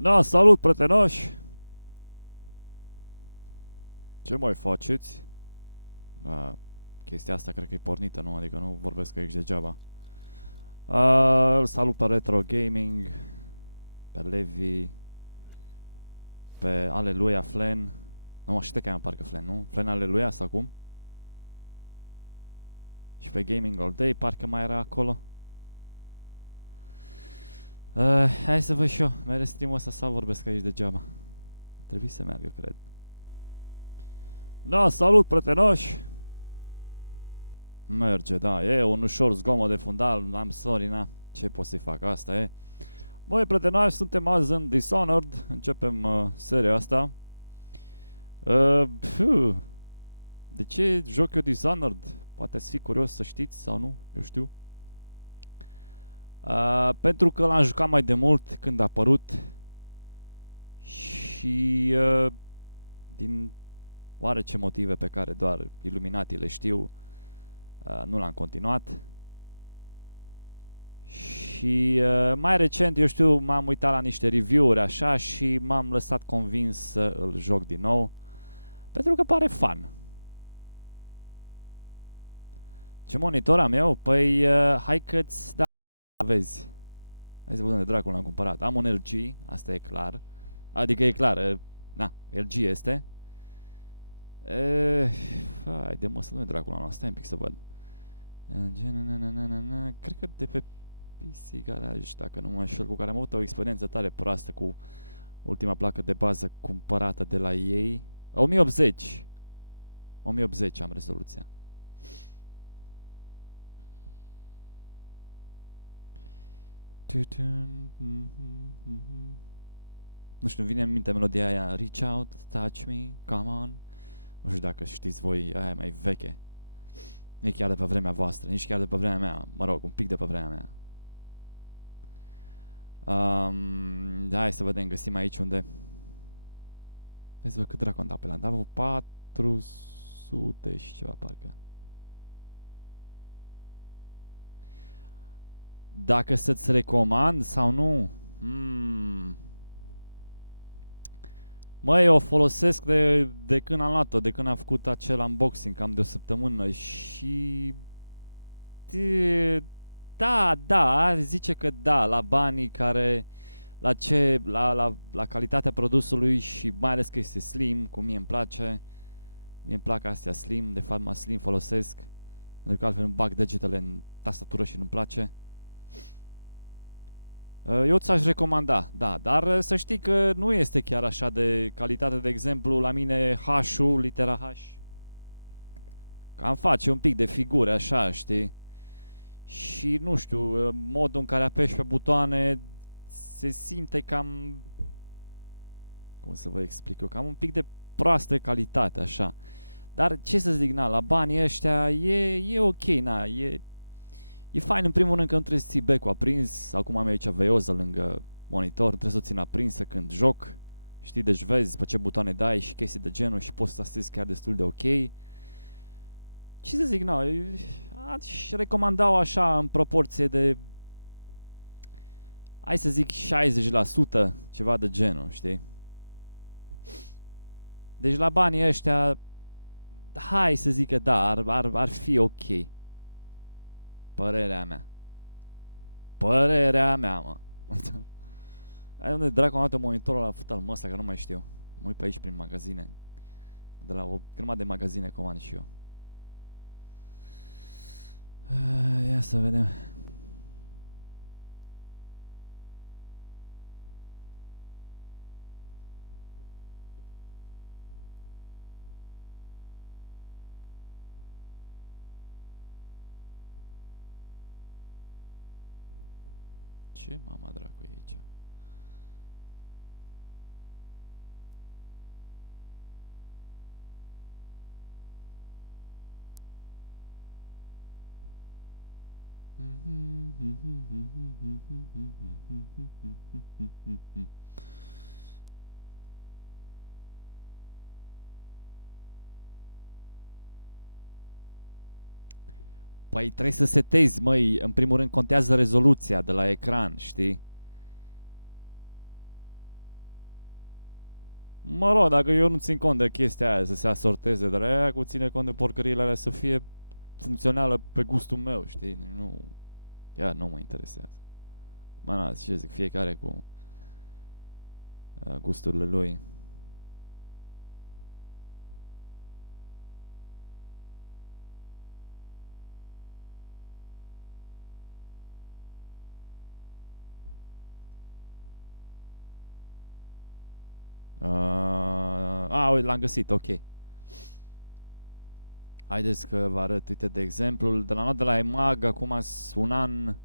Da, salut, prietenoși! Ce mai faceți? Chestia asta cred că e pornită, nu? Adică nu vorbesc aici degeaba. Îl salut pe Retro Gaming, pe Levi, pe Aleluia Flan. Nu mă, și te cheamă parcă Flan, nu? Flan Aleluia sau cum? Și pe Gaming All Day parcă mai era acolo. Hai să văd și eu. Mere stream-ul ăsta sau vorbesc aici degeaba? Trebuie să meargă, cred. Da, salut, prietenoși! Merge, da, e un ușor zgomot de fundal, I'm sorry, na, ce pot să-i fac, asta e. Băi, prietenoși, suntem azi în Dishonored, începem seria asta. De ce joc eu Dishonored? Poate să fii curios să știți sau nu, eu știu. Pentru că l-am jucat mai de mult când a apărut și din oarece motive pe care doar iluminatii le știu, nu l-am continuat. Și mai recent, eu știu, m-am uitat la niște review-uri așa și m-am lăsat convins să îl joc din nou, pentru că pare fun. Ce monitor am eu? Păi, hai că-ți da, vezi. Hai să văd unde dracul l-am cumpărat. Am un LG, asta e clar. Adică e clar, na, LG este. Haide mă, să nu-i dracul ăla, stai un pic să văd. Cred că de pe PC Garage, dacă nu mă înșel, cu care am avut o experiență tare proastă cu ultima placă de bază cumpărată de la ei. 1080. 1080 am rezoluția. Nu știu, vine în minte melodia aia Reach out, touch me, come on. Nu știu dacă știți voi, aia mai veche. Nu e chiar de pe vremea voastră, nici chiar de pe vremea mea. Mă rog, un pic de pe vremea mea. Da, hai să vedem, găsim aici unde. Vezi, vă, cât dracu am dat pe la. Am dat 400 și ceva, parcă. Dacă să-ți recomand sau nu? Măi, eu o folosesc de când am luat-o, de când am făcut acel unboxing, cam de o săptămână și... Da, zice că da, la banii care... La calitatea produsului și mai ales că este slim, cum mie îmi place. Mie îmi plac astea slim, de fapt mă slim folosesc. Pentru că altfel nu bag degetele în tastatură și nu-mi place. Eu ți-aș recomanda, da, dar să știi că nu este chiar așa de calitate, de exemplu, la mine H-ul, litera H, cam face un pic de figură, așa, știi? Și nu știu, modul în care apeși pe butoane se simte cam, cum să vă explic eu, cam un pic de proastă calitate, așa. Dar ce să zic, na, la banii ăștia e ok, na, e fain în primul rând că nu trebuie să ții becul aprins. Acum am aici veioză lângă monitor, trebuie să o țin aprinsă când joc. Știi, deci vezi pe ce butoane dai și chestii de genul și poți să stezi chiar destul de ok. Ce să zic, nu, aș recomanda-o așa în proporție de, hai să zic 60%, ceva de genul, știi? Deci la banii ăștia, hai să zic că da, ar fi ok. Părerea mea. Părerea mea, mă. Ai unde dracu am luat monitorul ăla fut al mă ăsta, că nu mai știu. Mă uit pe aici prin magazine. De la o grămadă de magazine comand și eu. Ia să vedem. Ce mama dracu e aici? Păi trebuie să setezi, măi, în primul rând contează rezoluția de la ecran, știi? Mă rog, dacă eu nu țin cont de chestia aia, să se asorteze de aia, cu ține cont de porcăriile alea să fie funcțională pe gustul meu, știi? Nu, chiar nu mă interesează. Mă, na, ce zic, fiecare cu gusturile lui. Uite, l-am găsit, ok. Haideți că vă arăt, uite, de exemplu, de la EMAG, acum un an,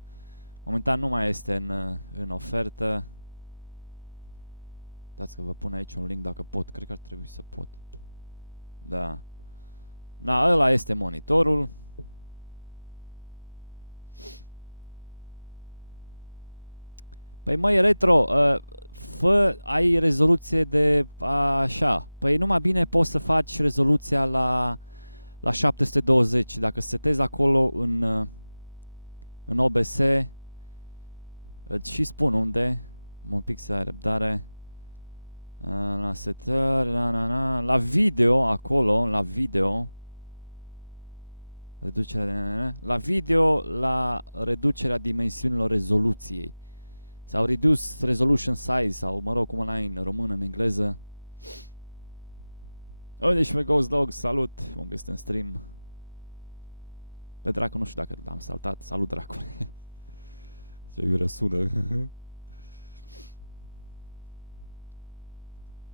momentan nu mai este în ofertă. Dați că vă pun aici un link dacă pot, cred că ar trebui să pot. Da. Da, ăla este monitorul. Păi măi, retro, ai rezoluție de așa. Păi numai bine poți să faci rezoluția la 720. Dacă setezi acolo în OBS, îți și spun unde. Un pic să ai răbdare. La setări, la video, acolo, la video. La video, la reducerea dimensiunilor rezoluției. Sau reduce resolution size, sau mă rog, cum ăla în română, în engleză. Uite și pe Ghost Dog, salut, m-am găsit în stream. Pe dracu, nu știu dacă l-am saltat, salut dracule. Ce gură sună.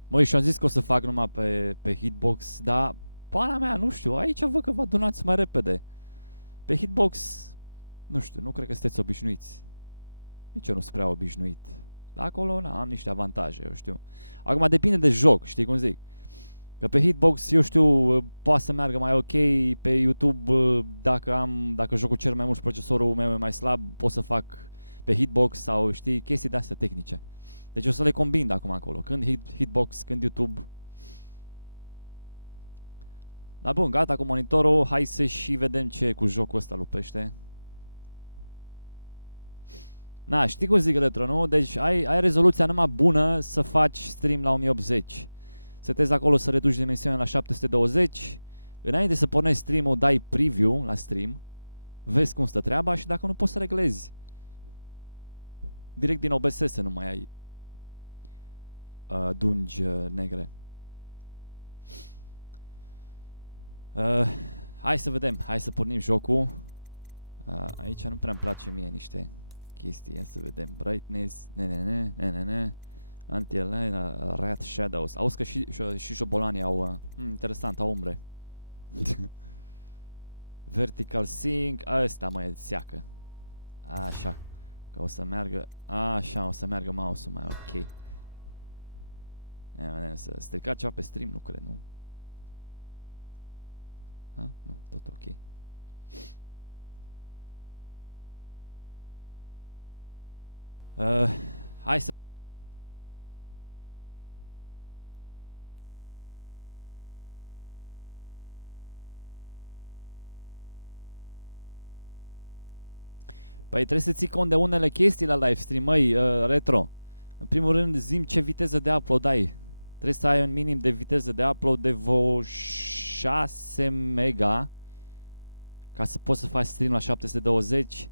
Măi, și-am zis că o să fac numai pe hitbox, dar pana mea, nu știu, aici văd că vă adunați mai repede. Pe hitbox, nu știu, nu cred că sunteți obișnuiți. Nici eu nu sunt prea obișnuit. Dar acolo, na, am niște avantaje, eu știu. Acum depinde de joc, știi cum zic? Că pe hitbox, eu știu, poate să meargă mai ok, pe YouTube, dacă jocul cer mai mult și procesorul meu e mai slab, pot să fac pe hitbox sau, știi, chestii de-astea tehnice. Deci o să le combin de acum acolo. Când hitbox, când YouTube. Dar bun, gata cu monitorul, hai să și vedem ce cu jocul ăsta lupește. Na, știi cum zic, retro, nu? Deci ai rezoluția numai bună să faci stream la 1080. Setezi acolo să reduci dimensiunea la 720. Înainte să pornești stream-ul, dai preview la stream. Vezi cum stă treaba și dacă nu poți să reglezi. Direct din OBS să nu mai ai dungi negre. Hai să vedem, hai să pornim jocul. Aici nu prea îmi place mie niște chestii, ia să vedem. Brightness, anti-aliasing, red shadows. Auzi că și șobolanii au, interesant, au umbre. Vertical sync, ăsta mă e seacă. Așa, că o să meargă, așa, o să meargă mouse-ul mai ok. Ia vedem, să strica ceva pe stream, nu cred, nu? Ha? Nu, tot ok. Hai să... Păi trebuie să ții cont de unele chestii la livestream, măi, retro. În primul rând, zi-mi ce viteză de upload ai. Trebuie să ai un minim de viteză de upload de vreo 6 mega ca să poți să faci stream la 720.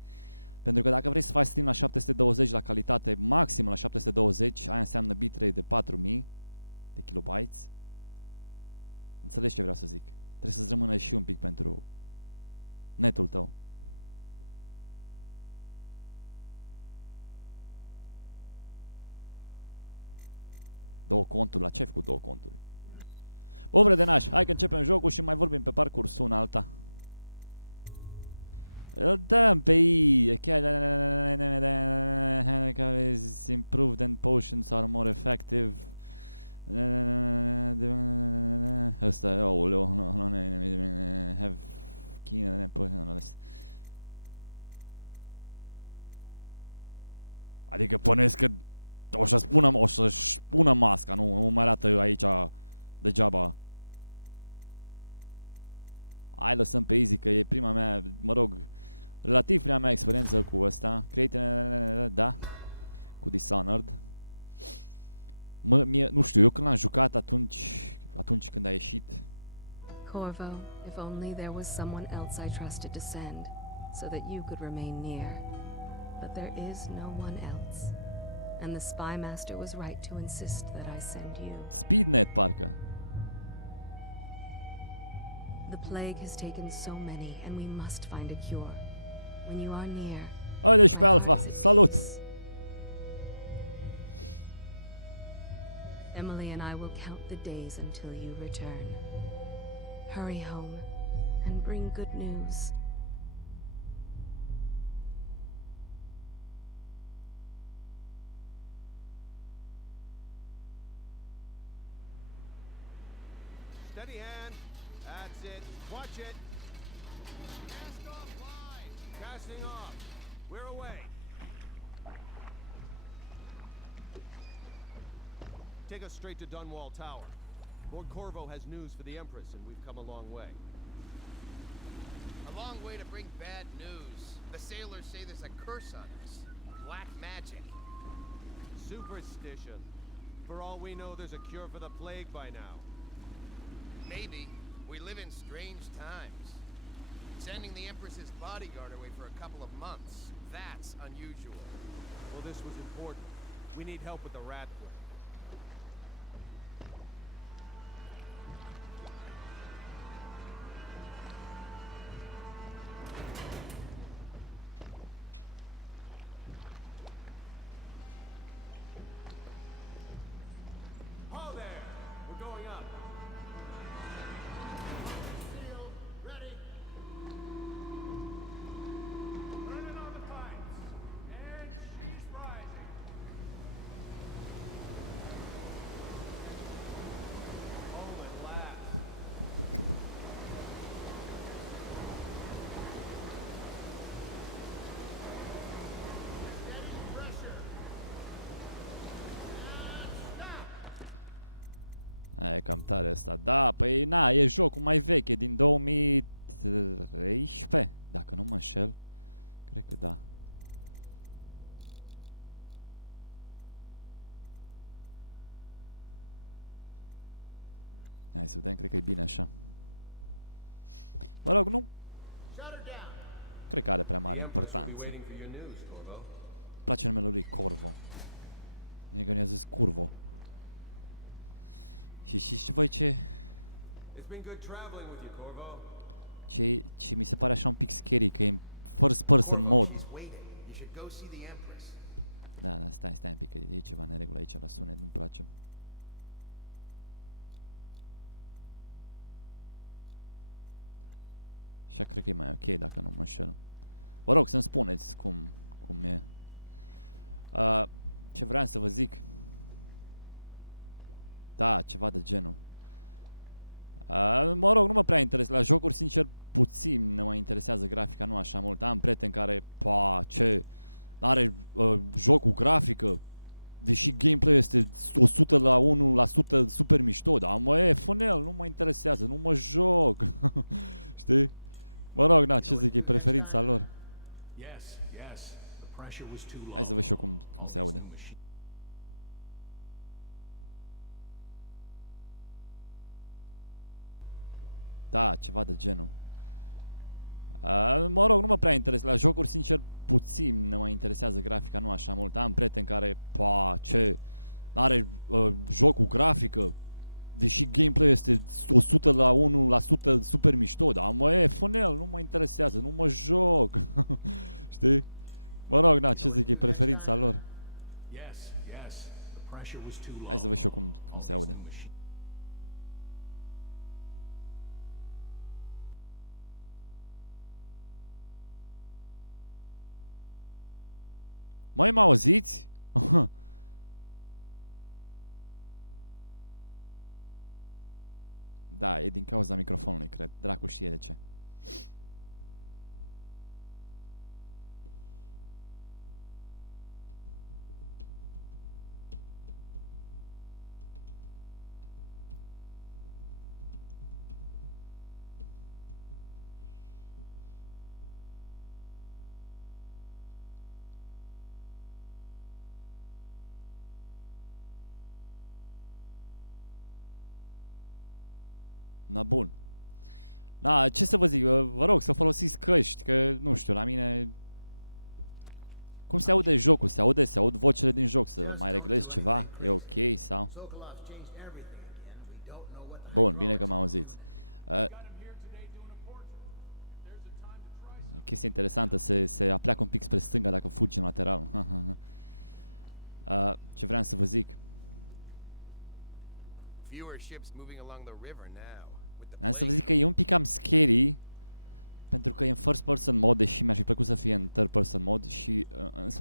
Pentru că dacă vrei să faci stream la 720 la calitate maximă la 720, aia înseamnă bitrate de 4000 de kilobytes. Înțelegi ce vreau să zic? Trebuie să-ți rămână și un pic pentru netul tău. Două conturi, la ce ai făcut două conturi? Bun, vredenași, hai că începem jocul și mai vorbim pe parcurs una alta. Îl dăm pe I. Care is improved and potions are more effective. Ăsta, aoleu, have keen potions. Adică pănesc că o să-și spună masca, nu mai arată aici degeaba. Hai, lăsăm pe easy, că e prima mea, mă rog, relativ prima mea experiență cu ăsta. Da, cu Dishonored. Nu știu, eu când l-am jucat atunci când a ieșit, Corvo, if only there was someone else I trusted to send, so that you could remain near. But there is no one else. And the spy master was right to insist that I send you. Speednet parcă. The plague has taken so many, and we must find a cure. When you are near... Haide și pe Alpha, salut! Emily and I will count the days until you return. Hurry home and bring good news. Steady hand. That's it. Watch it. Cast off line. Casting off. We're away. Take us straight to Dunwall Tower. Lord Corvo has news for the Empress, and we've come a long way. A long way to bring bad news. The sailors say there's a curse on us. Black magic. Superstition. For all we know, there's a cure for the plague by now. Maybe. We live in strange times. Sending the Empress's bodyguard away for a couple of months. That's unusual. Well, this was important. We need help with the rat plague. E cam tare asta. Da, păi na, e jocul mai vechi, e din 2013, dacă nu mă înșel. Cred că da. Hai să vedem, cred că e bine așa. Mă rog, nu cred că are prea mare importanță. Place numele lui Corvo. Bine că nu i-a zis Curvo. Și știți voi ce mi se pare așa un pic scary, că e în first person mode. Da, stai un pic, că e ceva neregulă aici la sunet, nu-mi place. Așa cred că e mai ok dacă nu mă înșel. Vă rog să-mi spuneți cum e. Ce vreau să vă zic. Da, ceva de genul. Mă rog, nu mă prea interesează. La jocuri, sincer, puțin ne mă interesează grafica, nu așa mult. Am prieteni care, are joc cu grafică, deși gameplay este 100 la 1% super mișto, dar mă, funel, nu mă interesează, nu mă joc. Știi? Mă rog, na, ce zic, e preferința lor. Hai să văd și eu cum se aude. Da, ceva de genul. Mă rog, nu mă prea interesează. La jocuri, sincer, puțin ne mă interesează grafica, nu așa mult. Am prieteni care, are joc cu grafică, deși gameplay este 100 la 1% super mișto, dar mă, funel, nu mă interesează, nu mă joc. Știi? Mă rog, na, ce zic, e preferința lor. Hai să văd și eu cum se aude. Mai mă auziți? Da, e din cauza microfonului, cred. Dracu știe de ce. Na, bun. Da, ce să vă zic, vă rog să folosiți căști, că, nu știu, la mine... Cum se aude jocul? Se aud vocele din joc, să mai reglez ceva? E ok sau? Bun, bine că mă auziți. Chestia interesantă, se apleacă un pic spre stânga dacă fugi în lateral. Ce vreau să vă zic? Vreau să vă zic că e un pic cam scary, pentru că e în first person mode, deși mi-aș fi plăcut să fie în third person mode și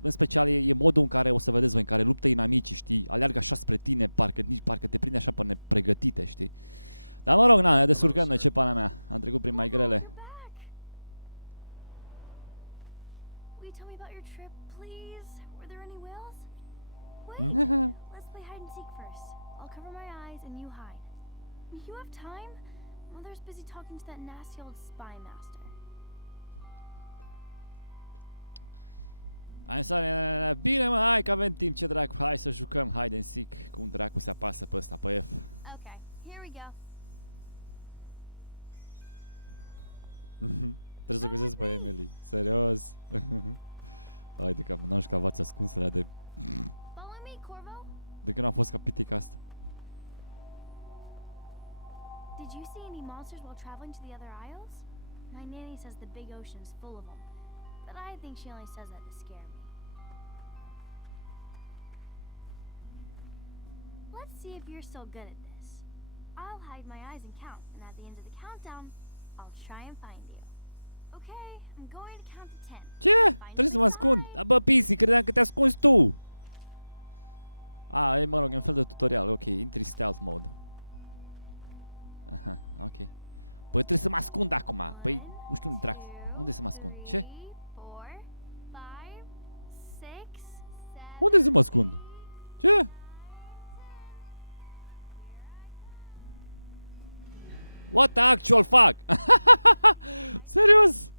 în special e modul în care o să vedeți voi, în care luptă inamicii, știi? Aleargă așa spre tine, parcă te prinde așa pe nepregătite, știi? Dar mă rog, na, ne descurcăm noi, ce pana mea. Am trecut prin mai grele. Let's play hide and seek first. I'll cover my eyes and you hide. You have time? Mother's busy talking to that nasty old spy master. Hai să bine mă, hai că avem timp, ce dracu, hai să jucăm hide and seek. Cum dracu se apasă pe ăsta, pe F. Okay, here we go. Trebuie să o găsesc pe Emily, serios. Haide că n-am jucat vați ascunsele de... Follow me, Corvo. De când am fost ca pitica asta. Did you see any monsters while traveling to the other isles? My nanny says the big ocean's full of them, but I think she only says that to scare me. Let's see if you're still good at this. I'll hide my eyes and count, and at the end of the countdown, I'll try and find you. Okay, I'm going to count to 10. Ce? Trebuie să mă ascund. Da, bă, PC, credeam că te ascunzi tu. A, mă rog, e un fel de tutorial. Ok, intri stealth mode. Aha, ok. Păi trebuie să mă ascund acum. Păi, nu știu unde drac. Unde să mă ascund? Ce? Unde să mă ascund? Ce? What the actual fuck? Serios?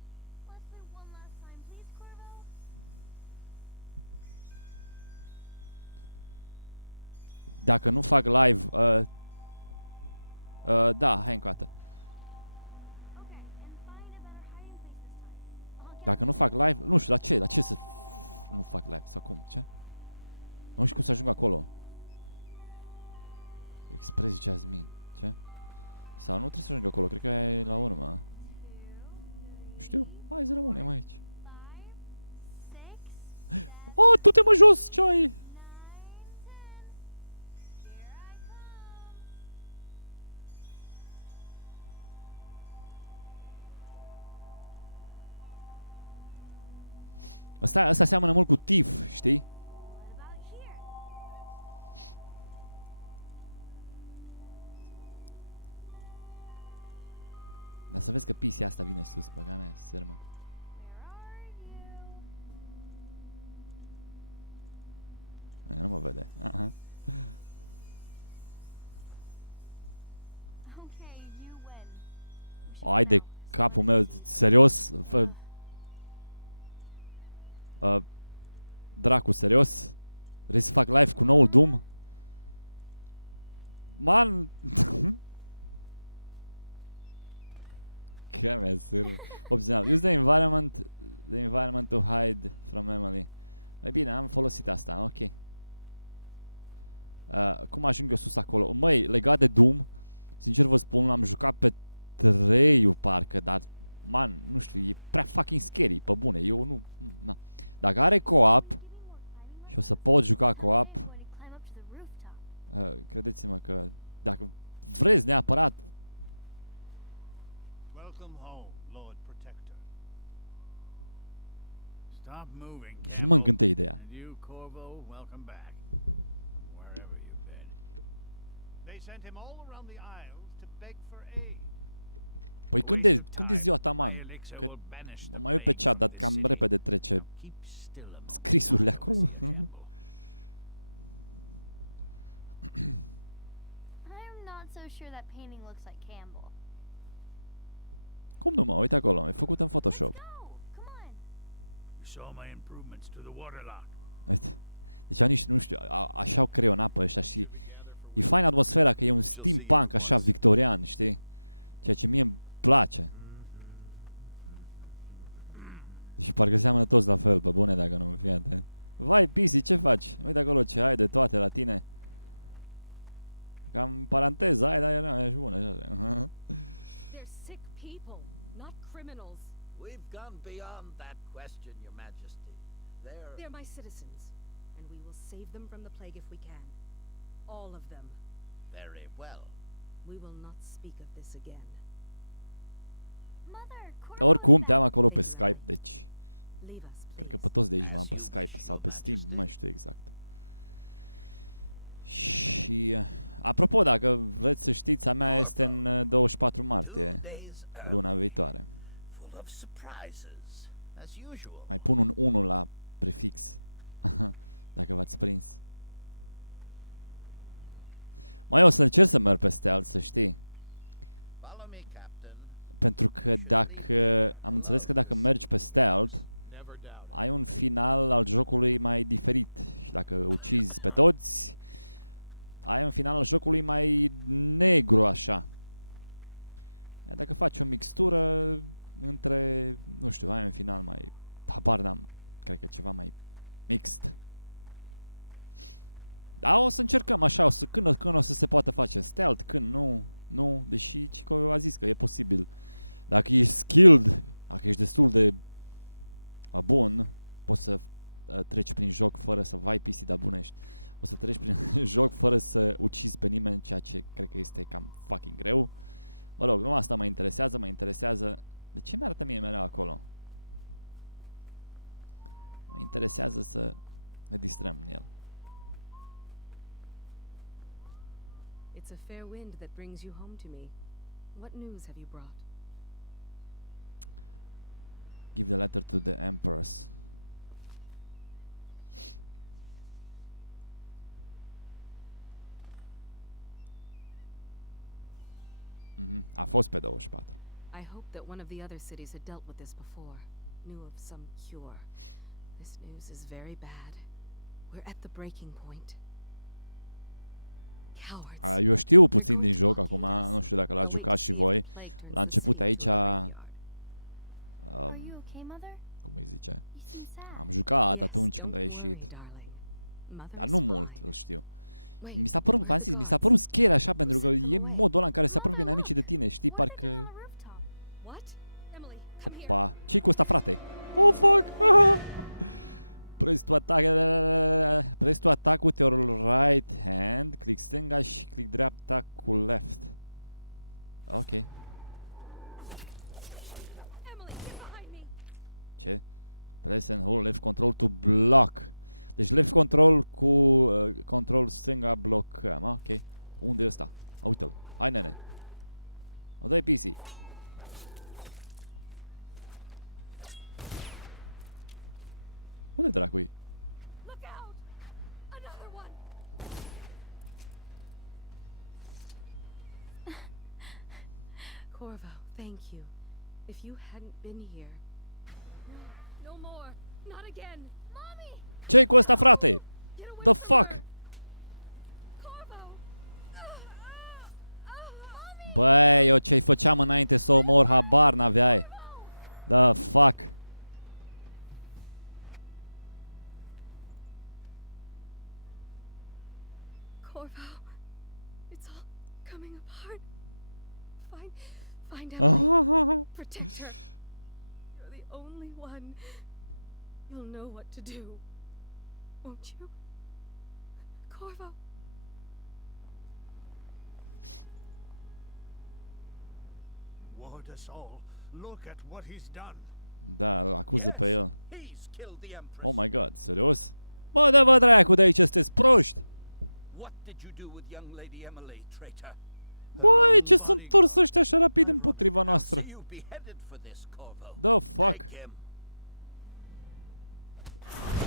Dacă nu fac live, da, hai încă o dată. Dacă nu fac live, nu știu, la ce să nu fac live, sau cum, ce? Nu știu cum să ajung acolo. Express Jasmine, ce? Sau nu trebuie să ajung acolo, cred că e la urmă. Nu știu, hai să rămânem aici. Oh, du-te mă jos, ce ai? Asta seamănă mult cu Thief, știi? Dar să vezi că PC asta vine sus, băga mea, sârmă. Nu mă vede. Ai de capul meu, serios? Dracu, serios? Vrei să fac live cu noul Doom? Man! Că mea, sârmă. Opțional. Use the environment to hide from Emily. Mai bine, am folosit asta, ok. Cum ajung eu sus acolo? Măi, legat de Doom, sincer vă spun, l-am jucat pe 3-ul parcă, dar, man, nu știu, e prea fucking scary, pe bune, eu nu, na. Dacă are co-op și o să pot juca co-op, credeți-mă că dacă vreți neapărat, și nu mă încântă ideea. Păi când e ziua ta, man? Că mă mai uit pe chat, dar cam repede trece scrisurile acolo. Cum nu, mă? Uite acolo, e făcut în Photoshop. Uite. Deci au niște, nu știu, așa au creionat pe ăștia și e fain atmosfera, că e un steampunk așa victorian, știi? Ceea ce mie îmi place. Și parcă seamănă toți la fel, pe bune, dacă nu fii atent. Vai, PC, ce faci? Uite acolo ce ai de toate la tine. Cam paranteză, ai, dar ești bună, așa. They're sick people, not criminals. We've gone beyond that question, Your Majesty. They're my citizens, and we will save them from the plague if we can. All of them. Very well. We will not speak of this again. Mother, Oricum, te-am acolo pe Skype, deci... Leave us, Cred că please. pe toți de aici v-am pe Skype sau pe Steam, nu mai știu exact. Și... Apropo, dacă vreți să știți, a mea este în 24 martie, Days are luna viitoare. full of surprises, as usual. Mai pun un 1 la prefix, dacă v-ați prins. Mai o să încerc să merg pe stealth, să știi. Follow me, Captain. Pentru că dacă... Am înțeles că dacă mergi pe stealth, ai un final al jocului mai diferit. Și dacă ucizi pe toți, ai un final al jocului mai negru, așa. Iar dacă faci o mixtură între... Nu știu, ai un final mai... Habar n-am. Cred că ceva mai mixt. Da, o să încercăm așa, când o să se poată face stealth, când nu, deși Cico a zis că e posibil. Dacă ești skilled, dacă ești destul de bun, poți să treci prin joc fără să vai PC, dar bun ești. O să treci prin joc fără să ucizi pe nimeni, ceea ce cred că este cam fucking greu. Mă rog, nu asta mă interesează... De ce mi-arată mie mereu acolo? Mă interesează să ne distrăm în el. It's a fair wind that brings you home to me. What news have you brought? Give the letter to the Empress. A fost pe 24. I hope that one of the other cities had dealt with this before, knew of some cure. This news is very bad. We're at the breaking point. Cowards. Eu știu puțin din joc acum, nu știu dacă l-ați jucat și voi. La început aici, Are you okay, Mother? cum îi zice? You seem sad. Am jucat Yes, atunci don't când a worry, ieșit. darling. Dar Mother's nu mult, fine. îl știu. Wait, Mi s-a părut, v-am zis, mi s-a părut scary așa, pentru că e modul ăla în care se apropie inamicii de tine, știi, What if I parcă... get on the rooftop? What? Emily, come here. Opa, ce-i cu ăsta, frate? Oh, fuck! Press to attack with your right hand, click stânga și click dreapta cu left. Ok. Emily, get behind me. Ce? Press and hold left control to block. Deci left control cu control stânga blocăm, ok. Unde e ăsta? Uite-l. Hai, nene. O dai PC. Unde dracu-i? Look out! Another one. Corvo, thank you. If you hadn't been here. No more. Not again. Mommy! Ce-i cu ăsta, frate? Get away The from fuck? her. Corvo! Mommy! Băi, eu ce-i făceam înainte să o omor, habar n-aveai. The fuck? Corvo, it's all coming apart. Find out. Protect her. You're the only one. You'll know what to do. Won't you? Corvo. Ward us all. Look at what he's done. Da, îl acuză pe el. He's killed the Empress. Oh my god, serios? Bă, dă-vă dracu de aici, sunteți proști! What did you do with young Lady Emily, traitor? Băi, ce sunt întors ăștia așa rapid împotriva noastră? You beheaded for this, Corvo. The fuck? Take him.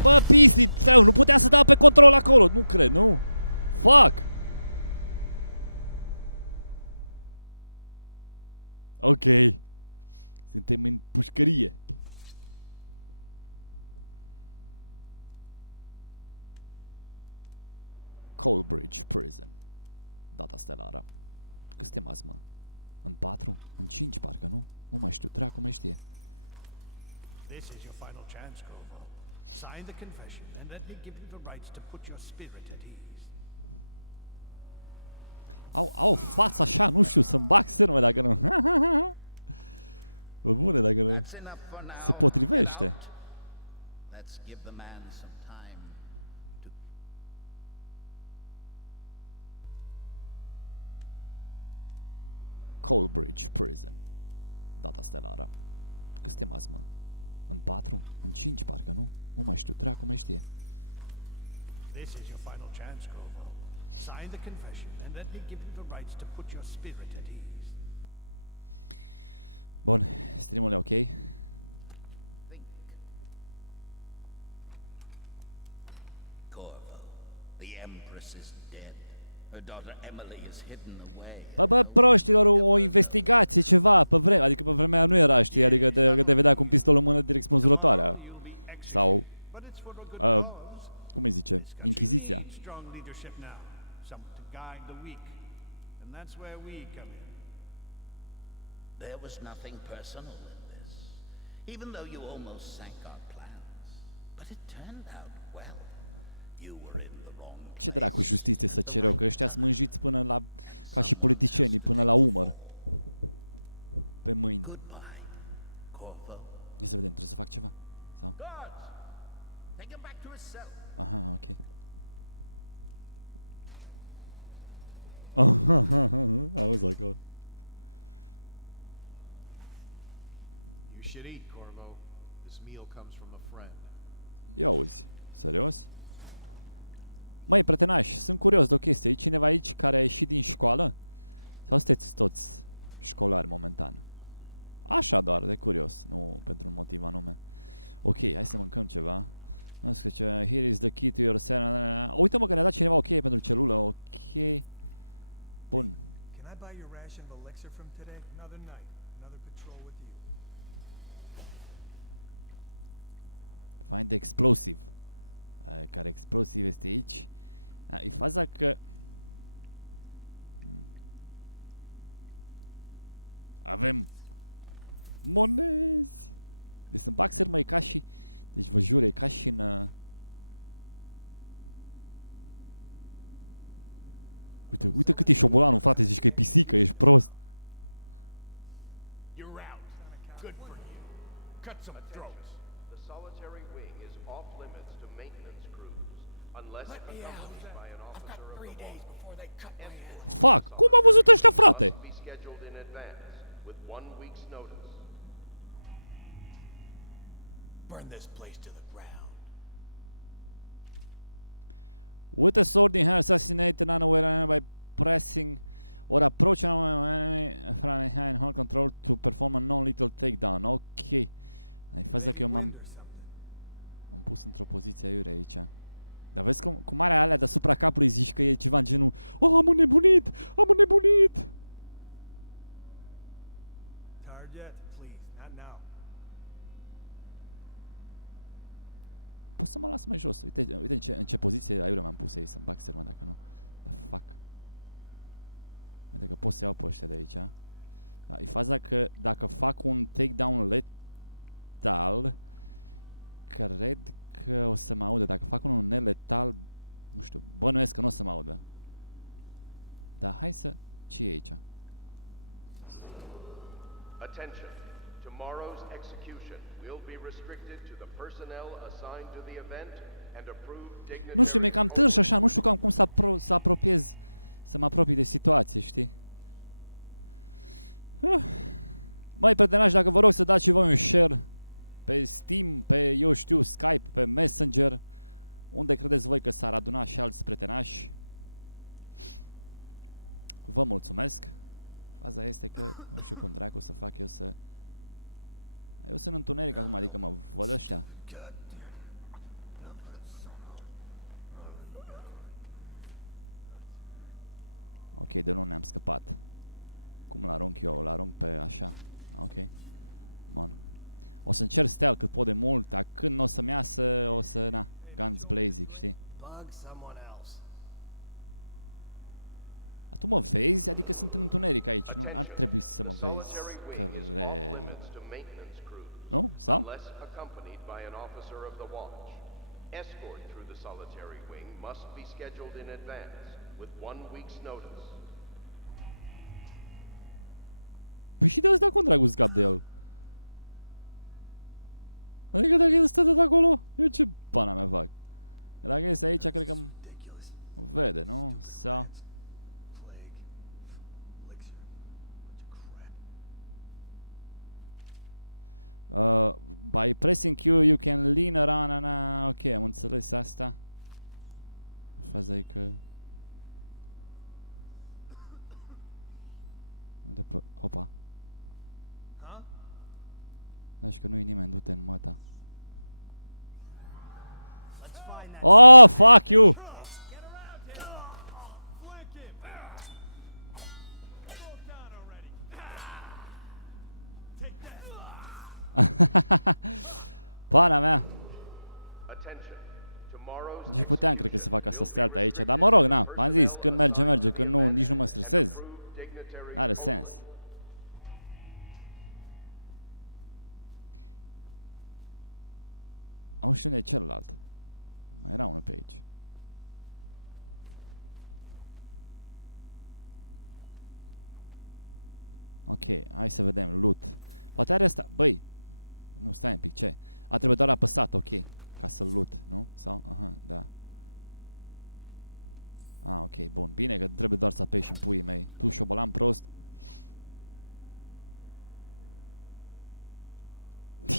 Bă, pisi, treu, nu putea să dea pe control acolo, nu cred, nu? Fuck! Ok. Suntem în pușcărie. Coalbridge Prison. Data stelară. Cât suntem azi, mă? În 4? În 5 parcă, nu? Nu mai știu, dracu mai știe. This is your final chance, Corvo. Sign the confession, and let me give you the rights to put your spirit at ease. Au fața așa, nu știu, să-mi bag sârmă dacă nu. Bă, bune, dacă nu. That's enough for now. Se potrivește. Let's give the man some time to... Coalbridge Prison. Data stelară. Cât suntem azi, mă? În 4? În 5 parcă, nu? Nu mai știu, dracu mai știe. This is your final chance, Corvo. Sign the confession, and let me give you the rights to put your spirit at ease. Bun, streamul e ok. Think. Corvo, the Empress is dead. Her daughter Emily is hidden away. Bă, proștilor, o investigație, ceva, pe vreme, adică pe vremea nu era, știi, adică te vedea cu un pistol în mână direct spânzurătoarea. Sau, But it's for a good cause. cum îi zice, Inchiziția. Strong leadership now. Someone to guide the weak. And that's where we come in. There was nothing personal in this, even though you almost sank our plans. But it turned out well. You were in the wrong place. Ce dracu justiție să cer eu, că ăștia sunt mânjiți până la, ca și politicienii, până la umăr. Pe mâini. Goodbye, Corvo. Ia să vedem, trebuie să fac ceva? Sau? Guards! Take him back to his cell. Aha, ok. Auzi acolo. You should eat, Corvo. This meal comes from a friend. Ia auzi, serios? Măi, prietenași, sunt curios de o chestie. E cineva aici care a ieșit din școală? Sau sunteți toți școlari momentan? Așa doar, de curios, nu pentru un motiv anume. Ok, hai să mâncăm ceva. Nu știu ce, here is the key to your cell. Uite-mă că ne-a dat cineva o cheie pentru celulă, ok. Bun. Can I buy your ration of elixir from today? Another night, another patrol with you. Find explosive. Care explosiv este aici? E faza că... Avem monezi. Deci sunt baxer, mă, e ca și... Deci vă jur, e ca și în... Uite cât e șobolanul, frate, zici că e pisică, ești prost. You're out. Good for you. Cut some throats. The solitary wing is off limits to maintenance crews, unless Let me out. by an I've got officer 3 days before they cut my head off. Fuck, cum a văzut ăștia, frate? to be scheduled in advance with 1 week's notice. Burn this place to the ground. With a sword in hand, assassinate an unaware enemy by pressing or approach an enemy from behind, hold control to perform a non-lethal takedown. Ok. Ai faza că eu m-am pus într-o poziție aiurea aici. Dar vezi cum are alea deasupra capului, zici că e ceva în genul oh, am înnebunit! Am înnebunit! Tired yet? Please, not now. Poți să mă las mai jos. Uite în ce poziție aiurea m-am pus aici, să-mi bag sermă dacă nu. The fuck. Uite că pot să iau pe ăștia de aici. Da, e faza că dacă fac un takedown letal, cred că o să mă audă. Dacă fac unul neletal, nu știu, bănuiesc că nu o să mă audă. Dar hai să... Ce e aici? Attention. Tomorrow's execution will be restricted to the personnel assigned to the event and approved dignitaries. Nu știu, mi-e cam târș așa, nu știu cam cum să apropiez, să mă apropii de situație, știi? Măi, prietenași, dacă vă rog să dați și voi un share pe Steam, pe, eu știu, Skype, pe Messenger, unde credeți voi că s-ar aduna și alți prietenași. Vă mulțumesc. Faza este că nu știu cum dracu să fac eu să... Eu sunt în întuneric acum, adică mă văd ăștia. Ok, de nu ne-am scăpat. Cum l-arunc eu? L-arunc pe așa. Ok. Bun. O să încerc stealth cât pot de mult, dar când o să-mi iasă, o să, na, gunzblazing, știi? Tu mă vezi? Adică sunt în întuneric aici, nu? Ar trebui să mă vezi, cred. Nu? Sau? Păi și de ăsta cum dracu scap de el? Adică dacă el stă tot acolo, eu ce pana mea fac? Dacă este aici, cred că mă vede, nu? Sau... by pressing Q, you can lean around and... ok, am înțeles asta. Faza e că... Opa. Așa că nu-i nimeni, du-te în măta. Oh, fuck you! Pana mea! Deci puteam, cred că, să fac asta stealth aici, dar mă rog, na, am zis, când merge, merge, când nu, nici nu mă stresez. N-are sens. Au, și unde e celălalt? Mai era unul pe aici. Ok, hai să vedem, loot. Poate are asta, băi. Nu, stai un pic, ce? A, trebuie doar apăsat, ok. Ca să-l loot, nu? Sau? Aha, da. Ah, ok, bun. Bine că trebuie doar să apeși în puii mei. Tu șobolan prost.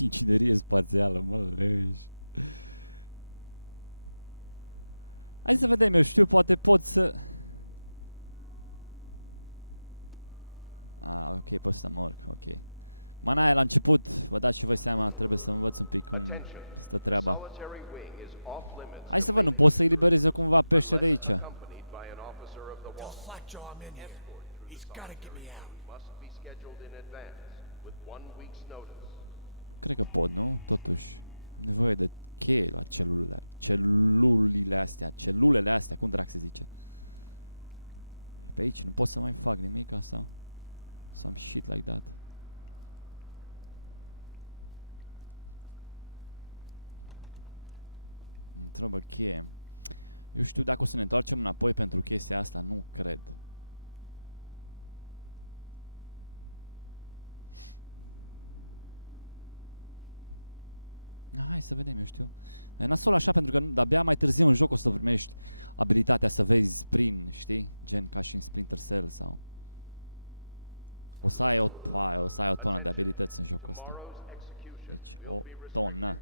Incinerie spațială, mă, leși. Hai să vedem, eu știu, poate pot să... Ah, ok, pot să mă urc, ok. Mana aia la început, vă dați și voi seama, trebuie să învăț un pic cum stă treaba. Hai să văd, nu pot să-i liberez eu cumva pe ăștia de aici. Cred că pot, nu? Totuși. Am nevoie de cheie la celulele astea, cum drac se zice? Pe aici nu pot să mai fac nimic sau? Some shit like that. Îmi trebuie cheie. Eu știu dacă o să ne întoarcem înapoi pentru chestia asta, nu cred. Hai să vedem, eu știu. E nasol așa pentru că de-abia mai târziu în joc o să primești abilitatea să vezi prin, știi? Gen ca și în Splinter Cell sau... O să ai o tonă de abilități în jocul ăsta. Deci, o tonă.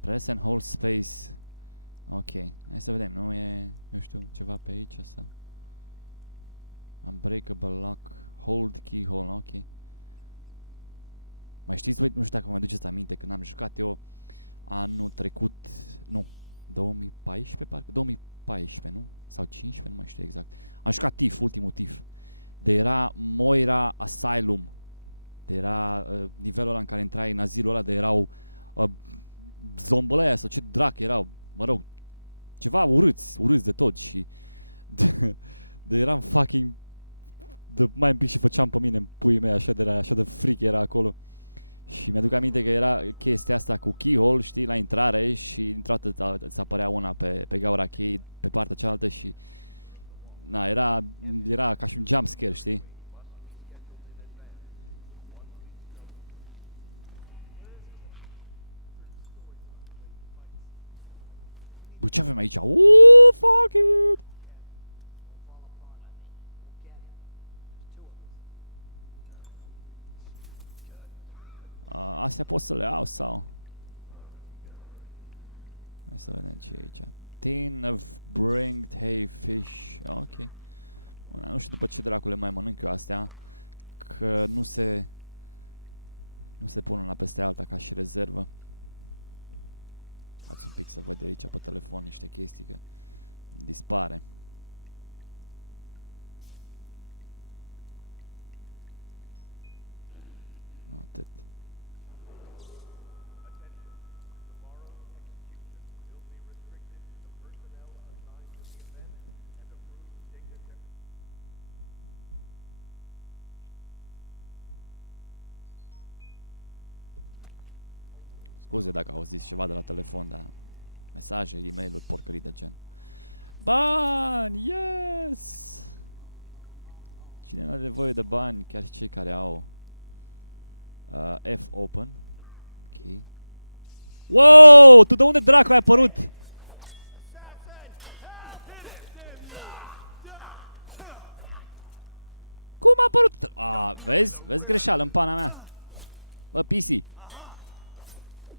Press and hold space. Ok, hai să vedem, nu e, eu știu, ceva pe aici sau? Unbreakable lock, hold keyhole, ok. Mai știți, voi, nu știu dacă vă aduceți aminte, când am jucat eu anul trecut, nu, 2014 parcă, 2014, nu? Sau 15, nu mai știu exact. Am jucat TIF, ultimul TIF. De era Moira Asylum. De era nivelul ăla în care intrai în azilul ăla, de erau zombele aia sau ce drac erau, mă rog, ceva urâți de tot și de eram fucking mai un pic și făceam pe mine în puii mei, așa de fric era acolo. Și mi-aduc aminte că era chestia asta cu keyhole, știi, la intrare și dintr-o dată îți apărea una pe gaura cheii, pe partea cealaltă și na, era ca și un jumpscare, știi? Bă, ce avem aici? Uuuu, fuck it! Astea pot să le iau sau? Hai să vedem ce e aici. Tin of bringed hay fish. Ok. Bun, nu știu după ce dracu le mai mănânc eu astea. Că nu se pun una peste alta ca și rezervă. Dați un pic să văd de aici pe telefon niște chestii că dispare. Scuze dacă auziți ceva de la telefon, dar mesaje, e-mail-uri, porcării de gen. Bani! Yes! Cine nu are nevoie de bani? Chiar și cei care au. F open. Ok. Wow! Tu de unde dracu ai apărut? Cum a apărut? Vezi? Vezi greșeală în pana mea. Bă, PC.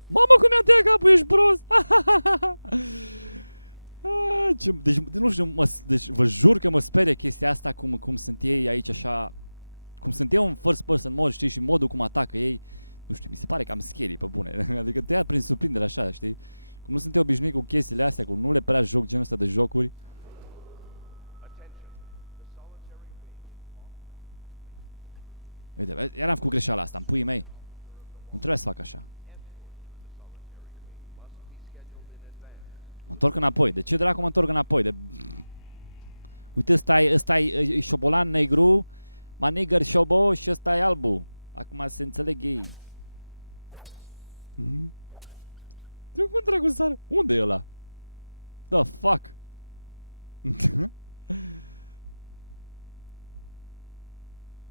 Mamă, cum mi-a tăiat capul, ești prost! Deci, nu știu, deci vă jur că mă sperie chestia asta, cum sunt ei aici așa, cum sunt eu în first person mode, știi, și modul cum atacă ei, nu știu, mi se pare cam scary, pe bune, adică te ia prin surprindere așa, știi, cum nu sunt eu obișnuit cu chestiile astea, cum nu le prea joc genul ăsta de jocuri. Uite, iar am făcut greșeala asta, în puii mei, nu trebuie să fac așa. Mă întorc înapoi. De ce dracu mă întorc înapoi? Uite, ăsta e șobolan negru, manigăr șobo și ăsta e albu. Acum se înțeleg ei. Cum dracu sară? Unde e ăla? The fuck?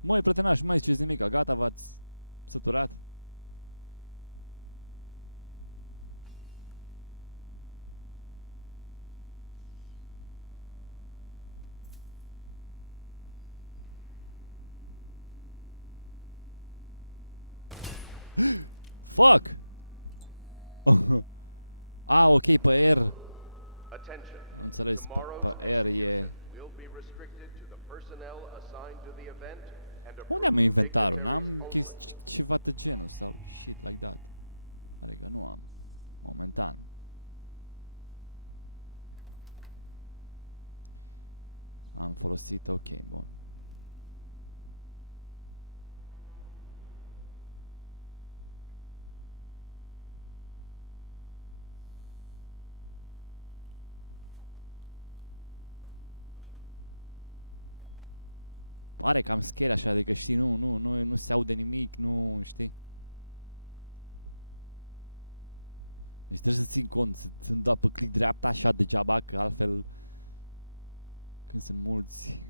Măi, prietenaș, nu mai ziceți nimica, gata, v-ați săturat? Fuck! Ok, pe R. Am înțeles, pe R e... Unde am inventarul? N-am ceva de genul sau shit like that. Adică nu am. Momentan. Am folosit, ok, bun. Pare cam scary așa, adică știi, nu se aude nimic, nu știi. Deci trebuie să țin cont, să-mi dau pe click dreapta așa degeaba, că altfel când sunt mulți.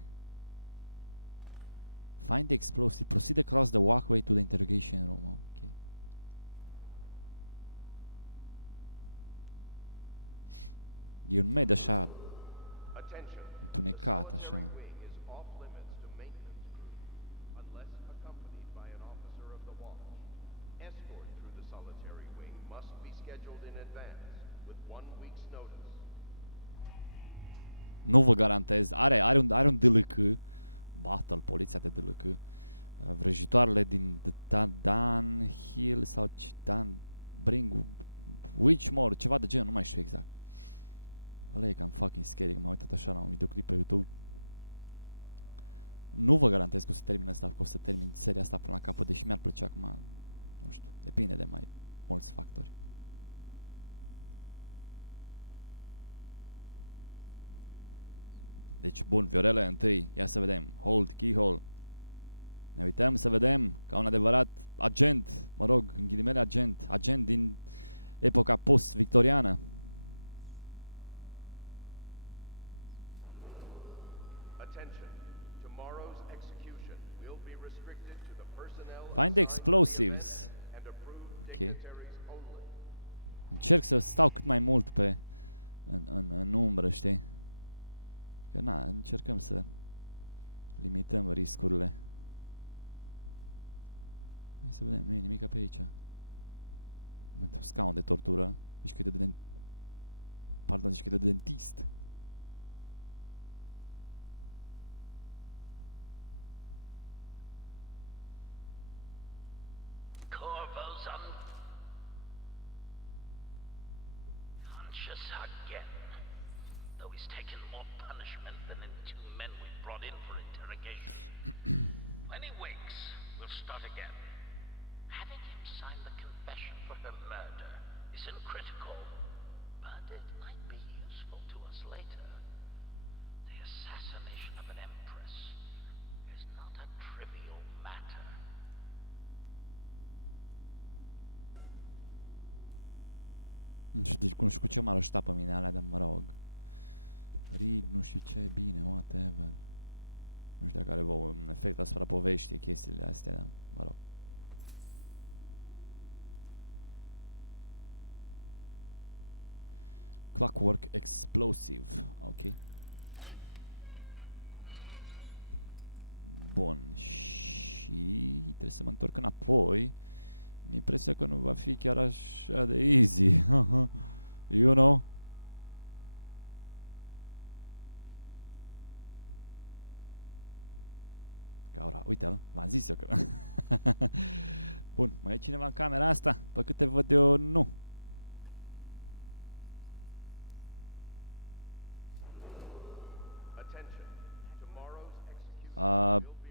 Find the explosive, proceed across the walkway to the interrogation room, ok. E un med așa întunecat, așa. Nu vă garantez, are un DLK, battle, poliția de DLK, vrăjitoarele din Dan Hill sau Dan Bring Witchmore, ceva de genul, nu mai știu exact. Ăla e cam fucking scary, că m-am uitat așa la un videoclip pe YouTube. Nu vă garantez că o să termin asta, că o să termin seria asta până la capăt, deși mi-ar plăcea acum, nu știu, depinde de mai mulți factori. Deci, bun, Viorele întâi, ia să vedem, hold, keyhole. Ne uităm să vedem ca un adevărat agent, mă rog, în ghilimele agent din epoca post-victoriană. Find the explosives. Ok. Încerc să stau cât mai mult pe în umbră, știi? Că na, încercăm să limităm riscurile. Hai să vedem, nu e nimic pe aici. Un scaun de tortură. Zici că e de pardon, zici că e de dentist. When he wakes, we'll start again. Having him sign the confession for the murder isn't critical, but it might be useful to us later. The assassination of an empress is not a trivial matter. Nu știu cu ce m-ar ajuta pe mine alea, dar mă rog. Read, nu știu ce, bine, whatever. Nu știu dacă are un efect asupra poveștii chestiile astea, dar mă rog. Clockwork explosive, ok. Bun, și trebuie să mă întorc înapoi. Mi-e impresia că nu va fi chiar așa de easy. You know? Gaura, uite-l, v-am zis eu că... Bun, mai e cineva în camera asta? Pe câte văd eu, nu.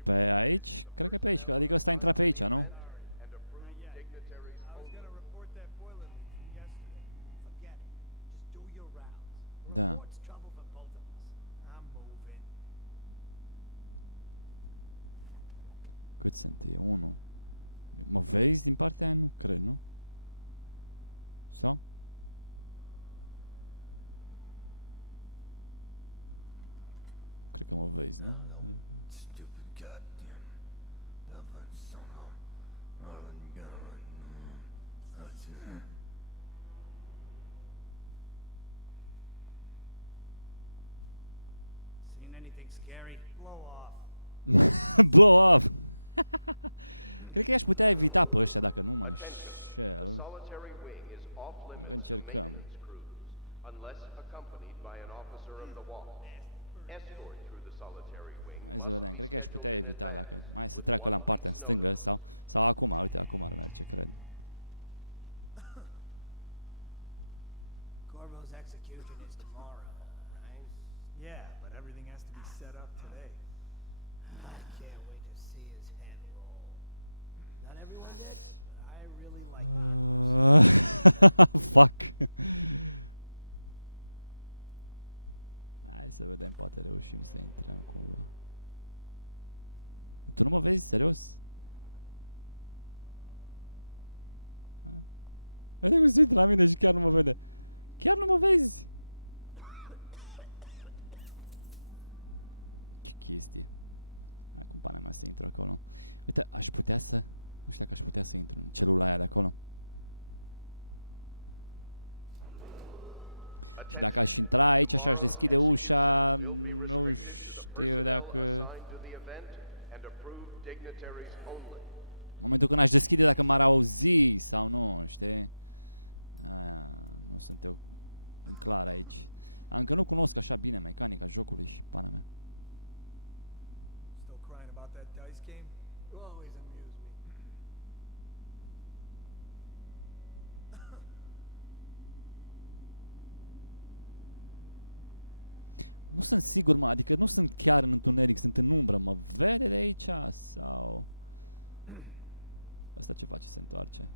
Pe aici? Cred că pe aici, adică ăsta a intrat pe aici, nu? Da. Cât sunt? E 1. Mă vezi din partea aia? Nu cred, nu? Sau? Cred că mă vezi, nu? Seen anything scary? Blow off. Blow off! Cred că i-aș putea evita pe ăștia dacă nu mă înșel. Adică încercăm. Hai să vedem, cred că i-aș putea evita dacă... Mai să treacă la în partea în stângă sau acum, uite, acum ar merge, cred. Corvo's execution is tomorrow, right? Yeah, but everything has to be set up today. I can't wait to see his head roll. Not everyone did. I really Fuck. Hai să vedem, poate reușim să intrăm cumva. Tu nu mă vezi? Serios? Uite cum se uită la mine și chiar nu mă vede. Chiar nu mă vezi? Ce chestie. Hai, cum pana mea să intru acolo. Uite, aș putea să... Nu știu dacă aș putea să intru în celula aia de acolo. Și dacă aș intra aici și aș deschide ușa, nu știu dacă... În momentul când aș deschide, dacă m-ar auzi sau nu, știi? Aia, nu sunt eu în clar aici. Încă nu cunosc așa bine mecanica jocului și pana mea. Still crying about that dice game? Nu sunt sigur, mă, adică nu sunt chiar în întuneric, sunt în umbră. Mă vede de aici sau... Asta ce face? Se întoarce.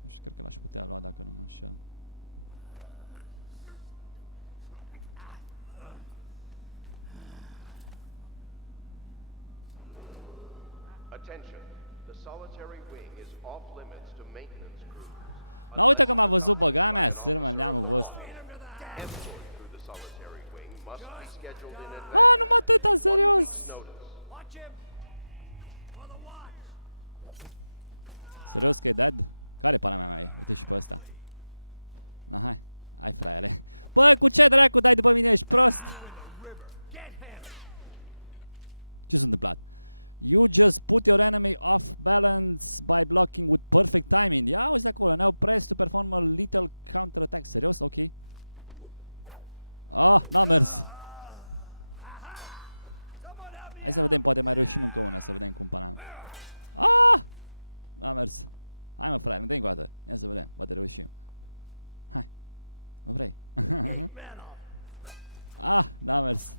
Nu știu, cred că l-aș putea lua dacă nu mă înșel. Na, uite că m-a văzut băga mea, sârmă, neamul vostru. A, numai atâta, serios! Serios că e dead? Care pana mea mai e? Uite și pe ăsta. Na, hai. Hai, fraiere. Bă, cu ce dracu dai după mine? Ești prost? Ce s-a întâmplat? You just put your enemy off balance by blocking with perfect timing. Ia uite acolo. Now press to perform a little counter attack. Serios? Ok. Ah, n-a mers. Hai să vedem, poate mai reușim încă una, să vedem cum pana. Ah! N-a mers. Hai mă, frate, nu te-ai încoată. Ia să vedem, poate reușim. Hai. Nu vrei? Ah, n-a mers.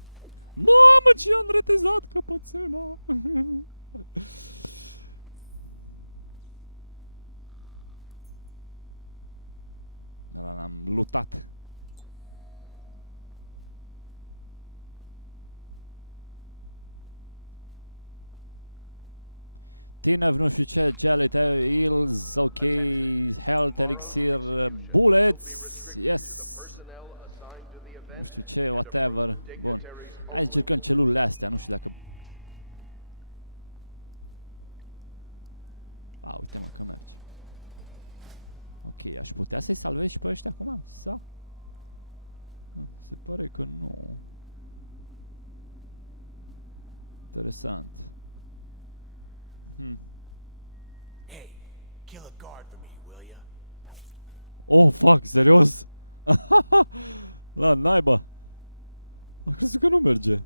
Mamă, ce am retezat căpățâna! Ăla l-am lutat. ieftine, nu știu ce, gel, heals, ok, health, elixir, bullets, yes. Nu știu ce, whatever. Bun. Hai să încercăm celulele astea, nu știu dacă... A, uite mă că merge. Ok, aș putea să-i salvez și pe ăștia acum? Sau? Se pare că nu. Interesant. Oh, fuck, serios? La naiba. Am crezut că nu merge.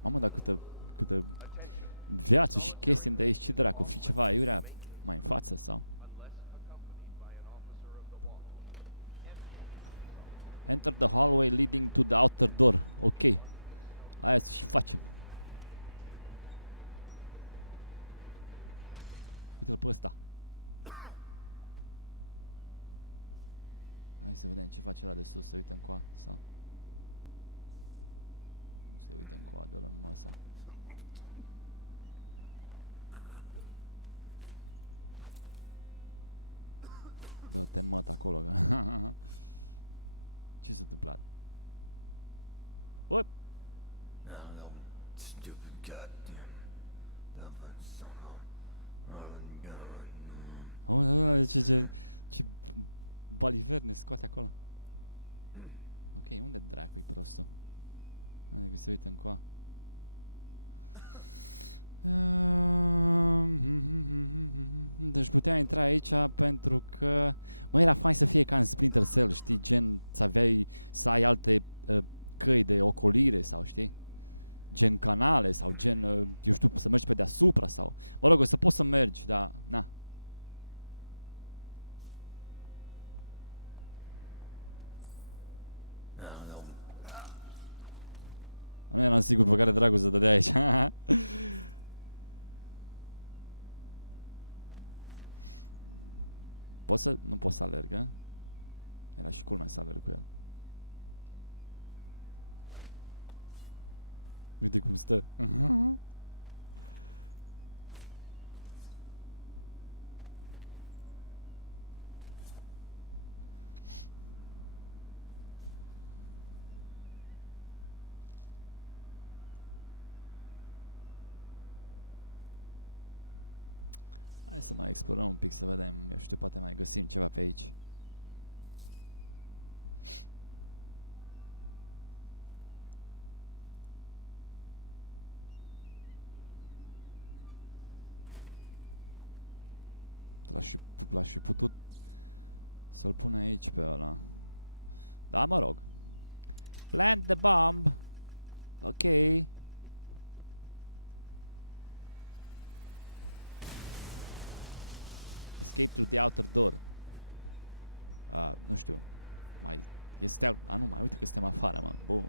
Mamă, dar câtă viață și chestii de aici, ce dracu, fi ceva iurea mai în față sau? Enter the hallway leading to the outer door. Ok. Aia să și facem. Uite-l pe ăsta. Hai să vedem ce face ăla de sus, să uităm coa sau? Se uită în coadă la masa. Dă-te în măt acolo. Ce s-a întâmplat? Bă! Ce baliver ne scoate acolo. Ok, unde dracu-i prostul? Adică se uită încoa. Deci putea intra aici pentru că... Mă, era fain să fie ca în Splinter Cell, știi? Gen să ai alte căi de ocolire sau, știi? Gen canale sau gen, eu știu, să mergi pe deasupra sau... Mă rog, o să poți să mergi, dar... Na. Nu eram sigur pe care dracu să dădea aici. Pot să... Nu pot să alerg, a? Era și culmea să alerg cu el. Uite cum stă. Hai să mai explorăm un pic, să vedem, eu știu, poate mai găsim ceva pe aici. L-aș fi putut să-l pun aici pe ăla. Da, mă rog. Plant the bomb. Ok. Escape through the outer door. Nu știu. Mai este... nu mai, uite că suntem afară, mă. Bun.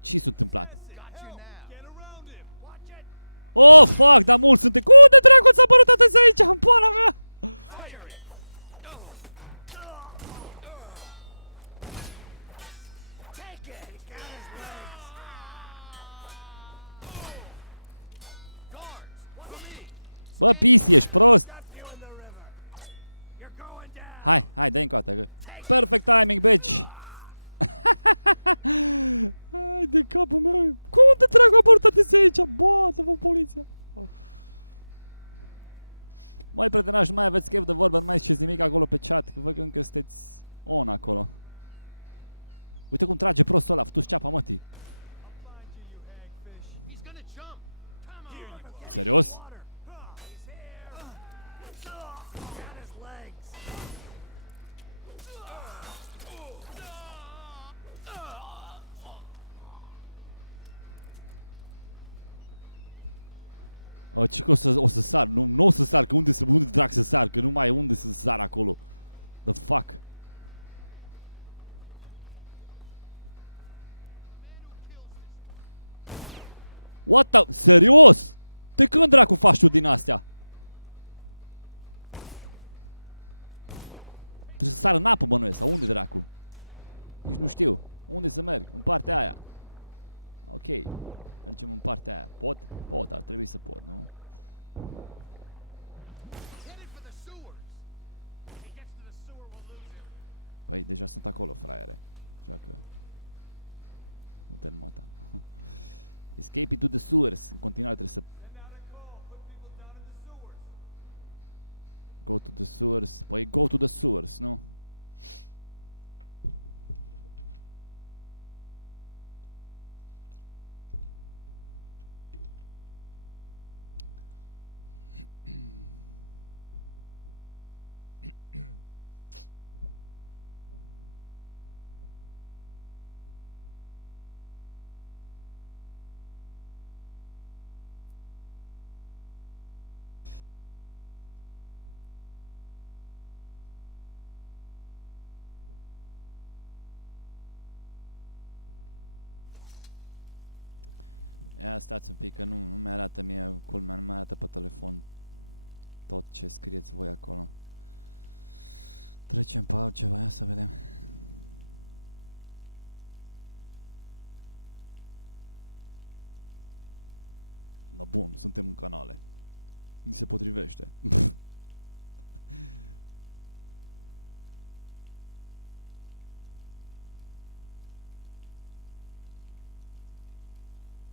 Ce s-a întâmplat? Oh, fuck, dar mulți suntem. Unde dracu ți-a apărut atâția aici, în pana mea? Bă, pisi, ești prost! Hai, dă-i încoată. Perfect timing, bitch! Hai de capul meu! Cum de dracu a apărut atâția aici? Bă, să vă poliția! Mai prietenași, nu mai aveți chef de vorbă, nu mai ziceți nimic acolo pe chat, că văd că încă sunteți on acolo. Uite cum trage prostul ăla, fătu-ți ceapa, mătii. Serios? Ce că o să sar, nu o să sar, că unde drac să sar, că nu mai e unde să sar acolo. The fuck? What the... Serios? De când dracu faci tu din astea? Trebuie să sar în apă, bănuiesc, sau unde dracu? Nici nu știu. Unde să merg? În partea aia. Ok. Mergem în partea aia. Pot? Pot, ar trebui să pot, nu? Păi, deja sunt acolo, fraiere. Așa că... Nu te înmăta. Escape to the sewers. În continuare trebuie să... Go to the sewers. Păi, go to the sewers, nu? Ia stați un pic că nu mi-arată mie, culmea, nu mi-arată pe telefon tot ce scrieți voi acolo. Trecem pe altceva, ia să vedem. Da, bun, suntem în canale. Mi se potrivește.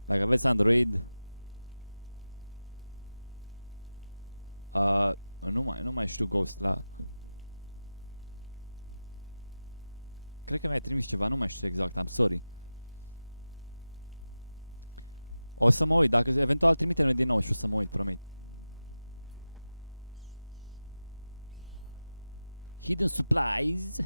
Dacă aveți Android, nu mai știu Ghost la... Cred că mi-ai trimis ceva, nu mai știu exact, I'm sorry. O să mă uit, dacă eventual trimite-ne din nou și o să mă uit, promit. Hidden supplies.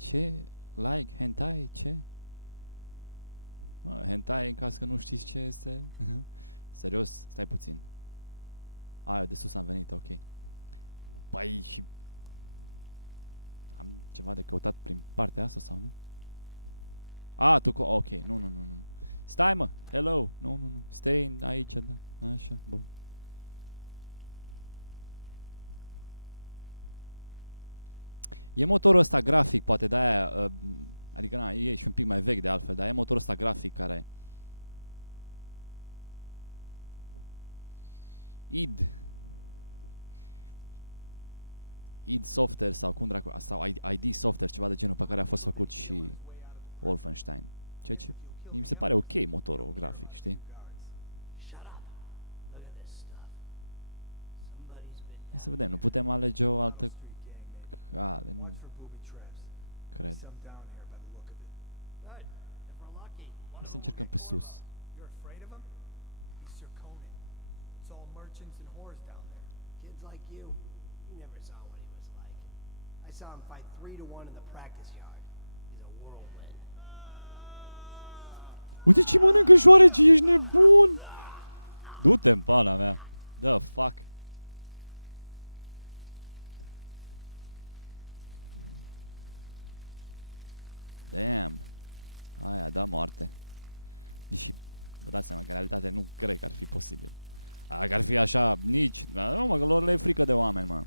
Ce? Like? Hentai? Ce? Hentai, în caz că nu știți ce este. Serios? Stai puțin. Eu de sus am venit, ok. Păi și... Am ceva de căutat prin partea asta sau nu? Ok, nu. Stai, mă! Hello! Nu. Stai aici, da. Așa, bun. E motorul ăsta grafic, poate de-aia, adică na, e și un pic mai vechi de altfel, dar e motorul ăsta grafic care... id Software sau cum dracu, sau ID Software, ceva de genul pe care a fost făcut și Wolfenstein. Ceea ce mi se pare ok motorul grafic, știi? Hai să vedem, nu putem alege o altă cale, nu cred. Hai să încercăm pe sus. Uite ce mănâncă șoareci, ești nebun! Du-te în pana mea! The fuck! Damn! Aia, da, moarte. Deși, vă dați seama că în realitate nu cred că ar fi posibil. Dacă ar fi așa, nici... Nu, mă, că lor le e frică de oameni, mă.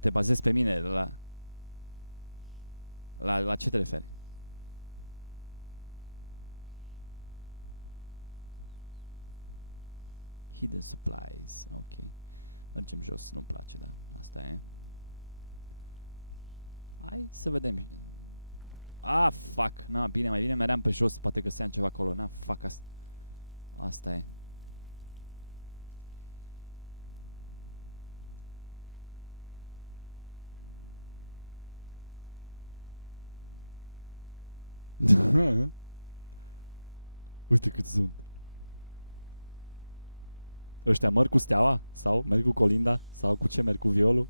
Te bazezi pe mine la ce te referi? Hidden supplies, ok. Mergem jos, nu-mi place, da. Asta e. Hai să vedem. Ah, fuck. Na, bine, mai bine meream pe jos, poate găseam ceva acolo. Na, fuck, asta e. Uite cât sunt. Ăștia merg cu steaua? Sau merg cu colinda? Sau cu ce merg cu violul?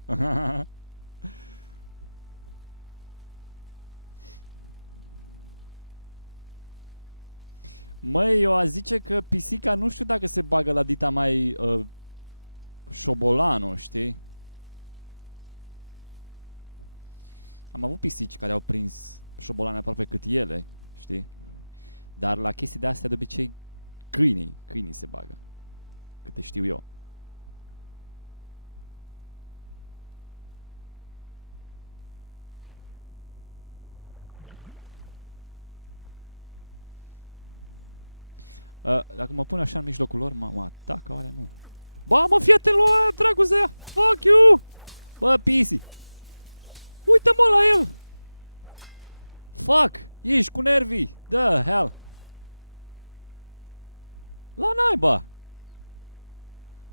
Măi, eu aș zice că pisica nu știu dacă se bagă la dita mai șobolanul, știi? Am avut pisici care au prins șobolane aproape cât ele, știi? Dar la chestii de astea de obicei câinii se bagă. Câte știu eu. Dacă mă pun așa în mijlocul lor, mă atacă, oare nu? Ba, mă, fii atent la aia, dracu de ea! Fuck you! Bă, pisi! Uite-mă la el! Fuck! Ești cu nervii! The hell! La naiba!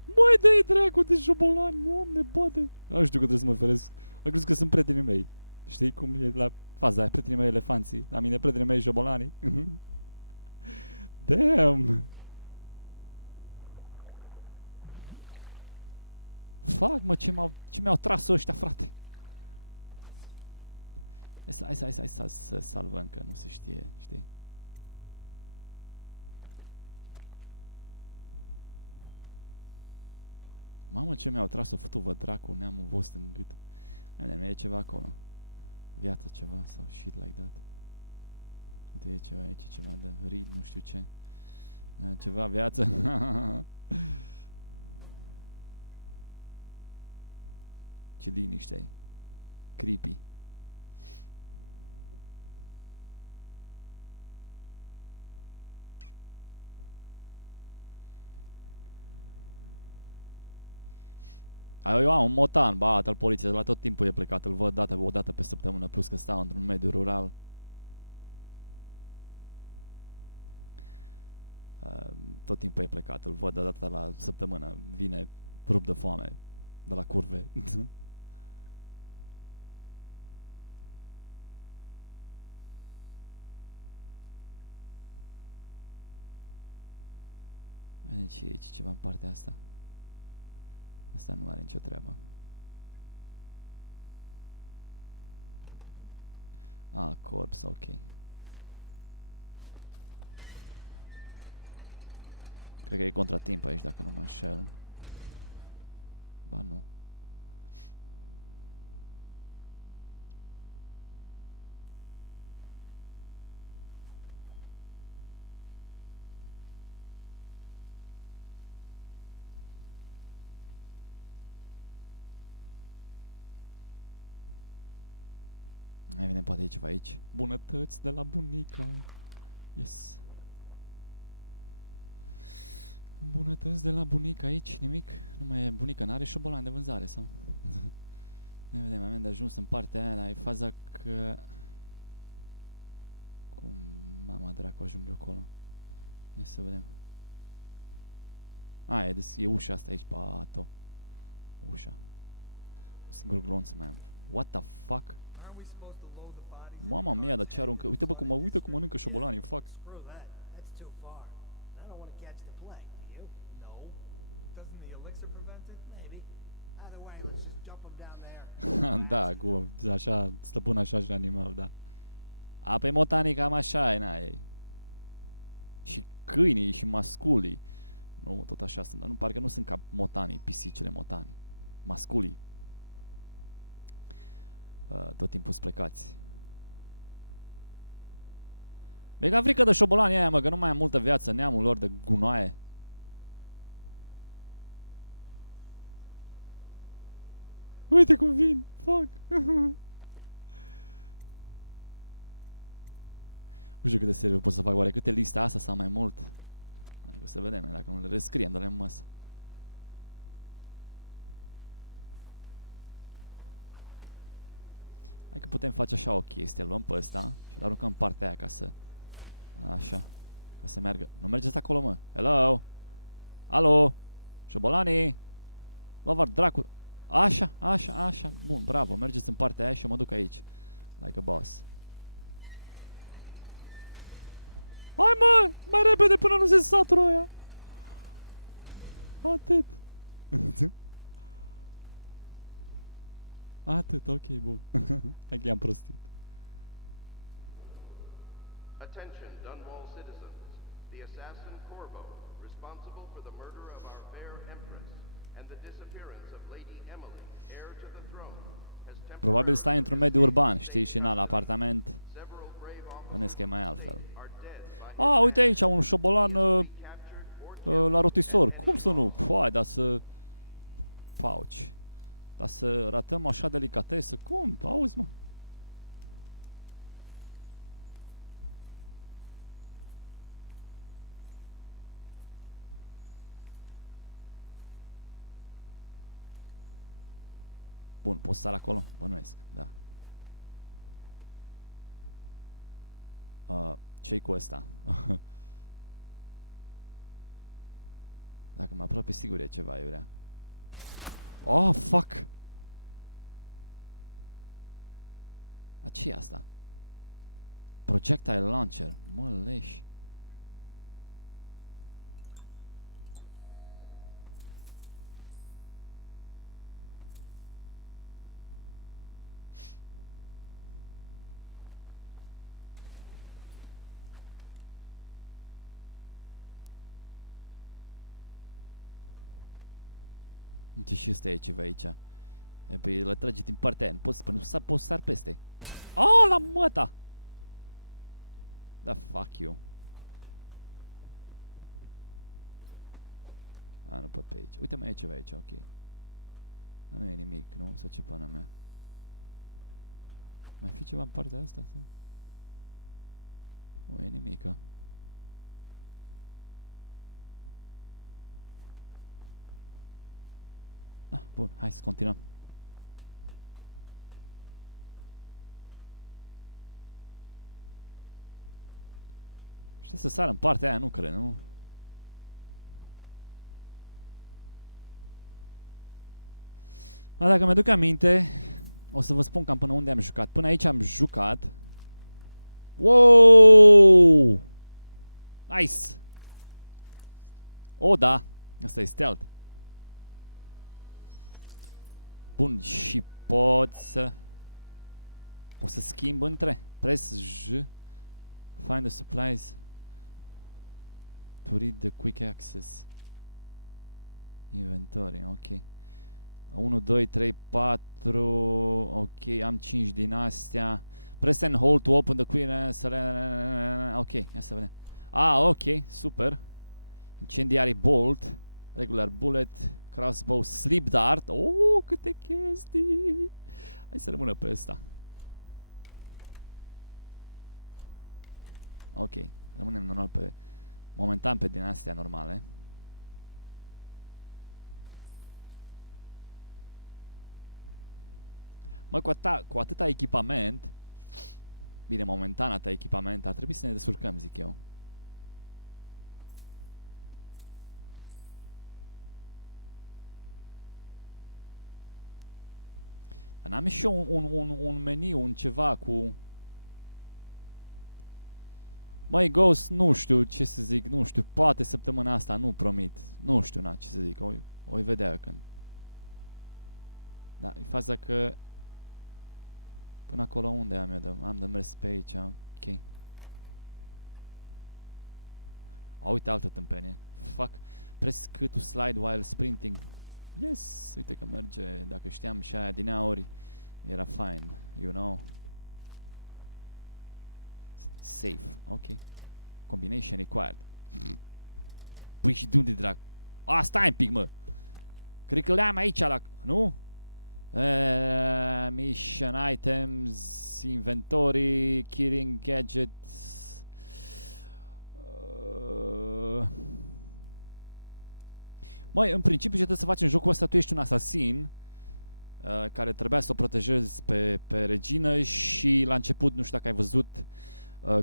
Măi, dă-i dracu de șobolani, Doamne, bate! Nu știu că trebuie să mă feresc. Am crezut că sunt prietenii mei. Știi cum e la faza aia? Prietenii mei elefanții. La mine prietenii mei șobolanii. Damn! Fuck, mă, ce mi-au tras ăștia, frate? Hai să salvăm, că nu se știe, știi? Mamă, ce mi-au tras-o futuvă, dracu, neamul vostru în gât. E ceva acolo. Viață ceva sau shit like that. Uite, e ceva aici, ceva de read, nu știu ce. Ceva viață. Ce liniște ai. Creepy. Eu am un motan, al poliției, la tot timpul e plecat, îl văd o dată pe săptămână, plus că stau într-un mediu rural. Tot timpul e plecat, îl văd o dată la săptămână, vine rup de foame de la curve. Deci e aici ceva în partea asta. Asta nu are nicio treabă. Corpse, ok. Cred că e contratimp aici, dacă nu mă înșel. Ba nu. Evident, poate e ceva aici. Bunătăți de la bunica. Yes. Bunătăți de la bunica aici, nimic. Nu mai e bunica, n-are șobolan de vânzare sau? Ne vedem, am de ajuns în partea aia, dar e faza că... Cum mama dracu ajung eu acolo? Hai să vedem. E ușa asta aici, pato. Ușa. Un singur glonț mai am. What the fuck? Mama mea, dar ce aruncă? Uite bă cum mănâncă șobolanii, fuck. Da, cu așa, stăpân așa și animal, da. Pe motanii cam așa e, n-ai. Și câinii și masculii. Nu, tot așa sunt, dar nu, parcă nu sunt ca motanii, pisicile motanii. Masculii. Tot timpul sunt plecați. Mi-e ca frică de șobolanii aia, mă, că nu mai am multă viață, neamul lor de gunoaie. Uite cum vin, fuck. Nu știu câte server pot să fac, oare câte lista asta sau mai mult? Hai că să vedem, dacă nu le rescriem, dă-le în masă. Hai că putem face așa o chestie, luăm pe ăsta și îl aruncăm în partea aia ca să... Așa. Ca să meargă. Nu mergeți acolo, mă. Hello? Alo? Șobolanii? Lovar dracu. Așa, așa, așa. Bun, bravo. Mergeți în partea aia și eu mă duc aici. Like a boss. Hai, mă! Mai repede până nu se satură ăia. Atât. Atât, ok, bun. Hai că i-am prostit. Attention, Dunwall citizens. The assassin Corvo, responsible for the murder of our fair empress and the disappearance of Lady Emily, heir to the throne, has Probabil stai într-un mediu urban, știi, și în alt apartament. several brave Bănesc că e mai altfel. are dead by A, uite aici, un șobolan la rotisor. Cum să nu? Păi, dar să... Pauci. Dar să ratăm așa delicatesă? Cum? Auzi, mă? Bun, poți sar acolo? Bănuiesc, da. Ce-i cu ăsta? Dacă mă apropii, sigur e ceva, iurea. Oh, fuck! A, ce e asta? Projectile launcher. Mă, leș. Uite și ăsta e ceva aici. E, păi le trage din partea aia. Nu poți, nu poți sar peste. Oh, la măta! Da, fuck you. A, nu pot pe aici. Uite, mai e ceva aici, ok. Dar nu e nimic, nu? Sau ce pana mea? Mai fi ceva în partea asta? Sau? Nu e nimică. Ah, bun, hai să continuăm. Știi să sară în partea aia, nu cred, nu? Dar dacă mi-aduc aminte, o să vă spun cam până unde am jucat. Până aici am jucat. Wow! Nice! Oh, da! Asta e stealth. Bun, și pot să schimb între. Press J. Find the supplies. To read the quick access. Inventory, ok. 1, 2, 3, 4. Ok, am 5 din astea. Press and hold to open the quick. Ok, ia să vedem. Ah, ok, super. Incendiary bolt. Regular bullet. Crossbow, sleep dart. Oh, câte chestii. Hai să rămână pe ăsta. Ok, rămânem normal pe... Momentan pe din astea normale. Mă, cu atâta echipament... Bine, momentan atâta echipament, ar trebui să ne descurcăm, zic eu. N-am și eu un meniu, un ceva cu... Măi, Ghost, nu știu ce să zic, nu știu, poate săptămâna asta, nu promit. Nu știu, na, ce să zic, o vedea când. Da, e faza că... Până acolo unde am eu am de mers pe aici, ok. A, uite altă tâmpenie. Fuck, press C to slide while sprinting. Yes, uite că merge, dacă știam și aia din auri, era fine, you know. Safe, ok. Combination required. Păi și de unde drag? A, stai un pic, mă! Cred că le-am aici la... Nu? Mission items, inventory, killing gadgets. Măi, în principiu ce trebuie să faci în jocul ăsta, tu ești un asasin. care trebuia să o protejezi pe regină și la început, nu știu dacă ai văzut,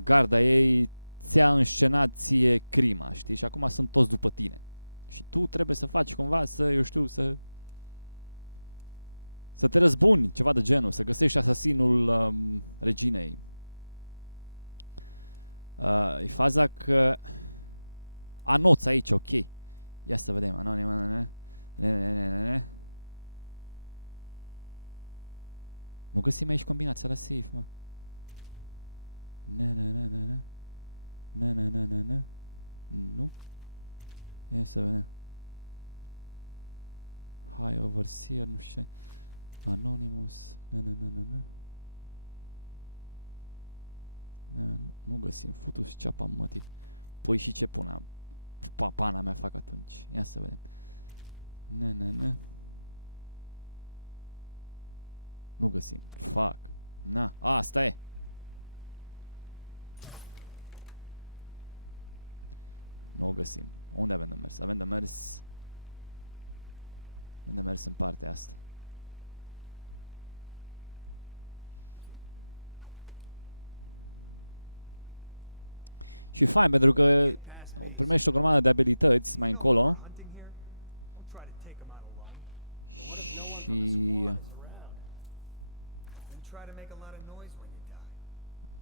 garda ei ți-a înscenat ție crima, știi? Și acum sunt toți după tine. Și tu trebuie să faci cumva să, eu știu, să te răzbuni, ceva de genul, să găsești asasinul reginei. E faza că anoți aici, ok. Ia să vedem, anonim, nu găsim aici combinația la safe, mă. Nu. Ia să vedem. High overseer, nu știu ce. Anonymous. Nu găsim. Futu-și ceapa mătii. Păi și ce pune? Pana mea fac atunci. Ia să vedem. Nu găsim. Fuck. Na, asta e. Nu o găsim. Unde avem de mers? Avem de mers... Avem de mers în partea asta. Și fain, pentru că primești o grămadă de abilități mai încolo. Și...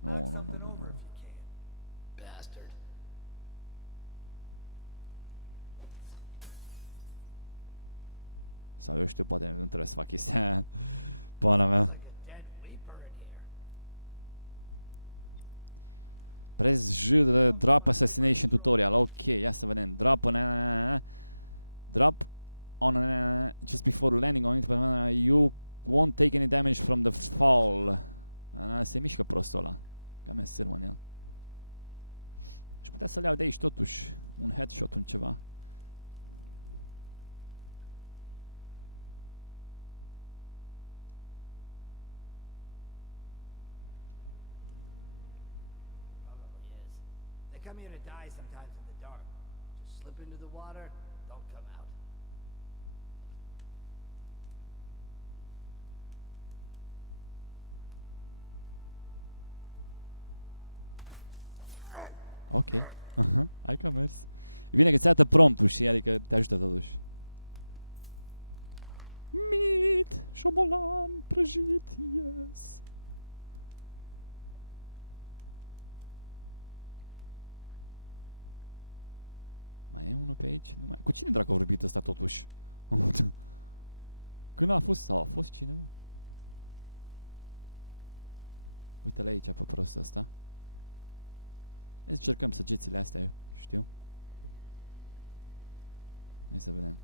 Nu. Sau eu știu, poate nu trebuie să fac chestia aia. Pana mea. Press J de drop assassination tutorial. Ok, ia să vedem. Drop on just before landing on it. You won't take any damage from the fall. Se mișcă prostul ăla. Cam e sârmă în el. Și putea să le iau de aici totuși. Un headshot, un ceva. Come here to die sometimes in the dark. Just slip into the water, don't come out. Ok. Hai că a mers. E bine că ți arată promptul, și adică te ajută totuși. Meat, șobolan, prăjit, yes. Mai e unul pe aici? Nu mai... Cu cine dracu a vorbit ăsta totuși? Când a fost? Sau a fost cineva? Uite-l aici pe prostul ăsta. Hai să cercăm săgețile astea, eu știu. Hai să vedem.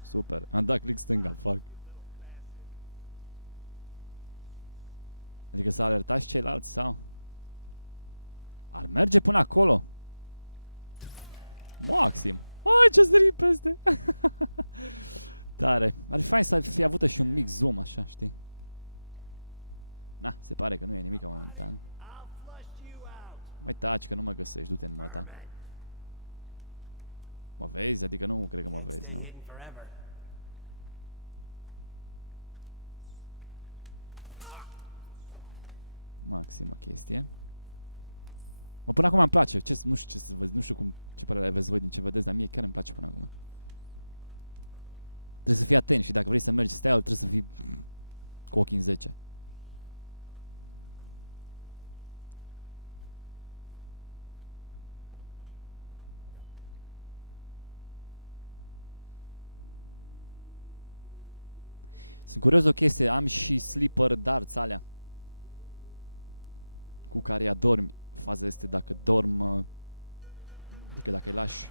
Super, am dat click stânga, fuck. Adică s-a alertat și ceilalți sau? Ar merge până acolo. Maxim. Ai, ce sări peste. Tare. Ar fi fain să fi avut și un mic zoom, așa, știi? Na, se pare că nu e nimic momentan. Mai taci că nu mă găsești, du-te în măta. Mă vezi? Adică nu cred că mă vezi, nu? Maximă chestie. Mă, până acum îmi place. Nu știu ce să văd, nu știu cum, ce părere aveți voi din ce vedeți, dar mie chiar îmi place până acum. Trebuie să fii atent și dacă vrei să mergi stealth, trebuie să fii cu ochii în 10. Sunt curios de o chestie, am și sleeper darts alea cu care adormi. Faza este dacă dorm, adică dacă îi lași,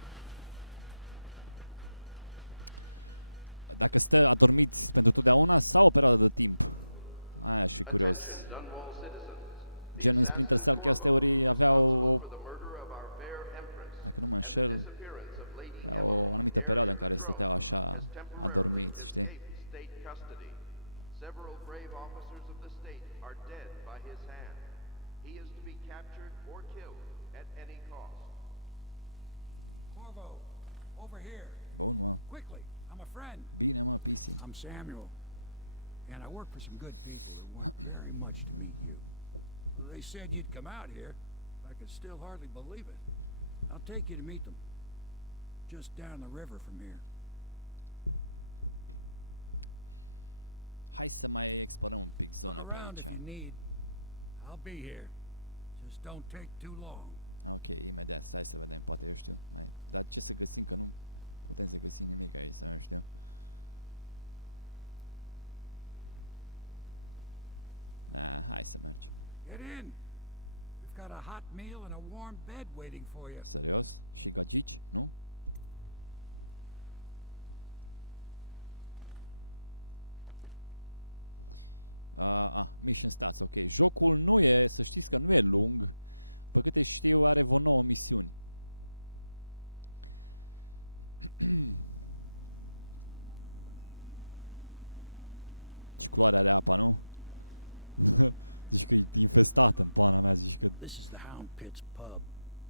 dacă stă adormit pentru totdeauna sau o perioadă de timp. Aia aș fi curios. Gen în Splinter Cell Chaos Theory avea o, dacă nu mă înșel, avea o anumită perioadă în care stăteau așa adormiți, știi? Corvo, over here. Bun, mă. Quickly, Bine, mă, PC. I'm Samuel, and I work for some good people who want very much to meet you. They said you'd come out here. I could still hardly believe it. I'll take you to meet them. Just down the river from here. Hai să mai explorăm un pic zona pe Around if aici. you need. I'll be here. Just don't take too long. Ok, imediat, stai să vedem, poate eu știu. Dar ce să găsim, că nu putem să găsim nimic aici, să nu știu. Da, hai să mergem. Get in. We've got a hot meal and a warm bed waiting for you. Serios? Și gagici, nu? Mission stats, ok. Jocul nu e, să știți că nu e lung. Pe câte știu, are vreo 9 misiuni. Ce culoare are apa, nu? Zici că e infestată în pana mea, zici că This is the Hound Pit's pub.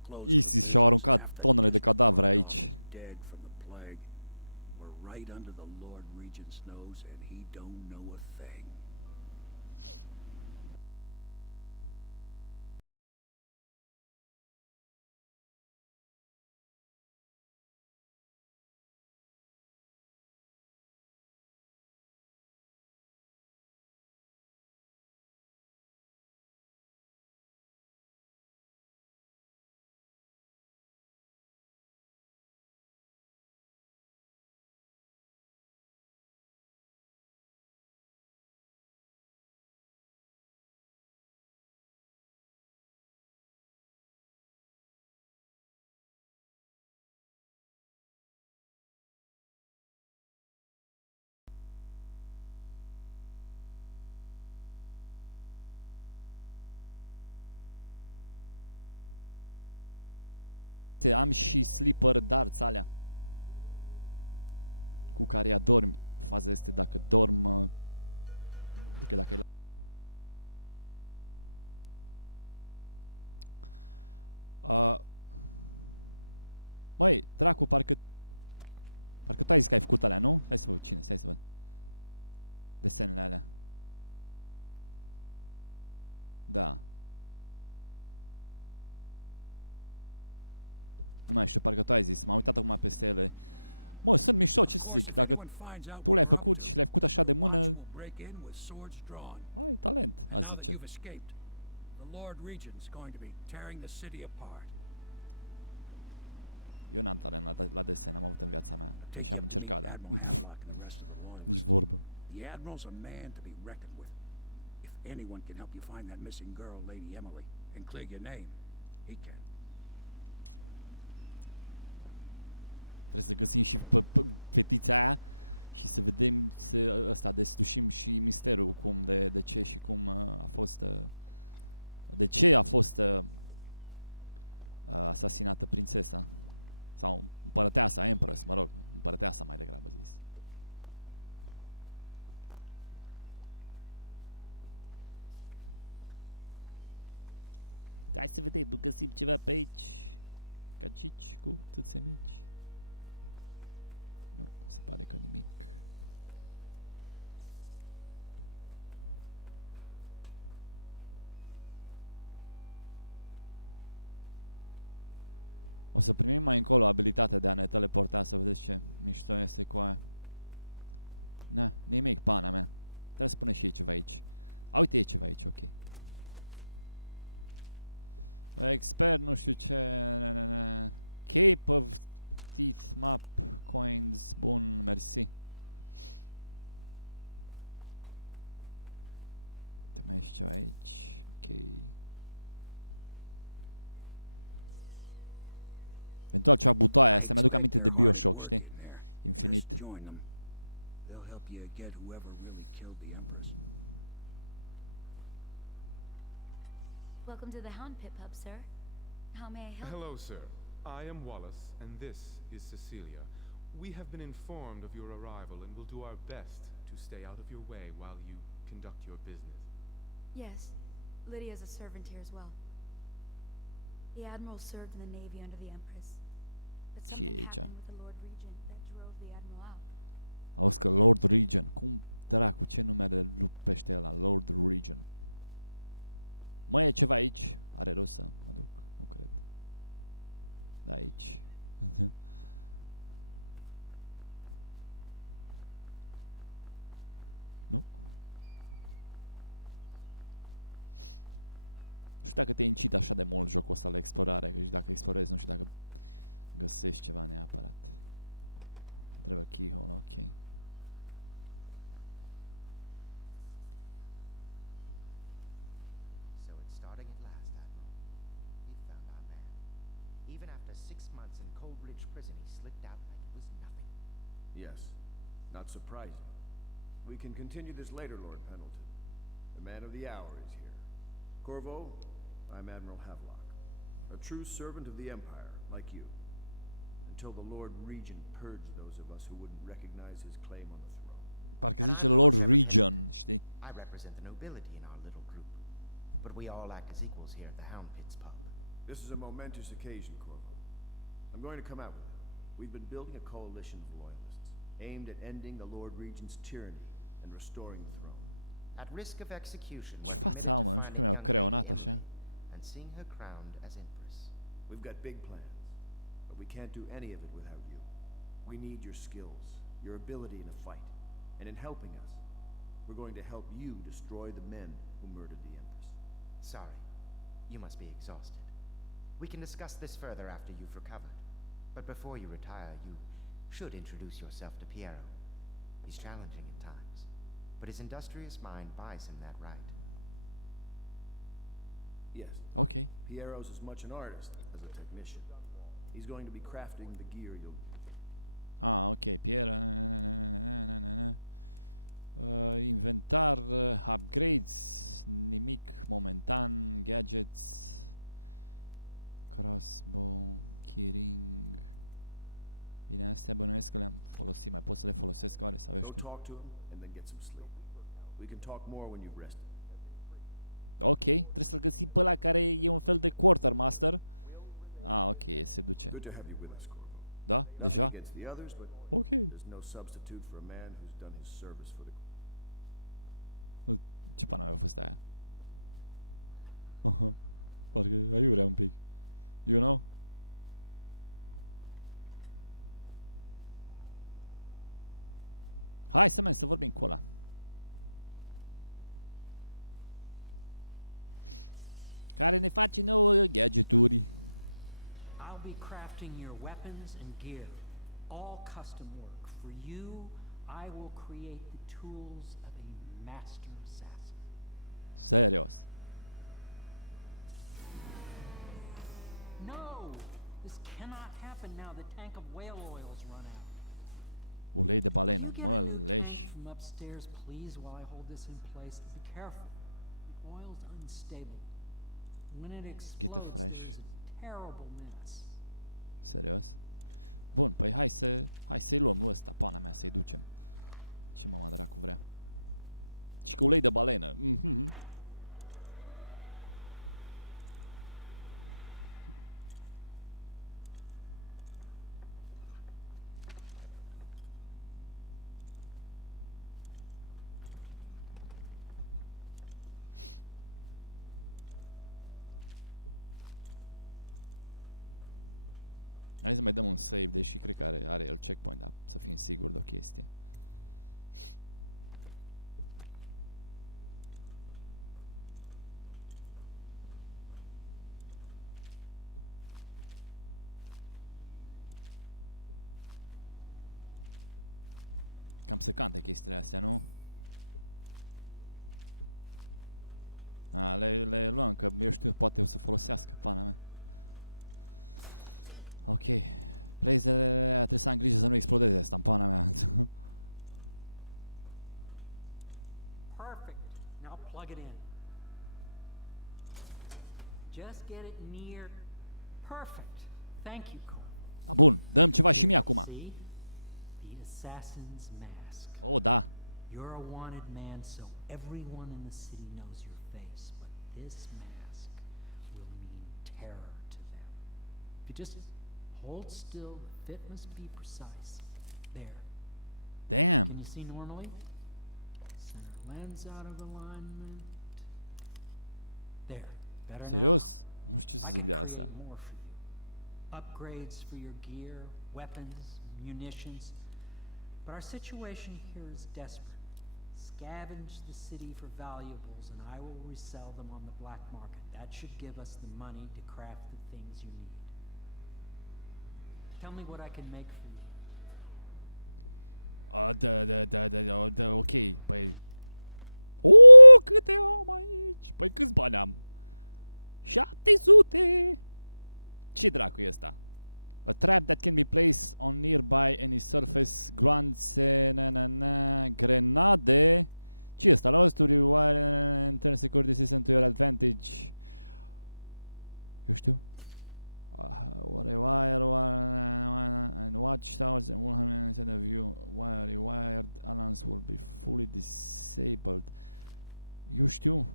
Closed ISIS și-au aruncat after tonele de cadavre aici. dead from the plague. We're right under the Lord Regent's nose and he don't know a thing. Am și sleeper darts alea cu care adormi. Faza este dacă dorm, adică dacă e la... Măi, dracu, parcă tu ai zis că ai făcut alea, nu? Hai să văd cine, stai să văd desenele alea. Da. Nu mai știu, parcă tu ai zis, m-am uitat acum peste ele. Mă, sunt mișto, ce să zic, dacă tu le-ai făcut și le-ai făcut așa de mână, ai talent, a zice. Eu n-am talent la desen, am avut în viața mea, deși am încercat, dar nici vorbă. The Admiral's a man to be reckoned with. If anyone can help you find that missing girl, Lady Emily, and clear your name, he can. Trebuie să găsim și pe fetița aia și să vedem, să deslușim și misterul cum, de ce și cum a fost, de ce a fost asasinată prințesa. Sau împărăteasa, Empress, mă rog, împărăteasa mai degrabă zis. Hai să vedem, nu găsim ceva pe aici. Cacici cu țâțe mici. Nu, se pare că nimic. O să primim mai încolo abilitatea de a ne teleporta, să vedeți ce mișto este cu aia. Na, nimic, pana mea. Trebuie să pune și ceva aici. A, uite, e ceva aici, ok. Expert, nu știu ce... Cape of Teeth Map, coins, bun, mersi. Uite, mai ești ceva aici, ok. Eventual ceva butoaie, astea mi-aduc aminte de Bioshock, știi? Infinit. Welcome to the Hound Pit Pub, sir. How may I help? Hello, sir. I am Wallace, and this is Cecilia. We have been informed of your arrival and will do our best to stay out of your way while you conduct your business. Yes, Lydia's a servant here as well. The Admiral served in the Navy under the Empress. But something happened with the Lord Regent that drove the Admiral out. Auzi că Lord Region. Cum dracu, ce numere lupește ăla? Lord Region. Mă, e ceva aici? Are rost să mă duc? Nu cred. Da, aici. Nu? Nu știu dacă te incit așa de mult jocul ăsta la explorare, că și dacă explorezi, nu știu dacă găsești ceva neapărat. Trebuie keyhole, ok. So it's starting at last, Admiral. Even after 6 months in Coldridge Prison, he slipped out like it was nothing. Yes, not surprising. We can continue this later, Lord Pendleton. The man of the hour is here. Corvo, I'm Admiral Havelock, a true servant of the Empire, like you. Until the Lord Regent purged those of us who wouldn't recognize his claim on the throne. Parcă zice Lord Region, știi? I represent the nobility in our little group, but we all act as equals here at the Hound Pits pub. This is a momentous occasion, Corvo. I'm going to come out with it. We've been building a coalition of loyalists, aimed at ending the Lord Regent's tyranny and restoring the throne. At risk of execution, Ce față au, mă? Nu știu cum i-au creonat așa. and seeing her crowned as empress. We've got big plans, but we can't do any of it without you. We need your skills, your ability to fight, and in helping us, we're going to help you destroy the men who murdered the empress. Sorry, you must be exhausted. We can discuss this further after you've recovered. But before you retire, you should introduce yourself to Piero. He's challenging at times, but his industrious mind buys him that right. Yes. Ok. Piero's as much an artist as a technician. He's going to be crafting the gear you'll... Ah, ok. Pierre. Inventar, upgrades, nimic momentan, gadgets, crossbow, keyring. Bine, astea bănuiesc că le-am folosit. Mai pot să le folosesc oare sau eu Go știu? talk to him and then get some sleep. We can talk more when you've rested. Ok, trebuie să-l găsim pe ăla care e un fel de quartermaster. Ah, ok, se duce. Good to have you with us, Corvo. Da? Nothing Deja? against the others, but Ok. there's no substitute for a man who's done his service for the... Ce pana mea a fost aia? Aha. Parcă aiurea un pic. You know? Hai să mergem să vorbim cu ăla. Care ne face nouă gadgeturi. I'll be crafting your weapons and gear, all custom work. For you, I will create the tools of a master assassin. Serios. No! This cannot happen now. The tank of whale oil's run out. Ulei de balenă, You get mă a new leș. tank from upstairs, please, while I hold this in place. Be careful. The oil's unstable. When it explodes, fresh. there's a terrible mess. Serios? Bun, păi hai să-i luăm lui ăsta, pana mea, să-i ducem. Ce mama dracu vrea? Și cu ulei de balenă. Mhm. Hai să mai dăm un save, deși cred că are el checkpoint, dar să fim siguri de o chestie. Cam secante chestiile astea, nu? A, le luăm, că eu știu, poate o să folosească, pana mea. Ok. Plezele trebuie să am grijă să nu explodeze asta, în pana mea. Perfect. Now plug it in. Just get it near. Perfect. Thank you, Cole. Bun, dăm ceva și mie acum. See? The assassin's mask. Oh, da. You're a wanted man, so everyone in the city knows your face, but this mask will mean terror to them. If you just hold still, the fit must be precise. There. Damn. Can you see normally? Center lens out of alignment. There. Better now? Serios? Nu știu ce să I zic can de create asta. more for you. Upgrades for your gear, weapons, munitions. But our situation here is desperate. Scavenge the city for valuables and I will resell them on the black market. That should give us the money to craft the things you need. Tell me what I can make for you. Da, ok, păi... câte am aici? Păi câți bani am? 700! Ce dracu e ăsta? A trap that can be placed on nearby any surface, gloanțe, grenade. Ce e ăsta? Allows to rewire internal security system to your advantage. Eu știu. Rewire and watch towers and 100% of you. Rewired alarms will be fully disabled. Eu știu.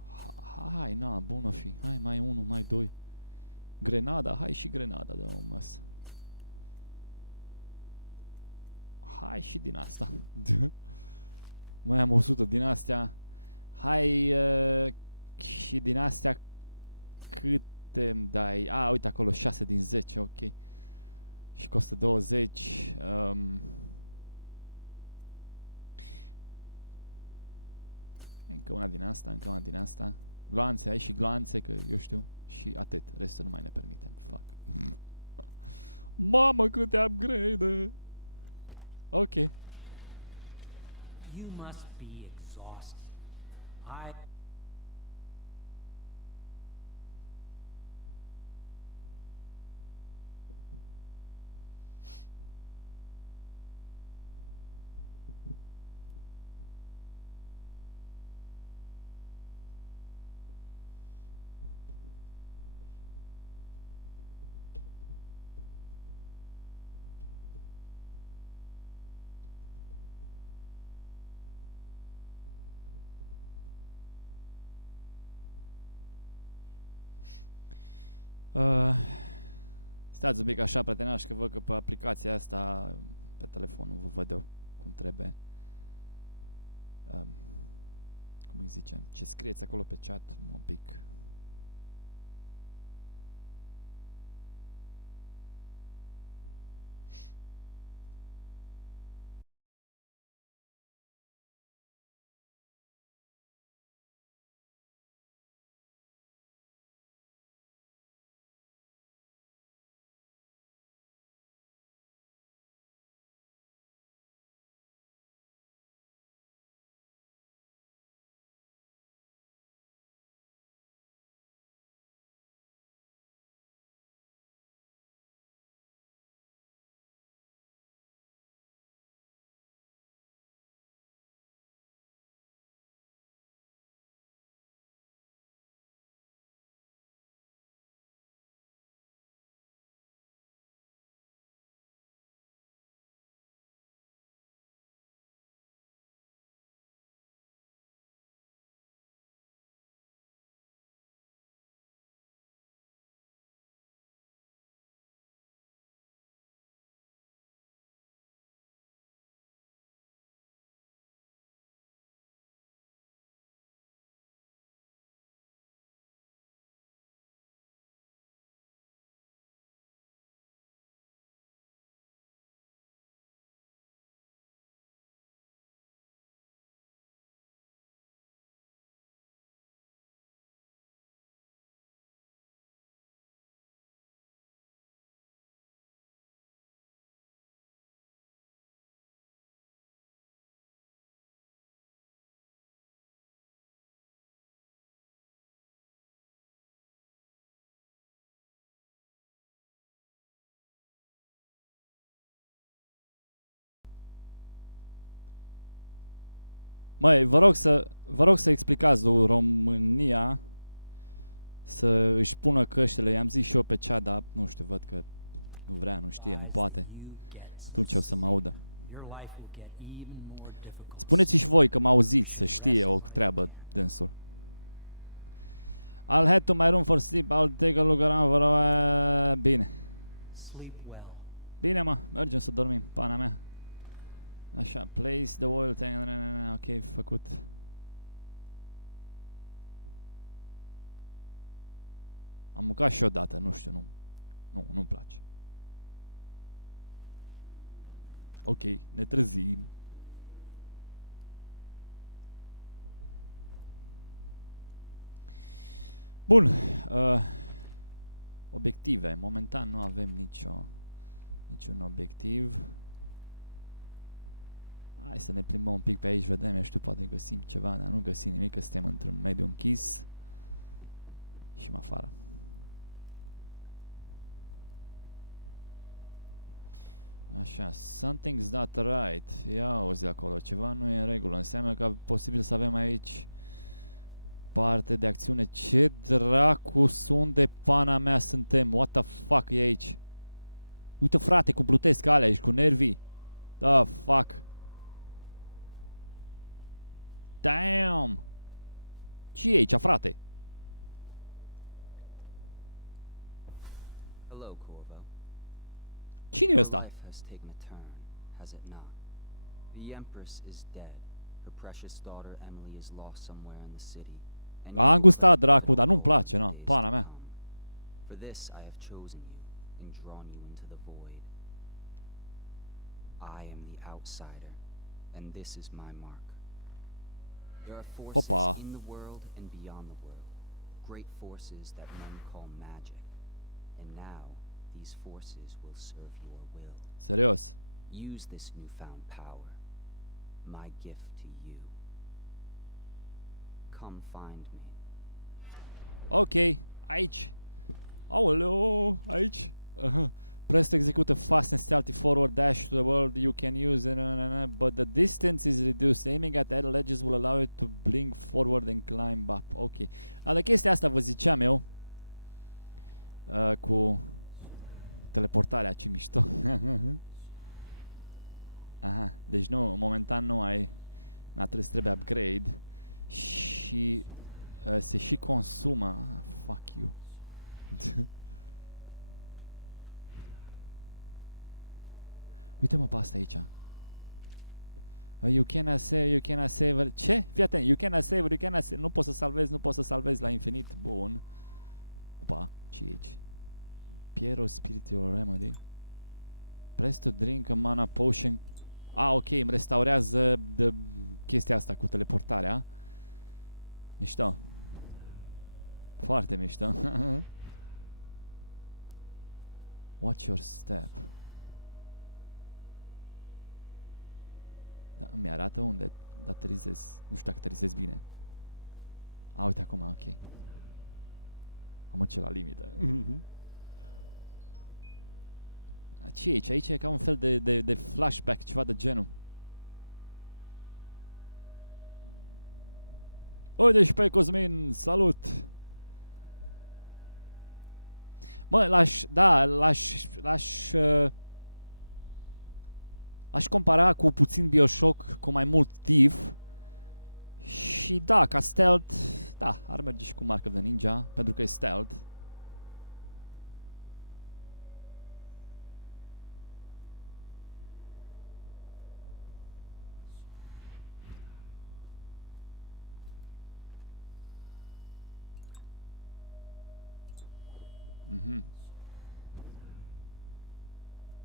Hai, na, bună fi. Hai, mai unul, mai doi. Grenada, hai și grenada de omul ăsta. Hai și din asta. Mai am 100 din astea. Hai și din astea câte îmi dai? Uite acolo 6 din 10, ok. Și costă 20. Încă una din asta, încă una din asta. Gloanțe, ai și gloanțe, că eu știu. Și atât, restul nu mai ne permitem. Fuck. Mamă, câte upgrade! Ok. You must be exhausted. Stați un pic așa, prietenași, că văd că pe aplicația asta, pe telefonul, vă văd eu cum trebuie. Cum îi zice? Ce scrieți acolo pe chat, un pic. Măi, vă rog să explicați lui România să își pună căștile. I-am zis și eu pe chat, dar nu știu, văd că nu vrea, nu știe, nu poate. Atunci o să mă audă. Spuneți și voi că mă auziți, să știe o treabă dânsul. I'll head to my room for sleep. I'll take a look around for... Bine. Bine, mă, mergem să dormim, pana mea. Așa, place the oil tank, ok, făcut. Am mâncat și odată, nu știu, nu-mi place. Ok, ne trezim. Bun, obiective. Momentan nu avem niciun obiectiv. Hai să ne plimbăm un pic pe aici, vedem, eu știu, poate găsim ceva, dar nu găsim nimic, că suntem într-un mediu închis. Și în afară. Așa, something's not right. Ia auzi acolo, ceva nu e în regulă. Înseamnă că posibil să avem aici parte de acțiune. Ce dracu sunt de pana mea suntem? What the fuck e aici? Uite, frate, cu plutesc alea aici, cu nervii. The fuck. Damn. Ce e aici, frate? Hello, Corvo. Cine e ăsta? Life has taken a turn, has it not? The Empress is dead. Her precious daughter Emily is lost somewhere in the city. And Am gustat, dracu, dar nu-mi place, na, pana mea. For this I have chosen you and drawn you into the void. I am the outsider, and this is my mark. There are forces Hopa. in the world and beyond the world, great forces that men call magic. And now, these forces will serve your will. Serios. Use this newfound power, my gift to you. Come find me. Ok, aici. Aoleo, aici. Press to execute a fast and stealthy forward dash to the world you can use, but the distance is reduced. Aiming at other ledges will allow you to blink forward and climb up. Ok. Dar de chestia asta vă ziceam eu. Cu teleportarea, ce mișto. Aha, deci nu, momentan nu ai. Trebuie upgrade. Și se și consumă. Ah, fuck you. Uite-mă pe asta aici. You cannot save. Ce? Fii atent. You cannot save. Nu poți să salvezi la infinit. Bun. Opa, ce e aici? Piero Spiritual Remedy. Press to drink a mana potion. Ok, îmi restaurează de chestia asta cu teleportarea. Mișto. Foarte mișto. Watch your step. Da, îmi arată unde daterizez. Nu știu dacă daterizez bine. Uite acum, ok. Am ce la limită. Ce e aici? Aici e ca un fel de flashback, ceva de genul. Uite și pe Cosmin, salut! Mă, l-aș compara cu puțin BioShock, cu mai mult TIF. Și da, ca stealth, da, ar merge și cu Mark of the Ninja, pentru că e stealth.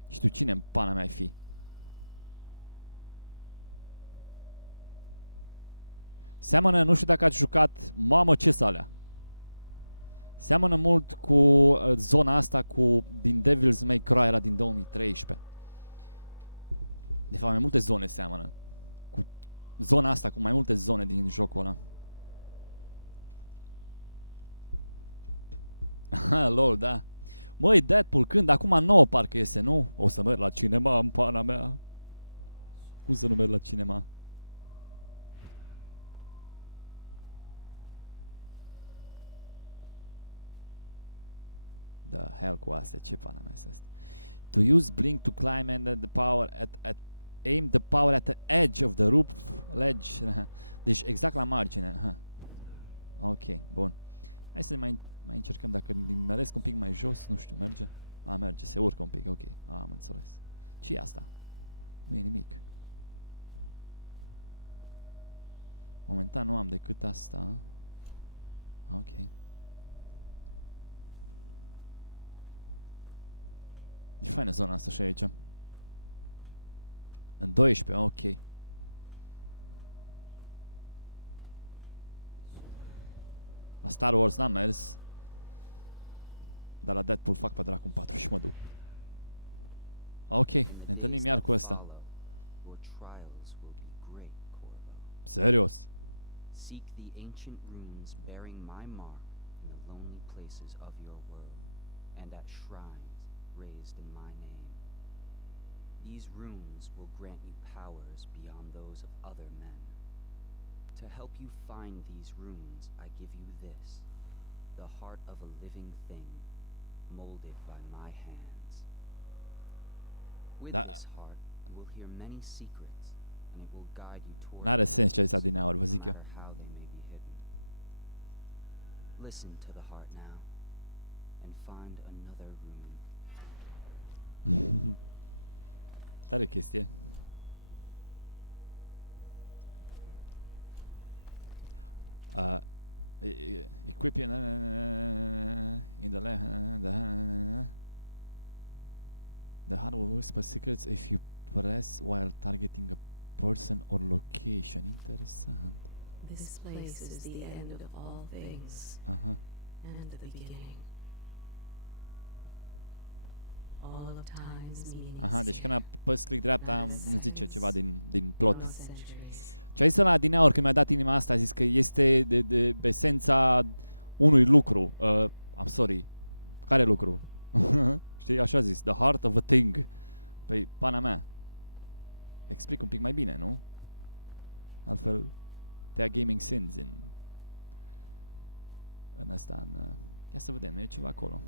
Și tu cine în pana mea ai fi? Seamănă, nu știu dacă ați jucat, mamă ce-s alea. Seamănă mult cu zona asta din Devil's May Cry, era din 2013. De fapt, mai multe zone seamănă. Cu zona asta, cu mai multe zone din jocul ăla. Lol, da. Măi, Deadpool, când? Acum 9 parcă iese, nu? O să merg la cinema în pana mea. Cum să nu merg la cinema? The hell cu astea, ce pana mea este asta? To use blink to climb and the power aim the power at the edge of the roof ledge. Deci exact la margine. Ok, bun. Hai să mai încercăm dacă nimeresc un pic mai jos, nu știu, merge? Merge, se urcă un pic, ok. Am înțeles. Ce e asta? Nu e nimic. Momentan nu am decât asta. Ok. E faină zona asta și aici. În 12, ok. La Star Wars n-am mers. Dar la Deadpool fac pe dracu 4 și mă duc. Ok, ne întâlnim iar cu ăsta. Serios? Seek the ancient runes bearing my mark in the lonely places of your world, and at shrines raised in my name. These runes will grant you powers beyond those of other men. To help you find these runes, I give you this, the heart of a living thing, molded by my hands. With this heart, you will hear many secrets, and it will guide you toward. N-are sens ce ai zis din aur, vă zic eu. Listen to the heart now, and find another rune. Tare chestie. Equip in the heart will whisper secrets if you press while targeting a person or location. Interesant. This place is the end of all things. And the beginning. All of time is meaningless. Aha, deci când apăs click dreapta îmi zice ceva din plot. Ce ai zis ăla din aur când mi-a dat inima asta, a zis că este de esența unui lucru. I'm sorry. Care lucru? Știi, așa a zis. The heart of a thing. Păi, pana mea. Explic un pic mai bine, nu? Altfel, te-a gaming sins în ăsta, ia să vedem, nu e ceva acolo.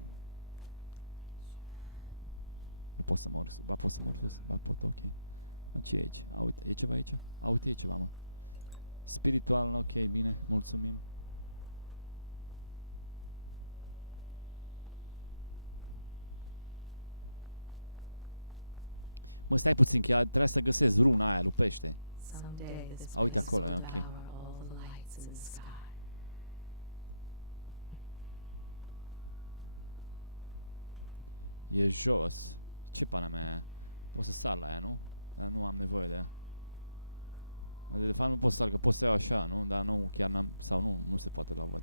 Nu pot să mor sus. Ba pot să mor sus? Ba pot, ok. Ce e aici? A, uite, e ceva aici? A, uite, e ceva, mă. Spiritual, ok, bine, mulțumim. Mă, stai puțin, că trebuie să găsesc runa aia, lupește. A, uite acolo, e ok. E jos. Ce pana mea? Pot să sar la ea, nu? Dar nu am nevoie de ea. De fapt nu pot să sar, că pot să iau așa, nu? Dar nu, chiar n-am... Sau nu, nu se poate la văd.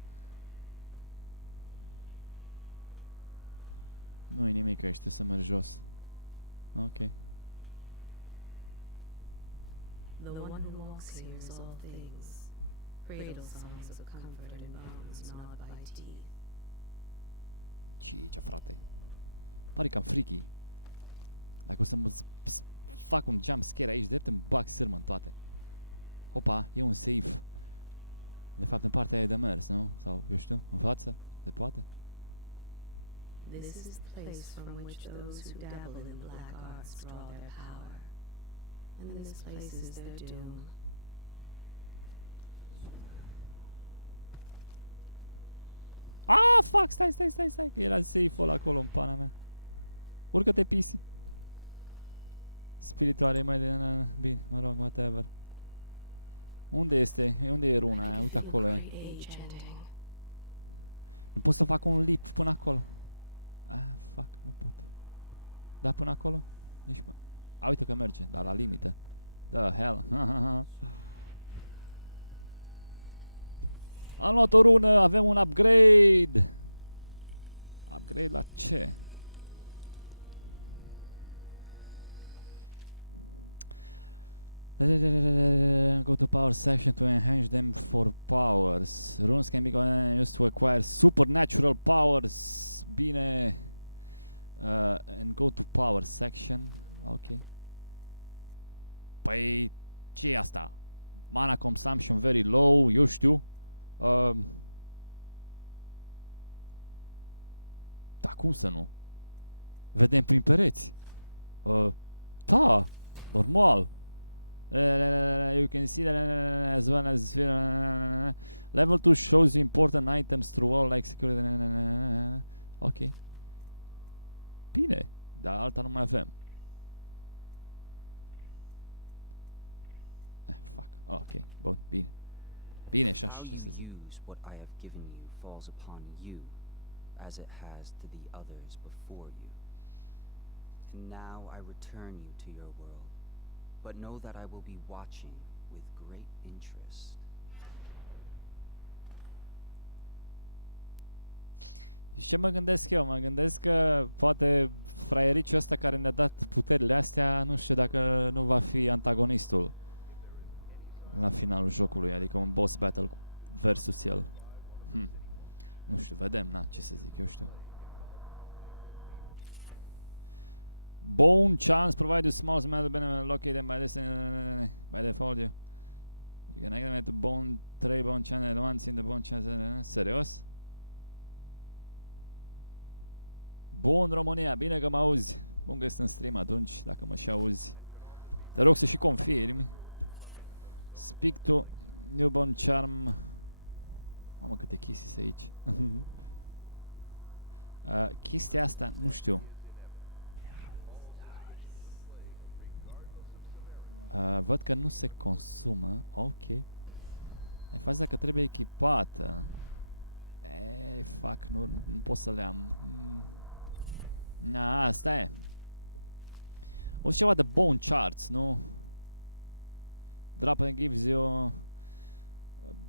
Nu-i nimic aici, trebuie să merg jos. Ok. The one who walks here is all things. Cradle songs of comfort and bones gnawed by teeth. Ce e aici, frate? Pare cam freaky. Dacă o să mă fac un jump scare aici, drept îmi bag sârmă în toate. Opa, e un safe. De fapt, în partea aia e de mers, nu? Sau, eu știu, în față? Se poate? This is the place from which those who dabble in the black arts draw their power. And this place is their doom. Ah, fuck, stai, că era safe-ul acolo în pana mea. Urcă-te, PC. Spirituale mai de... Bine, mă rog, whatever. Unde este? Unde e runa aia? Uite acolo e. Nu pot să fac un leap până acolo. Ah, fuck, nu pot. Da, până acolo? Nici până... A, uite că merge, dar la limită. The hell. Am luat o rună, avem un upgrade. Upgrade la ce? Go to power section to enhance them for powers. Runes can be used to acquire supernatural powers. Bine. And go to power section. Ok. Păi, ce e asta? Mana consumption very low, eu știu. Da, cum să nu? Vedem prin pereți. Da, normal. You can see that as well as level 2 shows you important items through all like security. Ok. Bine, dar alta nu mai avem. Fuck. Ok, bun, bine. Bine, și How așa, ce you să zic. use what I have given you falls upon you, as it has to the others before you. And now I return you to your world, but know that I will be watching with great interest. Și ce mă gândesc eu? Mă gândesc că poate fraiericiul ăsta care ne-a dat puterile astea, nu știu dacă nu va fi antagonistul la finalul jocului, adică un boss battle versus el. Nu știu, vedem, na, ce să zic, eu știu. Bone chance provide you small amount of benefit located by this by default you can activate the bone tray bone channel once in the bone channel. Serios? Bun, România, bine că mă auzi. Bun găsit în stream atunci, dacă mă și auzi. Te rog să și confirmi. Speak to newborn charm. Mamă, câte chestii sunt aici. Chestia asta, nu știu. Văd că nu se consumă. Ok. E faza că trebuie echipată. Fuck, nu pot să le am. Na, asta e. O să ceva de bone charts, nu? Drop and gives you a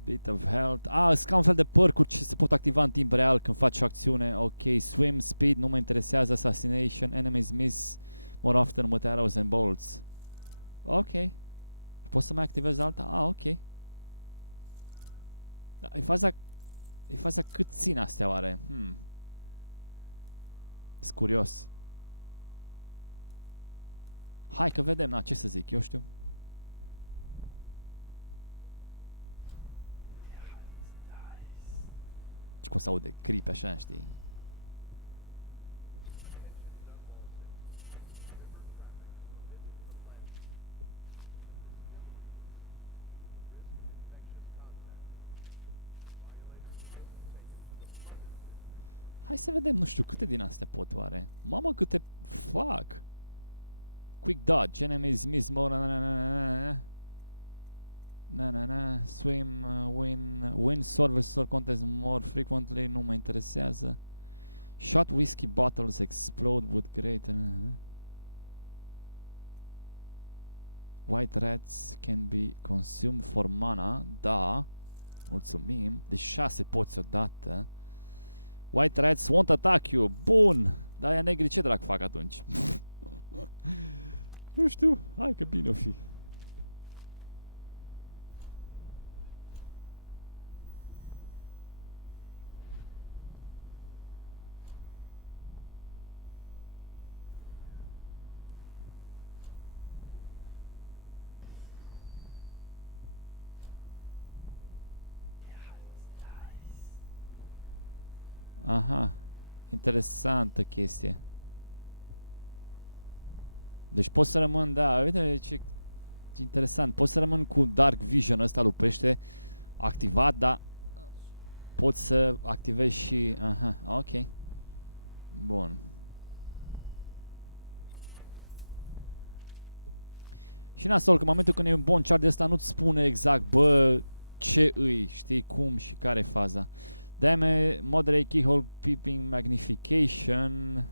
bit of health. Sunt ca un fel de percuri ce se pot activa în timp real când faci o acțiune. Ok, swim, speed, nu mă interesează. Assassination, enemies miss more often with arrows and bolts. Ok. Poți să mai activezi alta? Ok. Da, e faza cât țin astea oare? Sunt curios. Hai că vedem, na, ce să zic, eu știu. Și cum se aude creep așa, știi? Hai să vedem, nu știu, câte din astea pot oare. Mamă, câte... Fuck! Quick dodge, enemies miss more... Swim, win sword vs sword contest more frequently, nu mă interesează. Shot whiskey bottles explode with great... White rats can be consumed for mana, da. Mulțumim. Deci 6 poți odată. White rats won't attack you. Bun! Dar aia negri ce drac fac atunci? Nu știu. Hai că bine o fi. Aha. Interesantă chestie. Deci pot să rămân, da, uite ce interesant. Pot să rămân cu Dark Vision ăsta lui pește activat, dar pot să activez și... Aha, ok. Bun. Și nasol, că în momentul când e un bon chart de ăsta nu-ți spune exact, bă, ce îi, știi, cum și care e faza. Dame, moderate keyhole peeping magnification.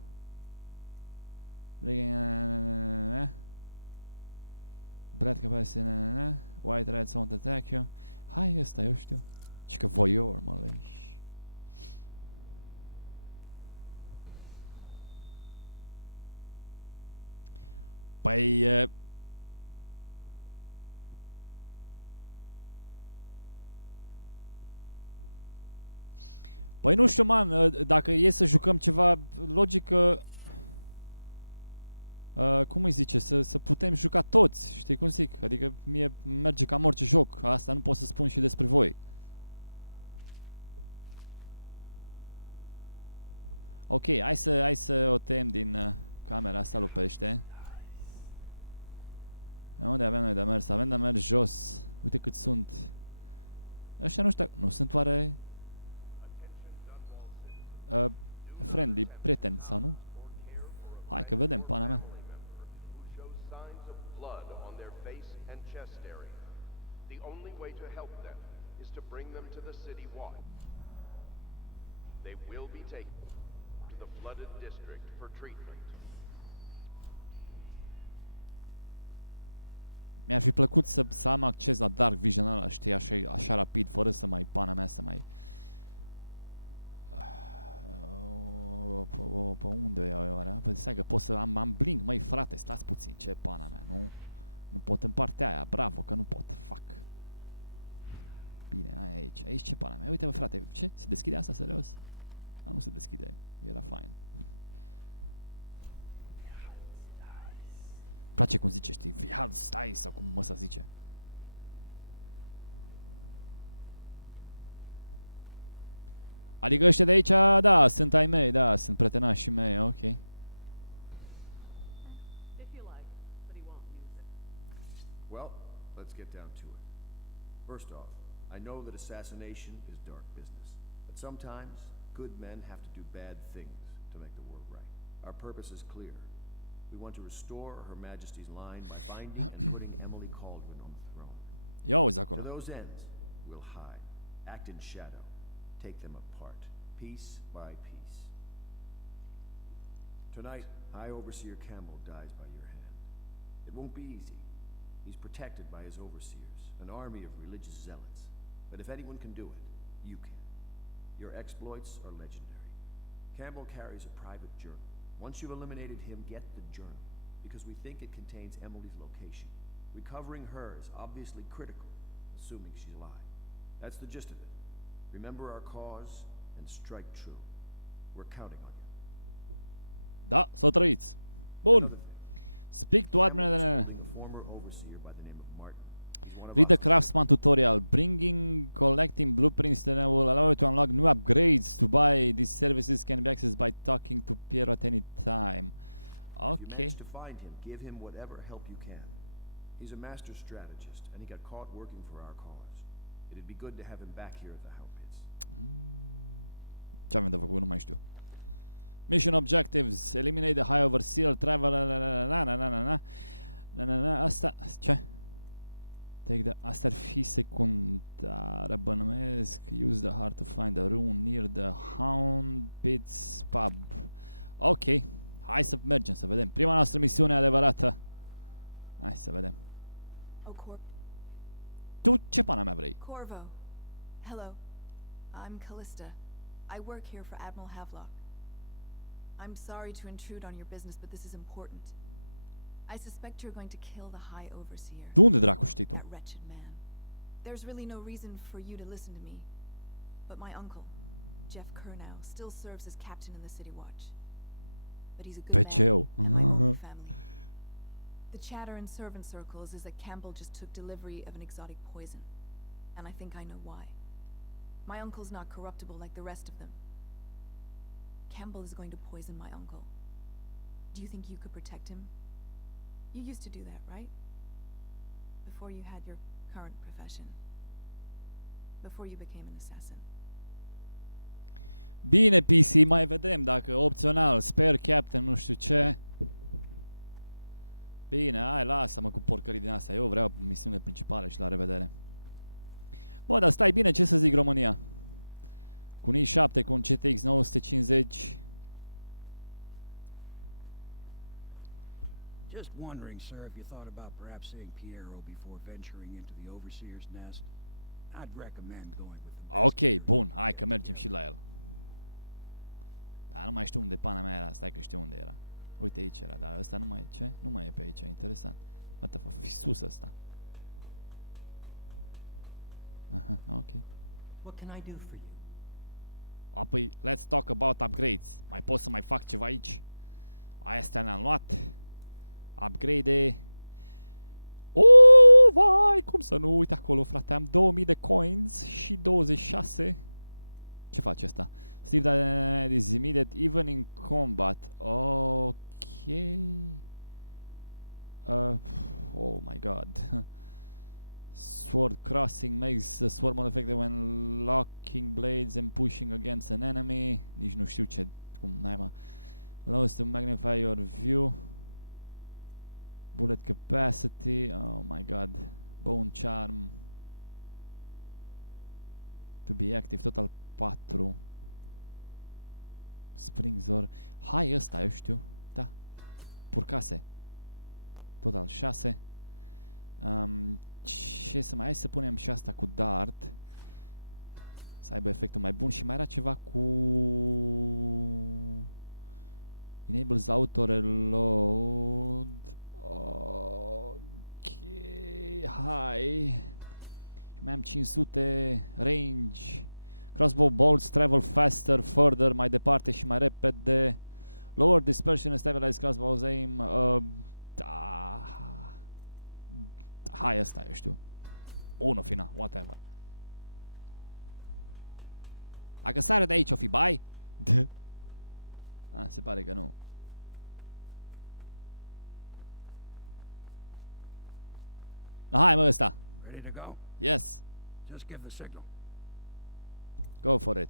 Breath capacity, white rats won't attack you. Hai ăsta, eu știu. Și că voyeur, mă leși. Păi... Păi nu știu, man, dacă e să jucăm ceva, logică, cum îi zice, să putem juca toți, știi cum zic? Adică mie merge cam orice joc, asta nu pot să spun și despre voi. Ok, hai să o tem din camera asta lui pește. Unde avem noi de mers? Avem de mers jos. Uite cât sunt. Ăștia nu știu, nu sunt oare... friendly, prieten sau nu? Hai că vedem, pana mea. is to bring them to the city watch. They will be taken to the flooded district for treatment. Mi-ar fi plăcut să am acces la Dark Vision ăla, știi, așa rapid, fără să mai, pana mea, să mai... Pe unde o iau eu oare? Păi stai că pot să am blink, măi frate, stați puțin, ce pana mea, nu pot în partea aia, bravo că nu pot, fuck. Bine, aia aici, aici ce pana mea, uite bă frate, ce? Se deschide asta serios? A, nu se deschide, era fain. Îmi place cum zice, știi, Vihal, stai, sau cum mă să zice. Adică ăștia de aici, da, sunt ai mei, da, sunt prietenașii mei, ok. Well, let's get down to it. First off, I know that assassination is dark business, but sometimes good men have to do bad things to make the world right. Our purpose is clear. We want to restore Her Majesty's line by finding and putting Emily Cauldron on the throne. Ia uzi acolo. For those ends, we'll hide, act in shadow, take them apart, piece by piece. Tonight, High Overseer Campbell dies by your hand. It won't be easy. He's protected by his overseers, an army of religious zealots. But if anyone can do it, you can. Your exploits are legendary. Campbell carries a private journal. Once you've eliminated him, get the journal, because we think it contains Emily's location. Recovering her is obviously critical, assuming she's alive. That's the gist of it. Remember our cause and strike true. We're counting on you. Da, să o trăiți. Bun. Speak to admin. Former overseer by the name of Martin. Read the craftsman tutorial. Collecting blueprints that will allow you to unlock new upgrades. To buy these services can be accessed by talking to Piero at any time. If you Okay. manage to find him, give him whatever help you can. He's a master strategist, and he got caught working for our cause. It'd be good to have him back here at the Hell Pits. Ce avem de făcut? Nu mai știu. Mission objectives. Eliminate the High Overseer. Travel. Asta. Ce? Take the... Asta ar fi secundară, bănuiesc. Use the heart to find the rune near the Hound Pits pub. Ok. Hai să mergem, să vedem. Prima noastră misiune adevărată. Hai să vedem. Tu ce pana mea vrei? Corvo. Hello. I'm Callista. I work here for Admiral Havelock. I'm sorry to intrude on your business, but this is important. I suspect you're going to kill the High Overseer. De unde dracu știi tu? That wretched man. There's really no reason for you to listen to me. But my uncle, Jeff Kernow, still serves as captain in the City Watch. But he's a good PCO. man. Family. The chatter in servant circles is that Campbell just took delivery of an exotic poison. And I think I know why. My uncle's not corruptible like the rest of them. Campbell is going to poison my uncle. Do you think you could protect him? You used to do that, right? Before you had your current profession. Before you became an assassin. Bine, PC, mai vedem dacă opțional, spare captain, nu știu ce. Bine, hai, lasă-mă cu porcării din astea. Eu vreau misiunile principale și la revedere. Bă, dar stai bine, ce să zic România? Cu un i7, cu un GTX 950. Just wondering, sir, if you thought about perhaps seeing Piero before venturing into the Overseer's nest. I'd recommend going with him. Ok, bun, hai că mergem și la el. Dar nu mai știu unde pana mea era, stai că știu unde era. Uite aici era, dar ăsta nu mai e, ce? Nu mai e pe aici, interesant. What the fuck, fi sus ăsta. Aha, ok. What can I do for you? Apoi, let's talk about upgrades. Mai pot să mai fac ceva aici? Astea le-am luat. Upgrade. Oh, vai, cum să nu? Uite acolo, frate, am 2000 de coins și 26. Ce face asta? Steve that is immediate even in combat. Ok. Oh my god. Sword crossing makes the sword more effective when locking blades and pushing against an enemy. Nici nu știu ce, cum naiba. Allows to magnify your view. Bullet capacity. Oh my god. Bone charm. To be active, total 4. Springzor. Hai ăsta, eu știu. Da. Purcase. Total 6. Ce să mai... Hai să punem și asta cu dart. Să aibă efectul mai bun. Și mai era ceva cu... Enables auto reload. Ok. Hai. Și mai am 500. Range. Crossbow bolts travel faster, further, mai departe și mai repede. Lower dispersion and stabilize crossbows aim. Da. Hai, ăsta eu știu. 1 final, whatever. Dacă sare de aici o fi bai? Se pare că nu. Hai mă, ăsta. Ready to go? Yes. Just give the signal. Go for it.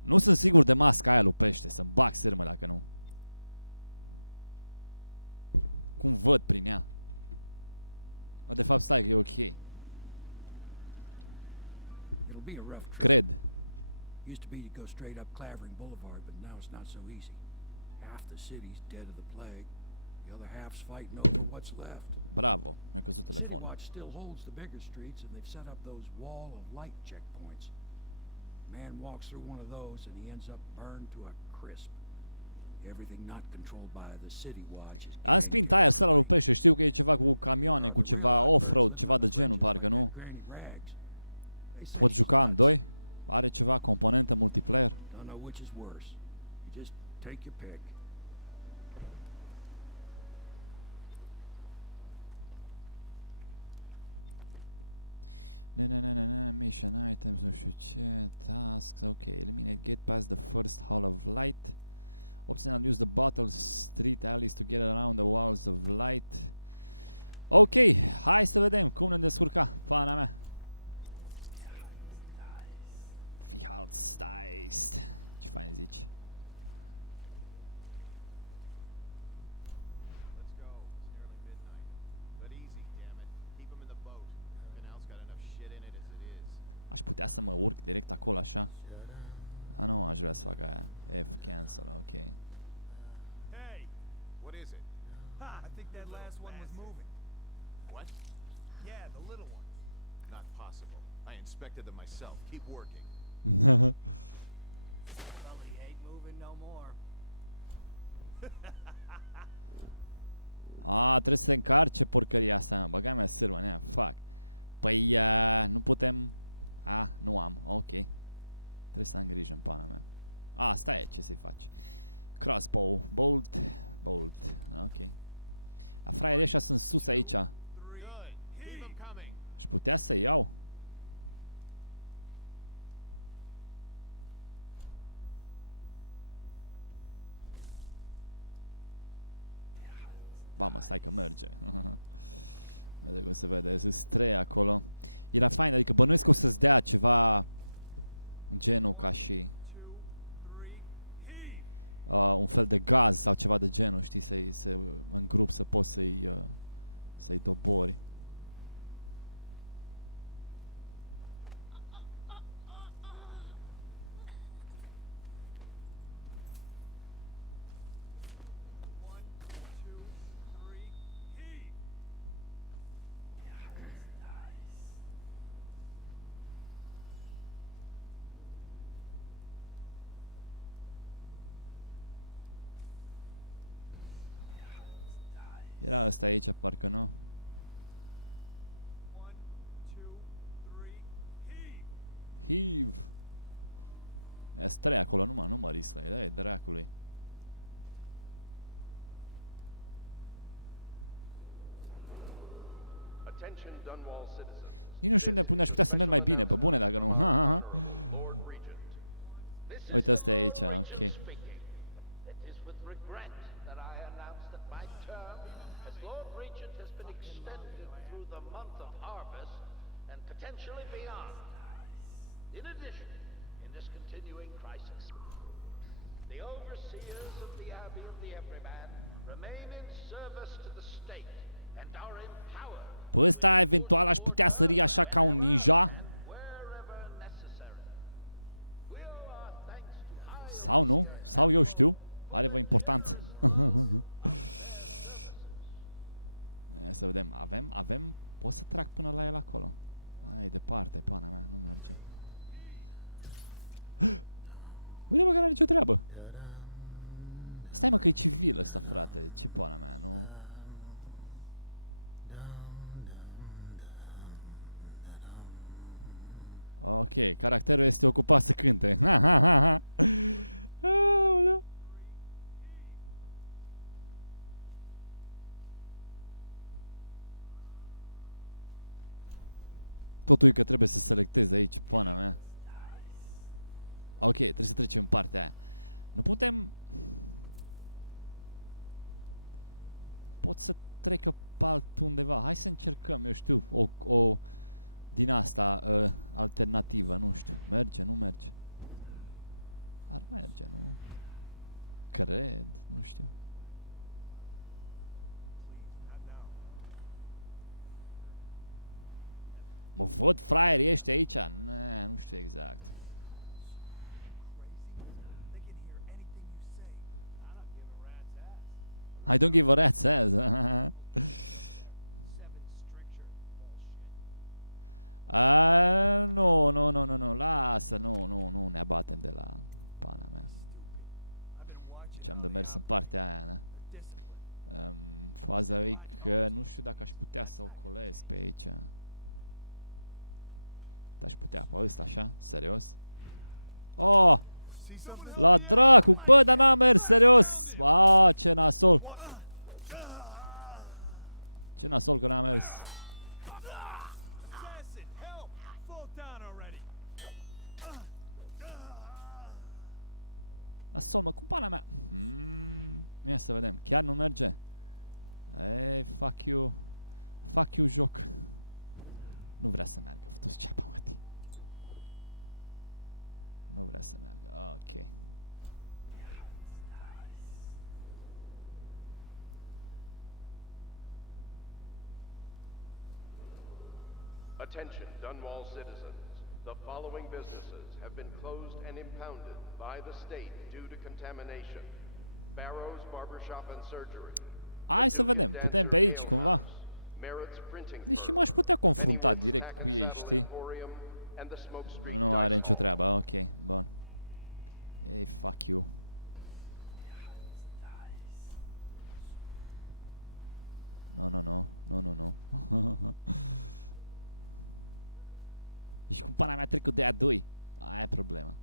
Nu sunt sigur de masca aia lui pește, să-mi bag sârmă dacă nu. Cum văd prin ea? De fapt, stai că e ok. Cred. Used to be to go straight up Clavering Boulevard, but now it's not so easy. Half the city's dead of the plague. The other half's fighting over what's left. Bravo, mi-a căzut telefonul. City Watch still holds the bigger streets, and they've set up those wall of light checkpoints. Man walks through one of those, and he ends up burned to a crisp. Everything not controlled by the City Watch. Am spin tire să-l lupește, știu că e ceva cu camioane, cu ceva off-road, ceva de genul, parcă nu? Pot juca în 2? Are ceva componentă multiplayer? Mission items, nu știu ce, tasks, ok, eliminate, get past the first hall of light. Optional, use the bottle street alleys to get around the walls of light. Ok, hai să vedem cum ne descurca, pana mea. Fihalsteist. Ce fain zici? Aș putea să mă urc direct acolo așa? Ah, nu, aș vrea să fac aia. F cancel, ok. Hey, what is it? Ha, I think that last one was moving. What? Yeah, the little. Not possible. I inspected them myself. Keep working. Trebuie să se încarce porcăria asta, băga mea sârmă, nea, fuck. Păi, nu putem... nu am, ok. Trebuie să am grijă în pana mea. Asta e, ce să-i faci. Crossbow, bolt, ok. A fraierii ăștia sunt sus aici. Aș putea să iau? Ba mă, stai că merge. Vede cum se vede, sunt 3 acolo. Era fain, adică bănuiesc că o să-ți dea ceva genul ca și un fel de gaz sau ceva de genul, știi, în grup să poți să-i dobori. Era ăsta aici, parcă nu? Heave! E 3 acolo, nu mă risc la el, e dracului. Nici nu știu unde aș putea să merg mai bine, pe bune dacă nu. Uite, ăsta e aici, ok. Our Păi ăsta eventual aș putea sări așa ca un ninja? Sau nu? Sau eu știu? Are vă importanță. Ia să vedem. Avem? Pot să trag până la el acolo. Ai, departe, pana mea, nu merge. Uite mă că n-are nicio treabă. Stai mă că e civil ăsta, frate. Ce pana mea, nu? Ok, caracterul este ocupat să cânte. Aoleu. Totul e că trebuie să selectez aici, pana mea. Ok, trebuie să trecem în partea aia. Nu putem... Pot să trec eu pe altundeva. Hai să încercăm, eu știu, o din asta alternativă, nu știu. Merge, nu merge. Ar merge, nu? Cred, nu știu. Mă văd fraierii ăștia aici? Nu știu exact. I don't give a rat's ass. Nu, lasă, nu ne abatem de la pana mea. Deci am de mers în partea aia, da? Faza e că nu știu dacă aș putea să o colesc pe aici. Aș putea pe ăsta așa, serios? Oh! La dracu, bă, dar n-a mers, serios! Ce nasol! Ce nasol că n-a mers! Nasol, mă, cum pana mea? Ia să vedem, chiar nu merge? Ei, fuck you. Fuck you, joc. Nu vrea să meargă, fătu-ți ceapa, mătii. Nu vrea să meargă, ok. Attention, Dunwall citizens. The following businesses have been closed and impounded by the state due to contamination. Barrow's Barbershop and Surgery. Hai să vedem, putem pe aici cumva? Deși m-aș putea confrunta direct cu ei, știi? Nu are nicio treabă, ok, bun. Ei, fuck you. Nu. Deci cum pana mea trecut de a doi? Aia e problema.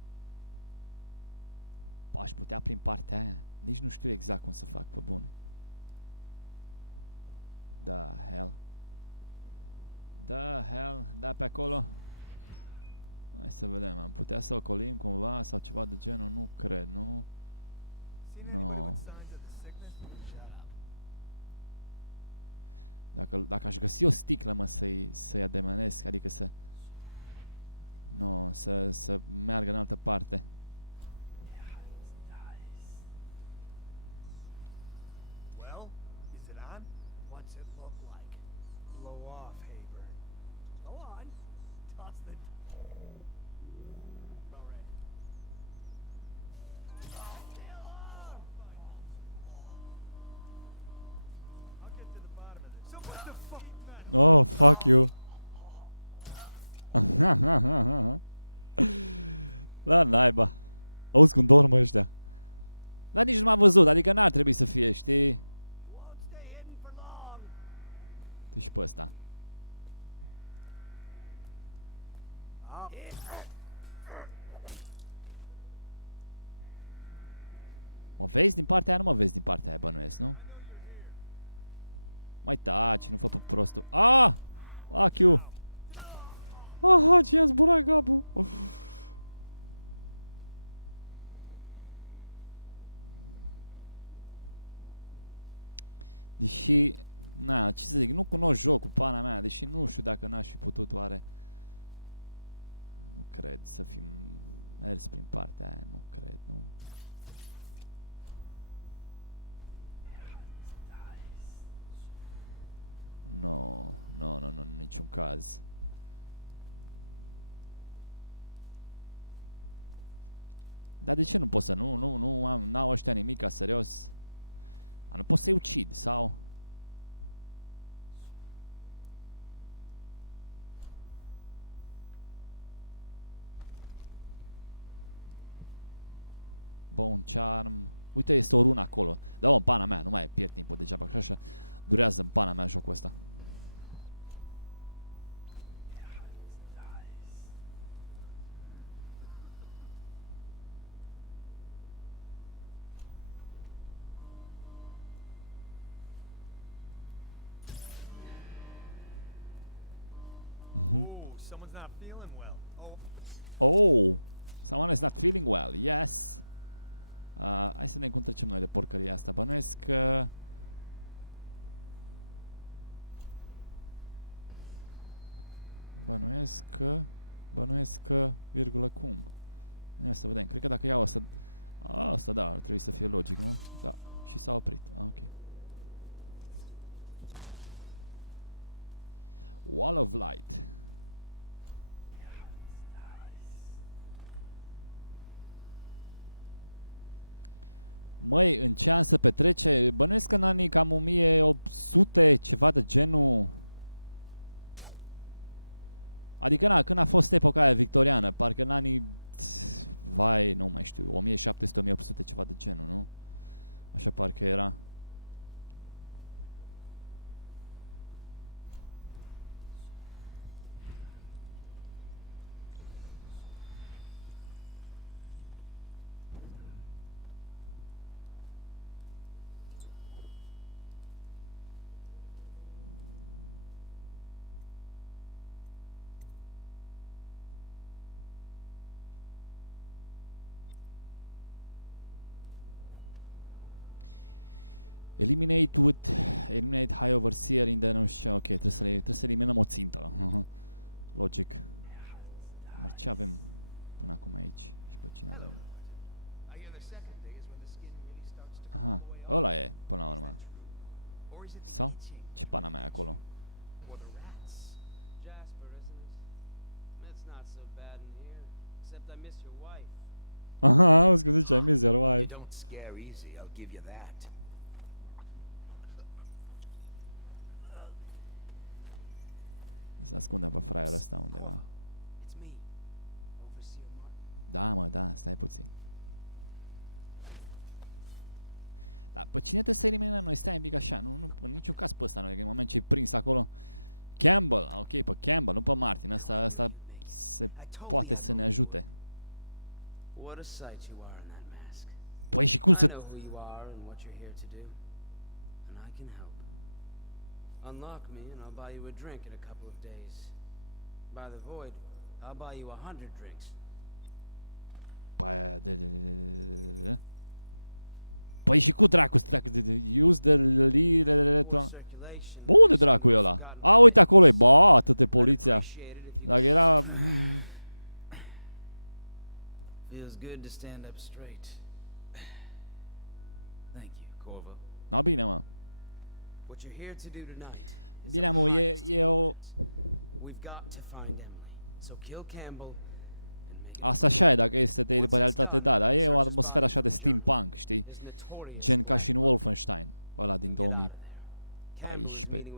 Aș putea prin partea aia. Nici nu știu exact cum să fac, pe bune. Da, hell. Da, pe acolo. Hai să vedem, am putea să ocolim cumva sau ceva de genul, nu cred, nu? Nu. Dacă aș găsi o sticlă, mă, să-i ademenesc, adică să... Nu, să meargă în altă parte. Oh, fuck you. La naiba. Auzi cum dorm ăștia. Dar nici nu m-a văzut, adică n-ar trebui să fie, știi? Tu și pe ăsta. Mă vezi din partea aia? Nu mă vezi din partea aia, bănuiesc, nu? Mai taci, nu fă pe prostul. Ah! Fuck you! Aha, ce i-a zburat capul! Deși... Na, ce să zic, nu cunosc jocul, pana mea, deși nu știu dacă n-aș fi putut oare... Nu cred să fim mers prin partea aia, nu cred, nu. No. Nu, în niciun caz. Dar de ce nu pot să... N-au ăștia nimica, serios. Nu pot să-i ucid, sau... Bone Charm. Uite, este o rună acolo. Da, în pana mea, nu mai pierd timpul degeaba, că așa durează în pana mea jocul ăsta. Ooh, someone's not feeling well. Oh, someone is not feeling well. Yes. Hai să ne cum trecem noi de porcăria asta. Bănuiesc că... Bănuiesc că... Virgulă cum? Ia să vedem. Cred că dacă iau asta... Asta da, ar trebui să fie logic, nu? Da. Și s-a oprit. Ok. Wall of Light. Măi, în ce an se petrece? Bănuiesc că în anii cam 1800, ceva de genul. Adică, na, când a fost epoca aia victoriană, parcă în anii... Vai, nu mai știu, 1700-1800, ceva de genul, nu? Așa parcă era. Eliminate high overseer in the... Nu știu ce, ok, trebuie să eliminăm o țintă. Logic. Dar ce avem până acum aici? Și pe cine avem? Aha, ăla e, până la urmă. Sau? Ce pana mea e acolo? Aha, auzi că zice, I miss your wife. Se ascunde pe fraierul ăsta undeva. Da, mă, da, stai puțin. Dar pe cine trebuie să eliminăm noi? Stai un pic așa, nu în niciun caz pe ăsta, în moment ce e prins acolo. Campbell, ok, pe Campbell, nu pe Martin, ăsta se poate să ne ajute. Păi și cum să... Unlock me and I'll buy you a drink in a couple of days. By the void, I'll buy you 100 drinks. Păi și cu dracu, use the lire... Bă, unde dracu e ăla? A, uite acolo e, bă, atât e poliția. Dacă era... Feels good to stand up straight. Thank you, Corvo. Na bine, mă. What you're here to do tonight. Bine, mă, e o... We've got to find Emily. So kill Campbell. Asta așa e, dacă este de realitate, da, dar e o atmosferă așa de steampunk, știi? Gen ca și în Wolfenstein, ăla din 2014,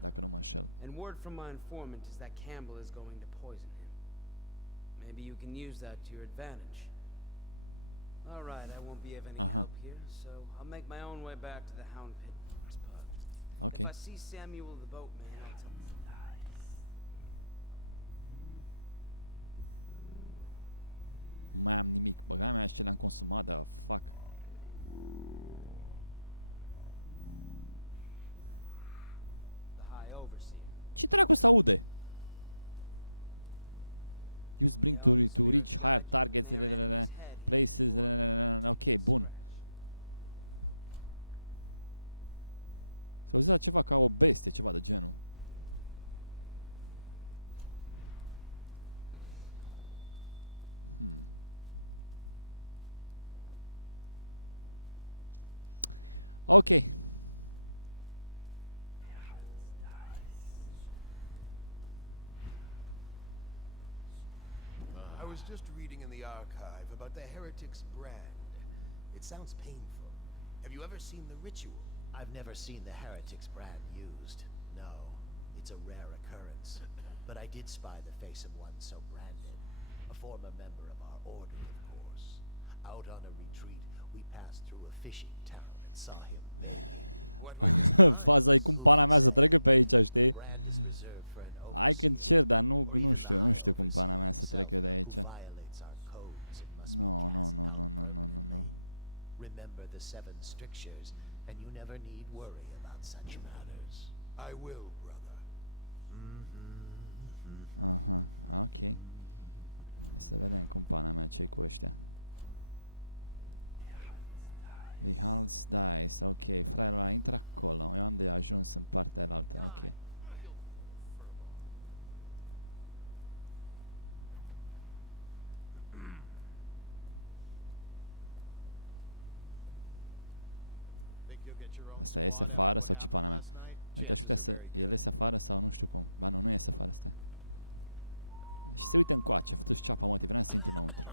dacă nu mă înșel. And word from my informant is that Campbell is going to poison him. Maybe you can use that to your advantage. All right, I won't be of any help here, so I'll make my own way back to the Hound Pit pub. Okay. If I see Samuel the boatman, I'll tell him. Nu mai am nimic, băga mea și ce le-am consumat, dar fuck. Ce dracu se aude? Use bring to reach higher targets, places, ok, bun. Se auzea ceva ca o bestie, ceva de genul. Ok. sounds painful. Have you ever seen the ritual? I've never seen the heretics brand used. No, it's a rare occurrence. But I did spy the face of one so branded. A former member of our order, of course. Out on a retreat, we passed through a fishing town and saw him. Faza e cum pana mea să trecă pe aici, știi? Hai că încerc, dar nu știu cum pana mea să trec eu de aici. Nu. Remember the 7 strictures, and you never need worry about such matters. I will, brother. Aha, ok. Hai să vedem cum pana mea ce-i cu ăștia. Beholds dice, ok, fraierul ăla intră acolo, eu am de ajuns în partea alaltă, ok. Asta iese afară sau ce pana mea? Uite, aș putea să... El iese afară sau nu știu cum. Ba nu iese afară, stai. Și se uită încoace, a făcut ceapa motiv, vreau să intru înăuntru.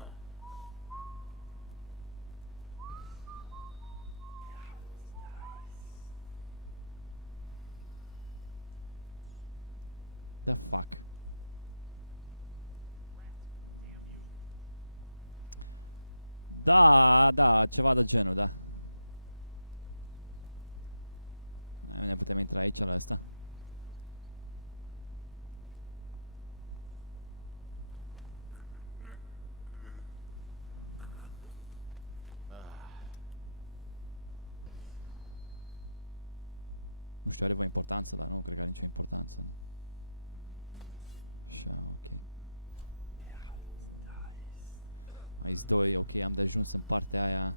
The fuck? Da, ceva de genul, da. Ne putem intra aici la asta? Nu știu, are o importanță, dar nu cred că are nicio importanță, nu? Așa, ok. Aici doi, ok, am de ajuns în partea aia.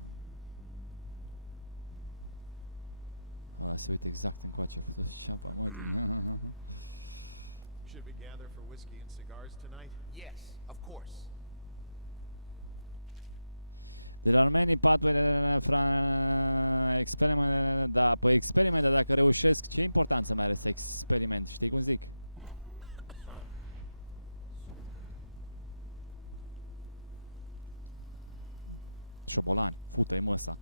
Ăla se uită exact încoace, a făcut ceapa, mă. There are many pathways experiment, da, păi experiment, dar dacă reușesc, ce importanță mai are să experiment, știi cum zic? Șobolani, fută-i măsa.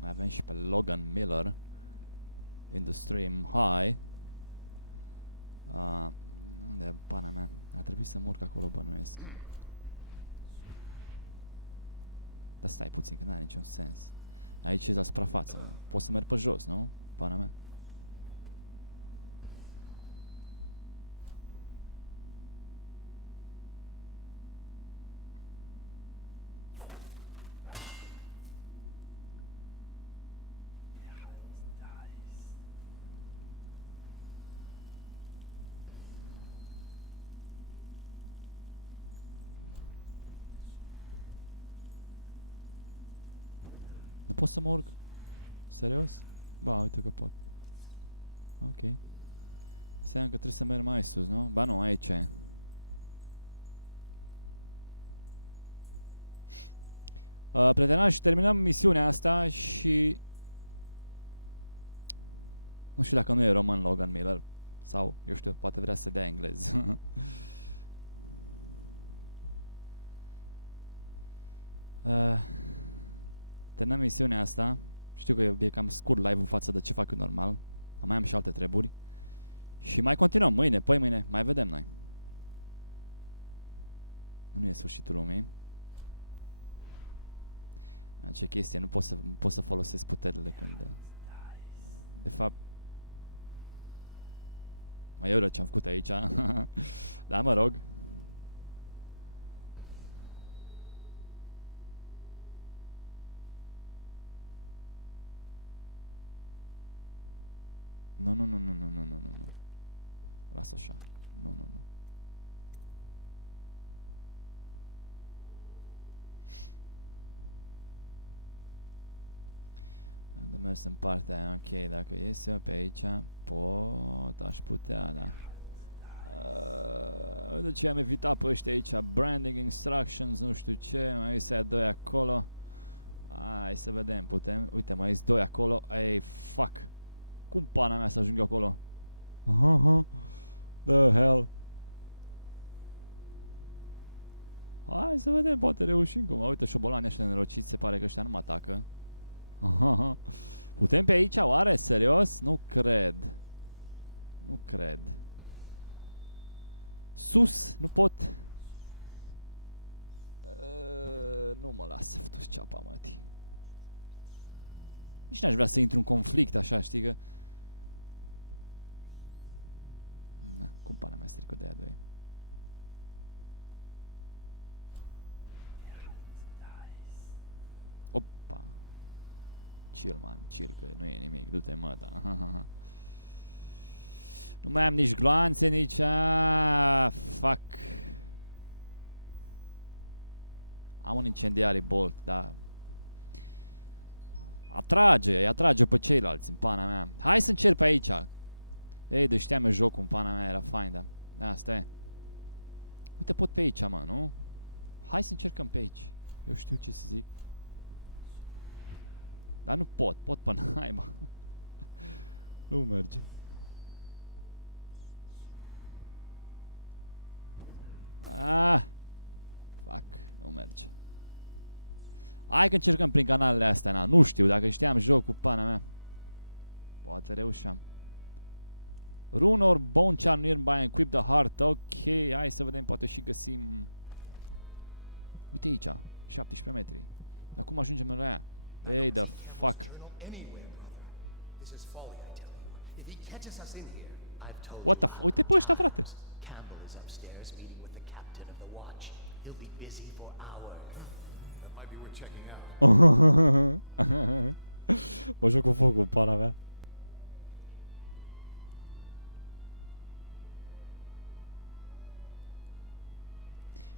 Mai avem și pe Logan Miller in the stream high. Unde e pana mea? Ar trebui să mă urc acolo, bănuiesc. Dar stai puțin, că n-are niciun sens. Aici e la suprafață, mă. Pot să merg pe jos, nu? Pana mea. Nu pot să mă urc? Serios? Ba, uite că pot. Ok. Înseamnă că trebuie să merg mai sus, nu? Ba nu, aici e. Prietenoși, terminăm misiunea asta și... Nu știu dacă nu e român Logan Miller. Sau, eu știu, poate vrea să dea englez. Terminăm misiunea asta. Știu că e cam scurt live-ul față de ce fac eu normal. Mai am și alte treburi. Și mai continuăm mâine, poi mâine, mai vedem noi. Nu e sfârșitul lumii. Ce chestie, nu pot să folosesc puterile când... De fapt... Mai eu ce am făcut aici. Da, mă rog. Nu. Lasă așa. Nu. Am de mers în partea aia, ok, dacă ies eu pe aici, aș putea, da. De ce am evitat pe ăștia aici, branding instructions, nu știu ce, mai iese a doi acolo. Hai să vedem, putem. Uite, mai sunt doi acolo. Ei, fuck. Cum pana mea să ajung acolo? The hell. Hai să vedem, poate reușim cum. Uite, șobolanii ăștia nerociți, se pare că ăștia nu mă atacă. Putem pe aici, oare? Serios? Nu cred. Nu cred. Sus, nu pot. Nu mă lasă, fătu-ți ceapa, mătii. Nici n-aș vrea să intru în conflict, așa, știi că... Na, cum pana mea strică de aia doi? Opa! Chill, man, chill, că nu e nimic, du-te, mă, da. Nu mai am nici gloanțe, nici... Fuck! Am un incendiary bolt, dar... Îi atrage pe ceilalți în pana mea. Hai să încerc pe aici. Ei, deci știam eu jocul în pana mea, era fain, dar... Asta e. Uite, pot pe aici, mă, nu? Hai să încercăm pe aici. Eu știu ce să zic. Dar nu pot, pot pe naiba. Nu merge. Fuck, nu merge. Hai că încercăm prin canalele astea, na. Nu știu, dacă știam jocul, pana mea. Poate reușeam. Rune or bone charm nearby and equip the heart. Ok, hai să vedem, poate și găsim... Uite aici, 17 metri. Dar cum ajungem la aia? Hey, the fuck. What the f... Uite pe ăștia, frate. Mă joc cu focul, pana mea.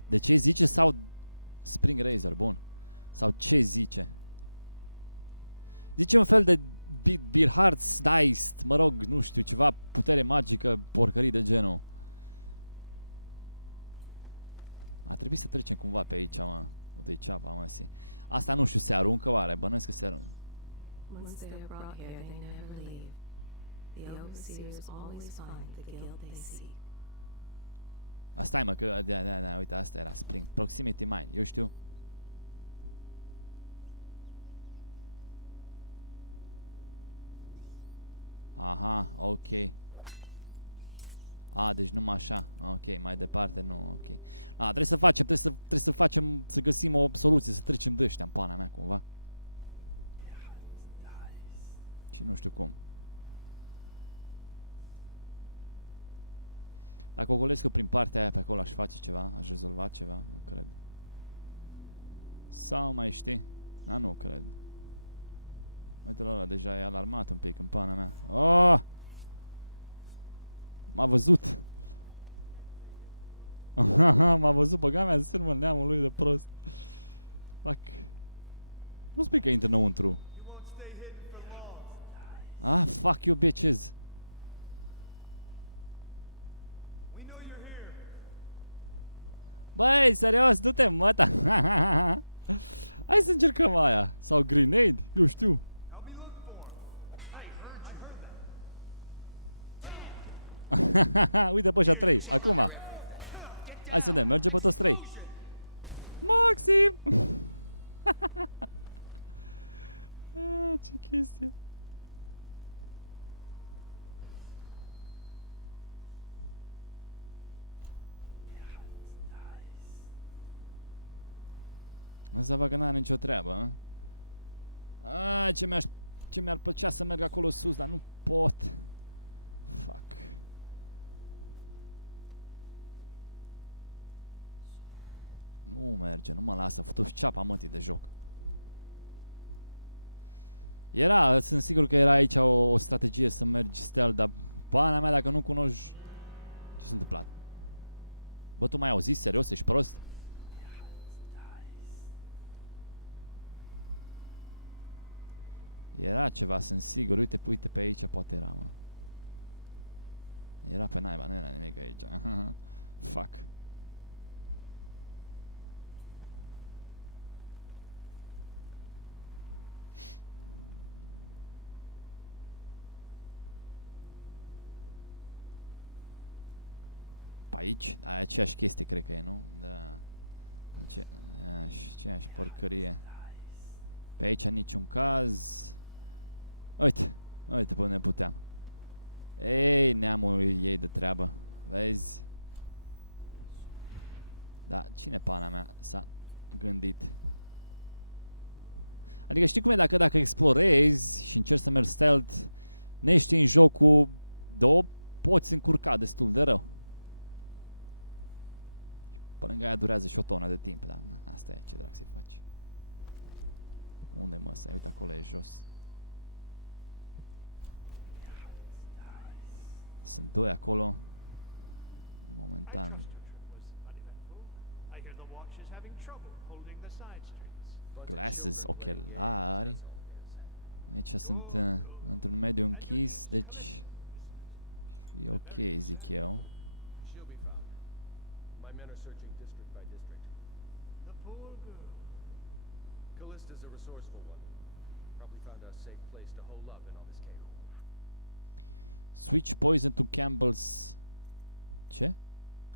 De ce zice sau Spring Razor, bun. Sau ce zice? Zice un fel de Beer Hearts Diced, mă rog, nu știu, ceva putere magică, porcării de genul. A trebuit să trecem cumva pe aici, mă. Uite-i ceapa, mă, si. Asta nu știu, se aruncă oare? Bănuiesc că se aruncă. Once they are brought here, they never leave. The overseers always find the guilt they seek. Stai, mă, că... Da, uite, asta era Spring. Proximity Mine, eu știu. Aha, ok. Deci numai așa. Ok, mai departe nu, ok. Trebuie să facem, trebuie să facem, să găsim o soluție, să trecem de ăștia în pana mea, cumva. Și nu știu cum. Dacă o golesc eu prin partea aia pe acolo, aș face ceva, aș rezolva ceva, nu cred. Sau mai știi? Nu cred. Uite la ăla, deja e alarmat un pic în pana mea. Oh! M-a văzut. M-a văzut, băga mea sârmă neamul lui de prost. Fuck. Nu spui că intră înăuntru. Fuck you bitches. Băi, serios, du-te, măta. Hai să încercăm aia. Sau grenade, eu știu. Uite pe ăștia 3, acum. Hai să vedem, merge pe toți 3. Maxim! Ce chestie. Asta va că n-are nicio treabă, ce mi-ar plăcea să merg acolo sus, dar nu pot. Fuck. Nu merge, nu mă lasă, fătu-și ceapa mătii de joc. Sunt sigur că era aici o strategie să mergi stealth, dar pana mea, dacă nu cunoști... Ce s-a întâmplat? Bă, tu mai auzi? Serios? Ești prost? Era ceva, sunt sigur. Uite pe aici, poate era, mă. Era pe naiba, nu era nimic aici. Fuck. Aici? Da, aceeași chestie cred că e, nu? Da. Aceeași porcărie. Pe aici niciun caz. Uite. Uite pe unde puteam. Ei, neamul ei de treabă. Vezi? Da, cine pana mea s-a gândit? Adică știi cum e dacă explorezi și încerci să mergi stealth, neștii în jocul, două poți încurca destul de rău. Pe lângă aia durează și o tonă de timp, dar asta e, ce drag să-i faci. Unde mă să ai? Uite acolo e jos. Sunt doi acolo. Momentan. Glasses, ochelari. Aici sunt într-un mediu închis, deci e ok, zic eu. Switch poison to Campbell's. Ce?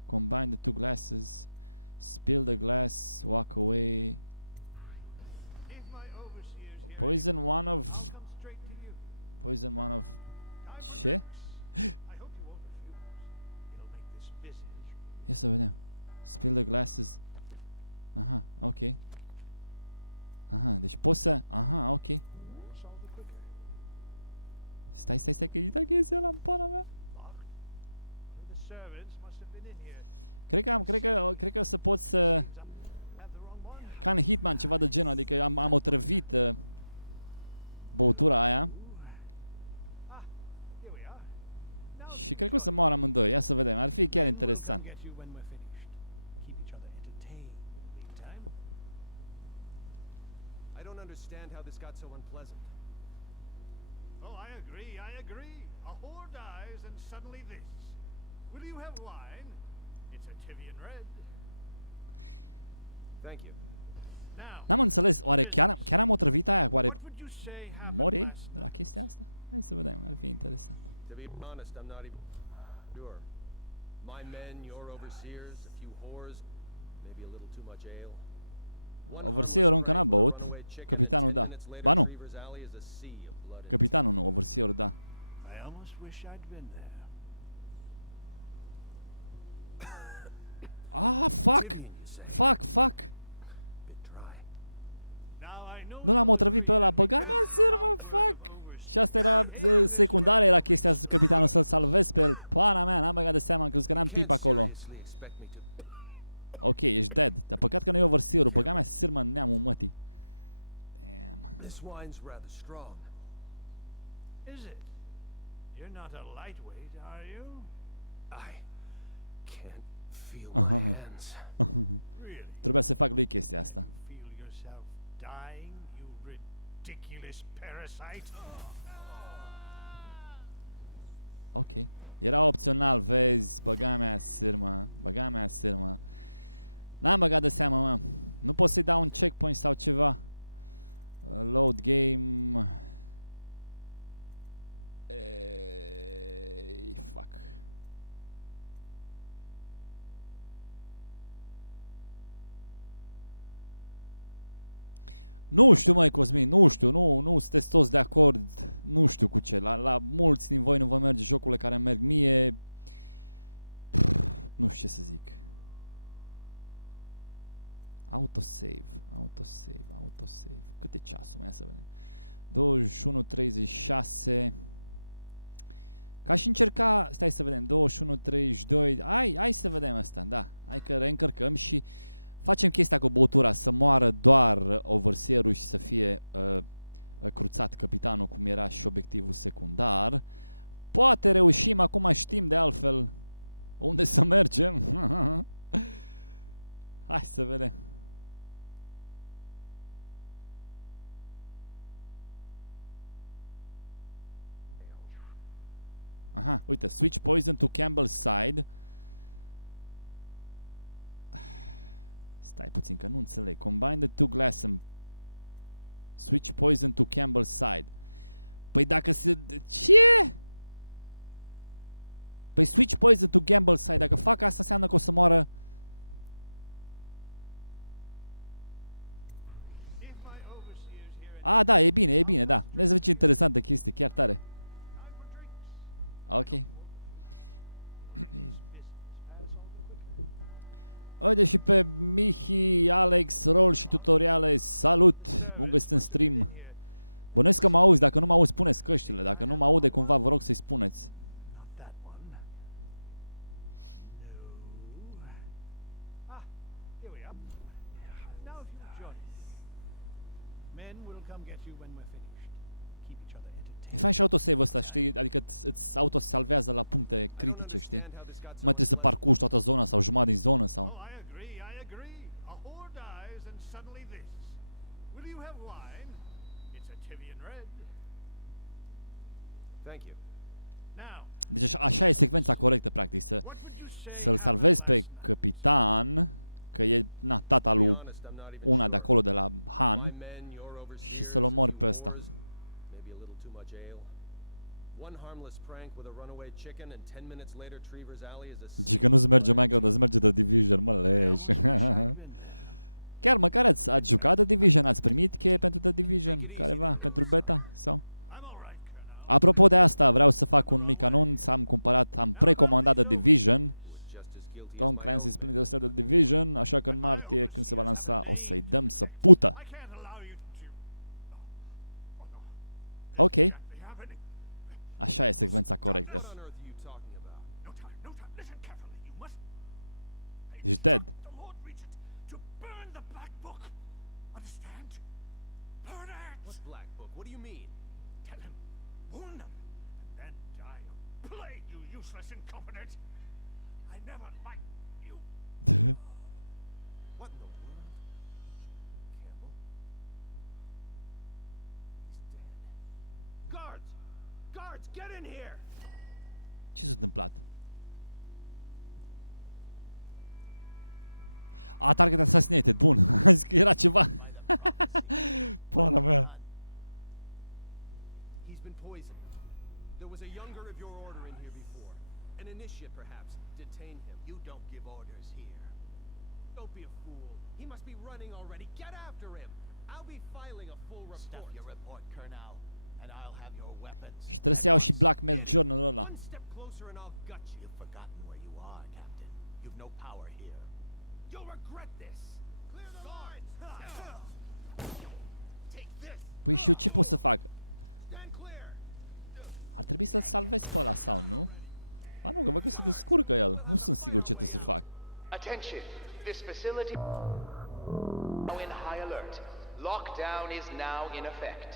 Combine the two glasses. Spill the glass. Walk away. Poison one of. Poison one of. Ce? Ia să vedem. Spill the glasses. Aha, ok. Aha, deci poți să. Aha, ok. Stai, că e da chestia ăla în pana mea. Cred că o să pot să... Ca în Hitman, ceva de genul, adică am otrăvit băutura aia. Și cred că o să moară amândoi, ia să vedem, ar fi chiar interesant. N-am înțeles, oare chiar am otrăvit aia? Oare mori de la chestia asta? Hai să vedem, ar fi interesant. Overseerul încă n-a băut, capitanul da. Ba nu, capitanul nu, overseerul da. Ah, fuck! Nu l-am otrăvit pe ăla, băga mea sârmă, fuck! Și asta era secundară, era chestia să capitanul să-l salvez pe el. Pana mea, n-am băgat de seama, am crezut că n-am timp acolo. Ok, ești dead, dar păcat că nu e overseer-ul, băga mea sârmă în neamul mătii. Damn. Trebuia să fac lui chestia asta. Ok. Era opțional, vezi, băga mea sârmă. N-am băgat de seamă, mă. Nu pot să-i dau un checkpoint sau ceva. Load game. Fuck. Nu știu, măi, Cosmin, nu știu, nu sunteți toți de acord, nu știu cu ce. La mulți din voi nu vă merge jocurile care merg mie. Nu știu ce să zic. Autosave. Cât e ceasul? Mai să vedem. 21:36. Ca și încerca, stai să vedem, 21:32. Hai să vedem asta, da. Hai că reîncărcăm și facem chestia cu băutura, să moară doar overseerul și să fie cruțat capitanul, cum era și obiectivul secundar. Poate reușim, acum știm de altfel unde să mergem. Hai să vedem. Aha, uite, switch poison to Campbell's side. Stai puțin că nu înțeleg. Combine the two glass and switch poison to Campbell's side. Păi dacă se... Ce? Păi switch poison to gamble side. Dacă fac asta înseamnă că o să moară. A, da, e bine, da. Vezi ce interesantă chestie, chiar tare. Ok. Uite și pe Mihi, Alex, Rol și tutoriale. Salut! Bun găsit în stream. Bănuiesc că mă auzi, dacă nu mă auzi, puneți căștile. Dacă nu mă aude cumva, vă rog să-i spuneți. E fain și autosave ăsta, știi? Adică îți autosalvează la puncte critice, știi? Nu mai trebuie să parcurgi toată zona sau jumătate din zonă sau... Deci așa e secvența corectă, practic, să-l salvezi pe capitan, că e, na, tata lui una de acolo, de la Han, și să-l omori pe ăsta. Zici că nu-ți merge Minecraft, dar îți merge The Division, mă leși. Chiar măcar ați jucat The Division, ați primit cheie pentru The Division, careva, pentru beta, sau? Apropo de asta, vreau să fac un mic anunț, am precomandat The Division. Tom Clancy Splinter Cell The Division, așa că în martie, când se va lansa, o să-i dăm să pută. Ok. Așa e secvența corectă. Ești dead. Ce s-a întâmplat? A, target assassinated, bun. Am zis că era ceva. Pana mea. Și trebuie să iau și blackmail journal-ul ăla. Păi și eu ce pot să fac? Ar trebui să-l salvez pe ăla sau nu? Ba nu, că văd că se descurcă el. Nu sunt sigur ce trebuie să fac. Attention, this facility now in high alert. Lockdown is now in effect.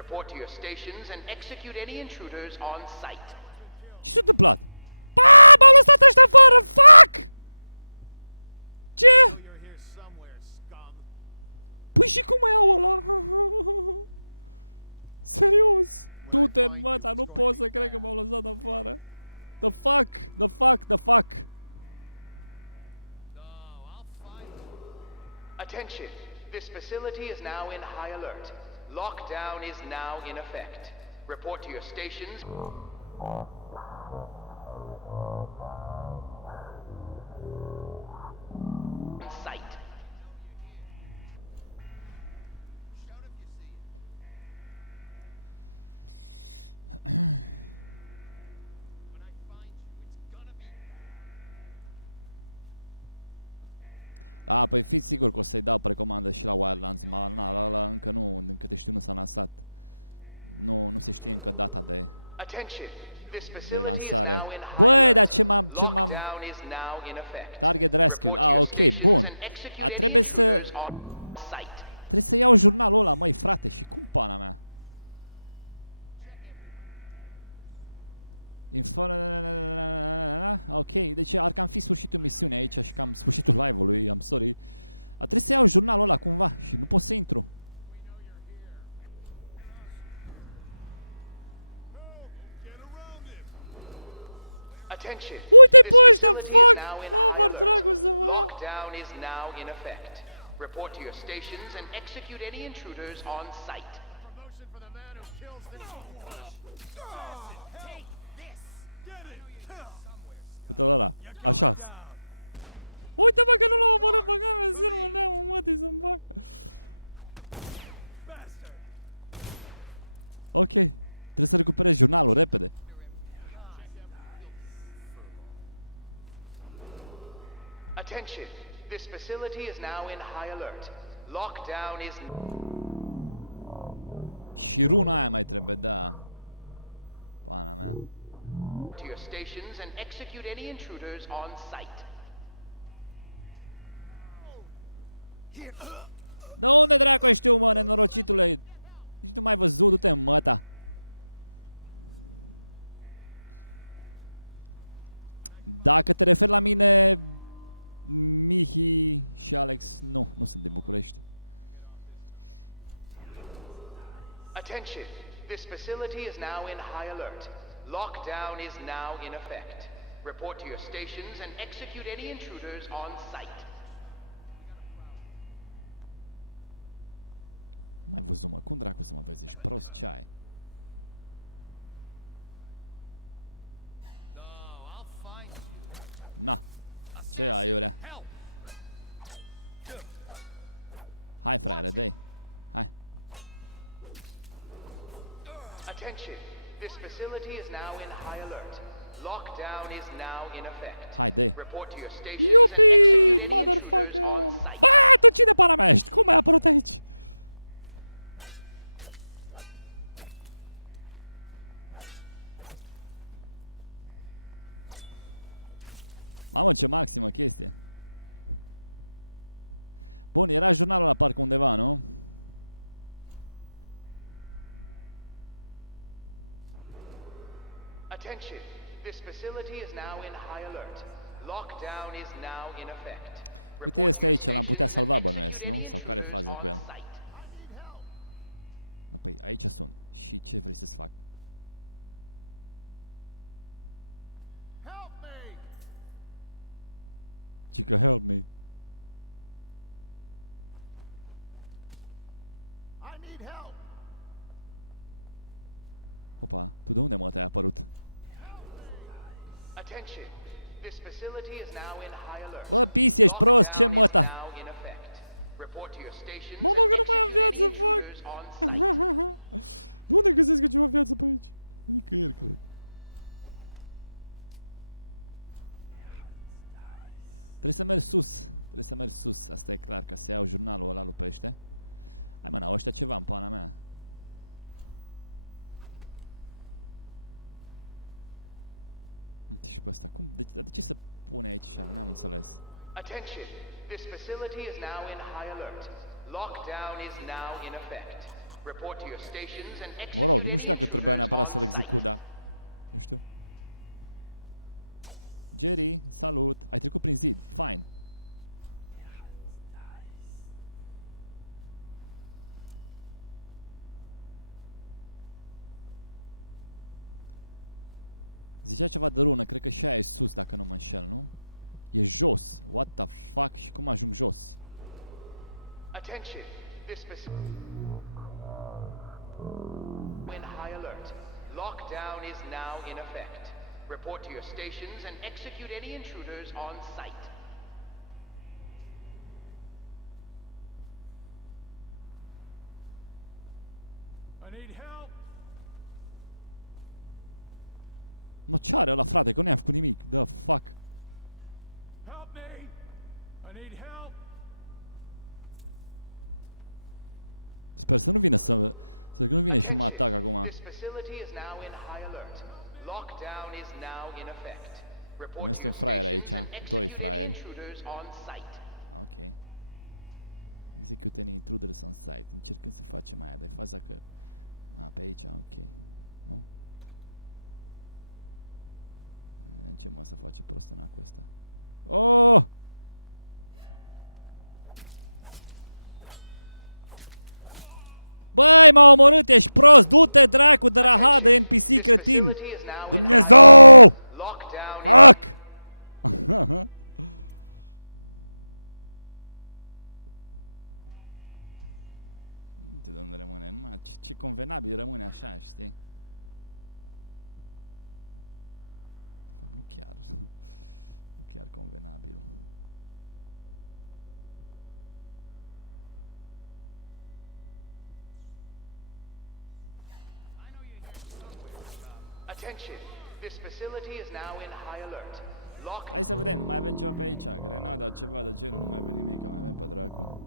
Report to your stations and execute any intruders on site. Ce s-a întâmplat? Pa, m-au lăsat ăștia afară, fuck! Ce? Păi și cum mai au ăla? Serios? Du-te în măta, nu pot să cred că m-au lăsat afară. The fuck? The fuck? The fuck? Attention, this facility is now in high alert. Lockdown is now in effect. Report to your stations. Site. A, păi fiți sigur că o să-i dau precomandă și la Wildlands, la încă nu, din câte știu nu s-a lansat. Nu se știe încă data de lansare. Băi, dar ce m-am... Target Rescue, ok, bun. Trebuie să iau jurnalul ăla, măi, frate, și cum pana mea? Ok, deci ar cam fi sfârșitul misiunii aici și cam sfârșitul live-ului, am sorry. Trebuie să iau jurnalul ăla cumva și nu pot să intru. Uite-i pe ăștia, fuck! Mă, dragul să mă ia! Report to your stations and execute any intruders on site. Uite-l ăla. Așa. Uite bă că nu l-au omorât, băga mea, sârmă, neamă, mătii să-mi bag. Ok. Trebuie să recuperez jurnalul, repede. Attention! This facility is now in high alert. Lockdown is... Și runa aia mai trebuie, da. Pana mea. To your stations and execute any intruders on site. De unde dracu știu, mă, nenorocitule? Nici nu mai văzut, du-te în măta. Dacă te referi la mine, Mihi și Alex, nu sunt din București. Attention! This facility is now in high alert. Lockdown is now in effect. Report to your stations and execute any intruders on site. Nu mai văzut, mă. Cum dracu să mă vezi? Ești prost? Ce ai? Na. Ce ai, Iurea? Hai, fraiere, dă-i. Hai. Attention! This facility is now in high alert. Lockdown is now in effect. Hai, dă-i. Report to your stations. Iupi, motherfucker! Bă, tu cine pana mea ești? Cum ai apărut aici? Mamă, ce maximă chestie. Bun, era jurnalul la parcă undeva, nu? Attention! This facility is now in high alert. Lockdown is now in effect. Uite, este aici, l-am putea salva, bănuiesc, nu? Sau care e faza cu el? Păi, aici sunt. Și ce vrei să-ți fac? Cică, help me. Opa, tu de unde, mă, te-ai apărut? Bă, pis, ești prost, ce măta? Mamă, că nu mai am viață, fuck! Unde găsesc eu ceva viață pe aici? Nicăieri, cred. Trebuie să merg sus. Trebuie să merg sus, asta e clar, ca să iau jurnalul ăla lui pește. Hai mă, n-au ăștia ceva în pana mea. Uite și pe ăsta, cum? De ce se pune aici așa? N-am înțeles. Attention! This facility is now in high alert. Lockdown is now in effect. Report to your stations and execute. Mă rog, nu știu dacă trebuia neapărat să-l execut, dar... Eu știu. Jerry, salut! Ai trecut prin zid, fine. Zicea ceva de rună, cred că și aia e sus, dacă nu mă înșel, nu? E jos. What the fuck? Și cum ajung jos? Attention! This facility in high alert. Lockdown is now in effect. Report to your stations and execute any intruders on site. I need help. Mă, ce are ăla, frate? Că nu i-am făcut nimic. The fuck? Help me. I need help. Sper să nu vină să nu vină și mă atac acum. Mai este un fraier aici, doi fraieri. Ok. Execute any intruders on site. Încercăm să facem aia, dar e faza că... A, pe aici, ok. Nu? Ce mă să face prostănacul ăsta? Oh! Băi, m-a omorât, ești prost! Du-te, dracu, de rahadă, NPC cretin! Dumnezeu! Fuck! Uite de unde rămâne, numai ce convenabil rămâne așa, știi? Fac, nu nu chiar. Nu chiar convenabil. Hai să vedem, nu mai avem ceva pe aici. Grenada, ceva de genul, nu mai avem nimic, mai avem pe dracu.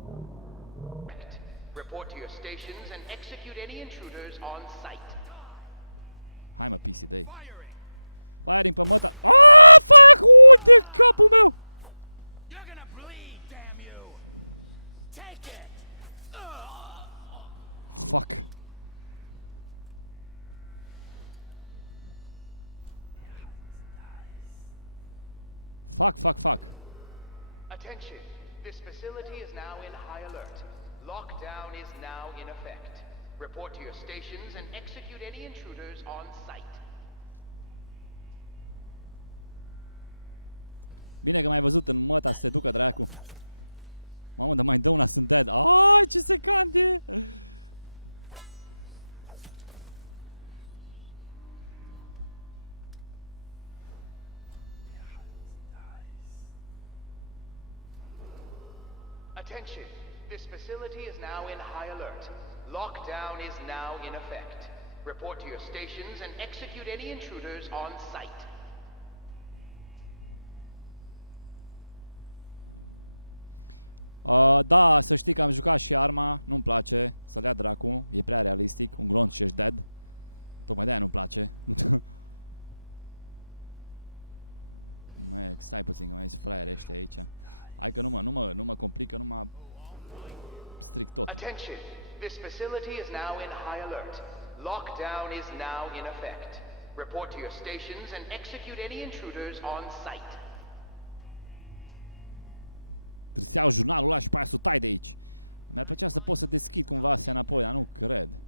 Hai mă, PC, dă-i. Firing pe măta. Aaaa, fuck! Uite capul meu! Fuck. Fuck, fuck, fuck. Attention. This facility is now in high alert. Lockdown is now in effect. Report to your stations and execute any intruders on site. Bine că m-ai văzut în măta să te ducă dracu. Mamă, dar mai dă una, sunt dead. Ai, ce secant e! Attention. This facility is now in high alert. Lockdown is now in effect. Report to your stations and execute any intruders on site. Da, să știi că am jucat și arma, nu-mi place să le ia dracu, e prea realistic, un glonț și ești dead. Tocmai de-aia nu-mi place. Măi, stai puțin că mai sunt fraiere ăștia aici. Hai că nu mă complică, nu mă stric tot. Attention. This facility is now in high alert. Lockdown is now in effect. Report to your stations and execute any intruders on site. Trebuie să iau jurnalul ăla și pe aia să o tai de aici. Mi-ar plăcea să pot să deschid cumva astea înapoi, dar nu cred.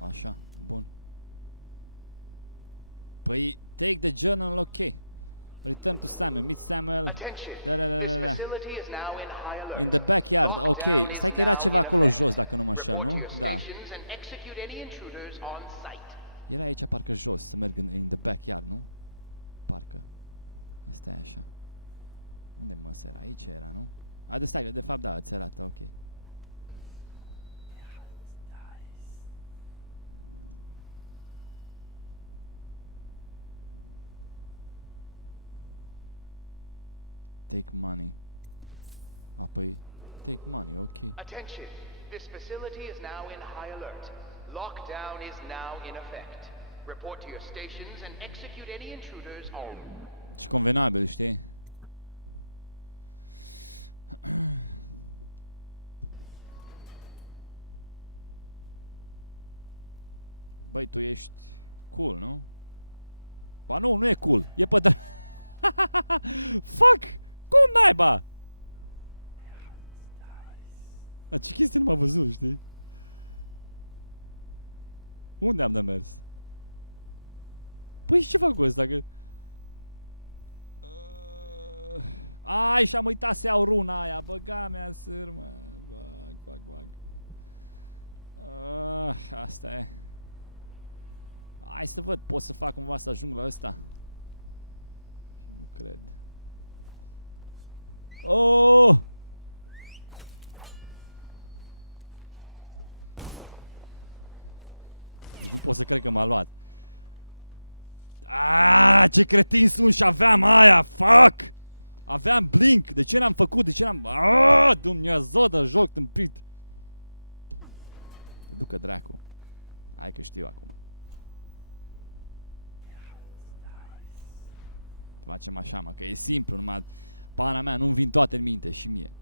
Așa, bun. Păi, take the journal, ok. Return to Samuel, meet Samuel. Da. In the backyard, ok. Stai că era ceva acolo jos, dacă nu mă înșel, nu? Da. Era aici parcă jos, să merg in the backyard, nu? Parcă. Este așa. Unde mă era? Aici era, nu? A, stai, de fapt da, îți arată, ok. Take money. Apoi, take money, ok. Attention. This facility is now in high alert. Lockdown is now in effect. Report to your stations and execute any intruders on. Ce convenabil, știi? Băi, tu ești cool, nu? Ba nu, nu e cool. E pe Fuck! Cum naiba? A, ce chestie nu m-a văzut, știi? Unde am de mers? Păi ce fac cu ăsta? Că... Ai, și-am uitat să iau runa aia. Băga mea sârmă. Fac. Asta e. Hai să văd, pot să fac cumva să ajung la ăsta. Nu cred. Oh! Deci nu pot să cred că m-a luat. Ce cretin sunt și aveam aia, fuck! Aveam blink, de ce n-am făcut, de ce n-am... Dumnezeu de joc tâmpit! Te ducă dracu. Hai că știu acum. Facem așa, mă, că e simplu, numai pana mea nu-mi vin toate în minte și mie.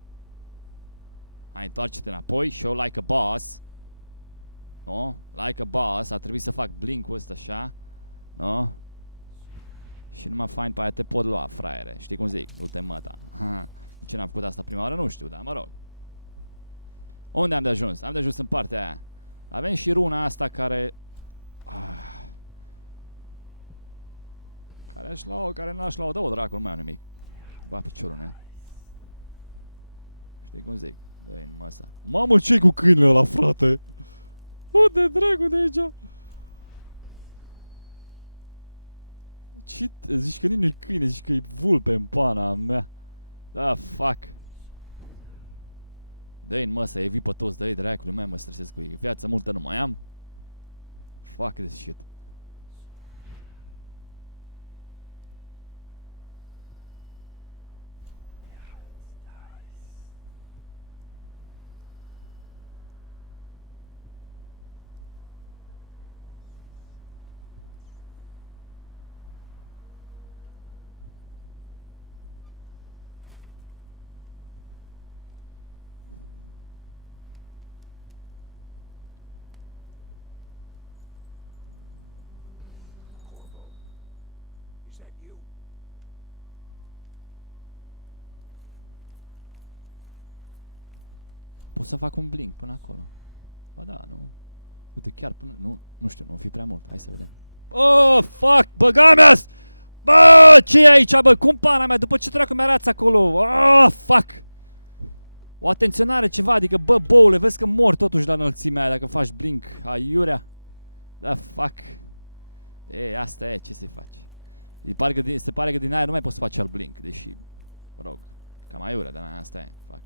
Hai, întoarce-te înapoi, show like a boss. No? Like a boss, a trebuit să fac blink-ul ăsta așa. No? Și numai fain pe aia te pot lua, fraiere. Știi cum zic? Nu te măta. De ce n-am făcut asta prima oară? Nu știu, dar mă rog. Unde am de ajuns? Am de ajuns în partea aia. Avem și runa asta care... Care aș lua-o, care nu aș lua-o. Dă-o dracu, nu mai am nimic. Ba piciorul în ea. Știi cum zic? Dă-i în măsa. Mamă, ce-i cu câinele ăla, frate? Unde dracu de aici? Ce zici că nu-i câine, zici că e vulpe în pana mea. Da, fuck. Dă-i mă să evit pe toți, dă-i dracului, mai mă stresez cu ei. Viață multă nu mai am. Fuck this shit. Is that you? Pot să fac un blink până acolo. Ba da, nu. Uite, chiar până... Nu știu, nu o fi prea mult. Hai să vedem. Oh, fuck! Băga mea! Bă, ce e aici, bă? Cumpara mea, după ce dracu mi-arăți acolo? Oh, fuck! O atenționare, ceva, adică, bă, boule, vezi că mor totuși la înălțimea aia dacă faci blink. Aiurea. Da, fuck. E, asta e, ce să-i faci? Se pare că din aia nu mai poți să faci alt blink, deși, mă rog, cam aiurea, dar asta e, fuck.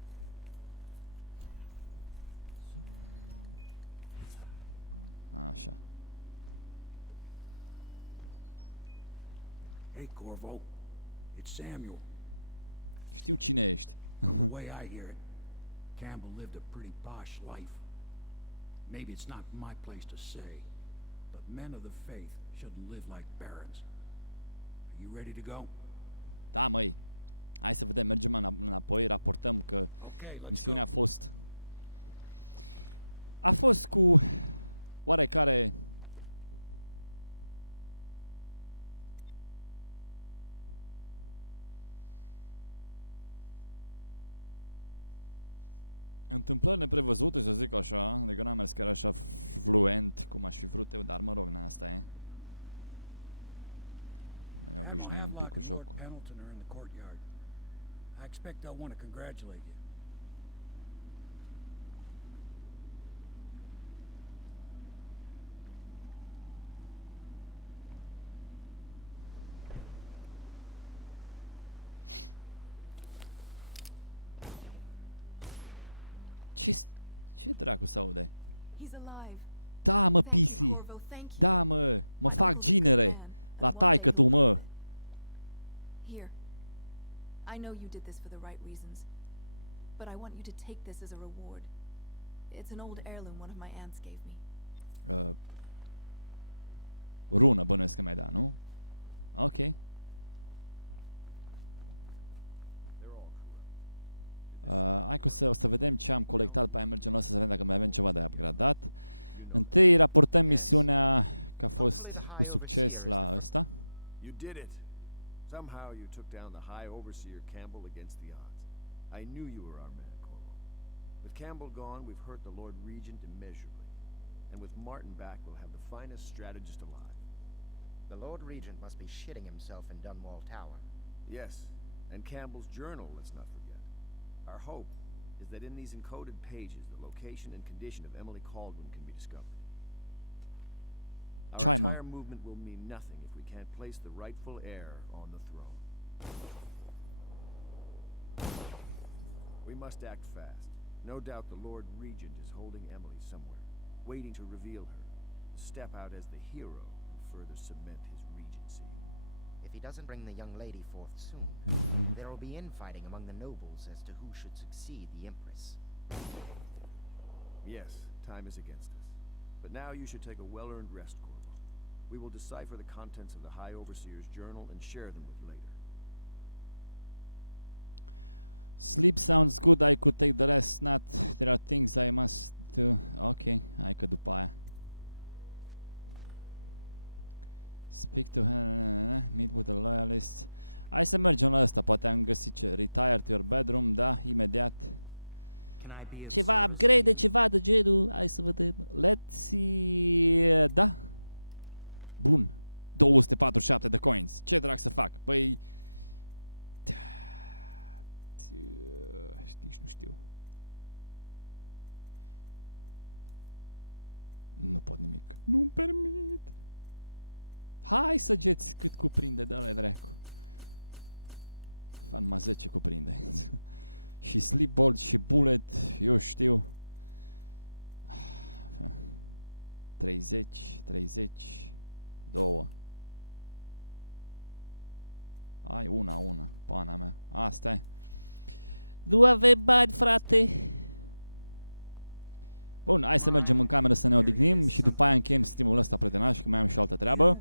Așa. Hey, Corvo. It's Samuel. Știu cine ești. The way I hear it, Campbell lived a pretty posh life. Maybe it's not my place to say, but men of the faith shouldn't live like barons. Are you ready to go? Da, măi. Hai să vedem, mergem înapoi, raportăm că misiunea a fost... A fost cu oarecare... întâmplări neprevăzute, să zic așa, adică n-am mers chiar așa fluent cum aș fi vrut eu, dar mă rog, asta e. Ne obișnuim un pic cu jocul. I expect they'll want to congratulate you. Ce dracu se aude? He's alive. Da, mă, PC. Da, mă fac ginere. La taică tu, mă. Here. I know you did this for the right reasons, but I want you to take this as a reward. It's an old heirloom one of my aunts gave me. Rună bănuiesc că mi-ai dat, nu? Ok. Hai că o să vedem ce am colectat pe aia, mergem la să vedem dacă mai avem ceva de upgradat. Întâi raportăm misiunea că a fost cu succes la ăsta. You did it. Somehow you took down the High Overseer Campbell against the odds. I knew you were our man, Corvo. With Campbell gone, we've hurt the Lord Regent immeasurably. And with Martin back, we'll have the finest strategist alive. The Lord Regent must be shitting himself in Dunwall Tower. Yes, and Campbell's journal, let's not forget. Our hope is that in these encoded pages, the location and condition of Emily Caldwin can be discovered. Our entire movement will mean nothing if we can't place the rightful heir on the throne. We must act fast. No doubt the Lord Regent is holding Emily somewhere, waiting to reveal her, to step out as the hero and further cement his regency. If he doesn't bring the young lady forth soon, there will be infighting among the nobles as to who should succeed the Empress. Yes, time is against us. But now you should take a well-earned rest, Corvo. We will decipher the contents of the High Overseer's journal and share them with you later. Sleep sounds good, I could take the rest, not... There are things I must do. Ok, hai că după aia. Speak to her, meet with a loyalist. Hai să mergem la ăsta, poate am găsit ce. Retire to your bedroom, da, imediat. Ceva upgrade, ceva de genul, hai să vedem. Let's see, da. Bun. 247 de coins. Ce drag să fac? Păi... Nici nu știu. Nu pot nimic. Nu-mi permit. Hai săgeți cât cuprinde, dă-le dracu. Fan, numai 10 cuprinde. Și slipboard și bullet, eu știu. 30, 2. Ai una, pana mea. Asta e. Nu avem bani, frate. Bun, hai să mergem în cameră să ne odihnim și după aia încheiem streamul ăsta, prietenași, că mai am și o altă treabă.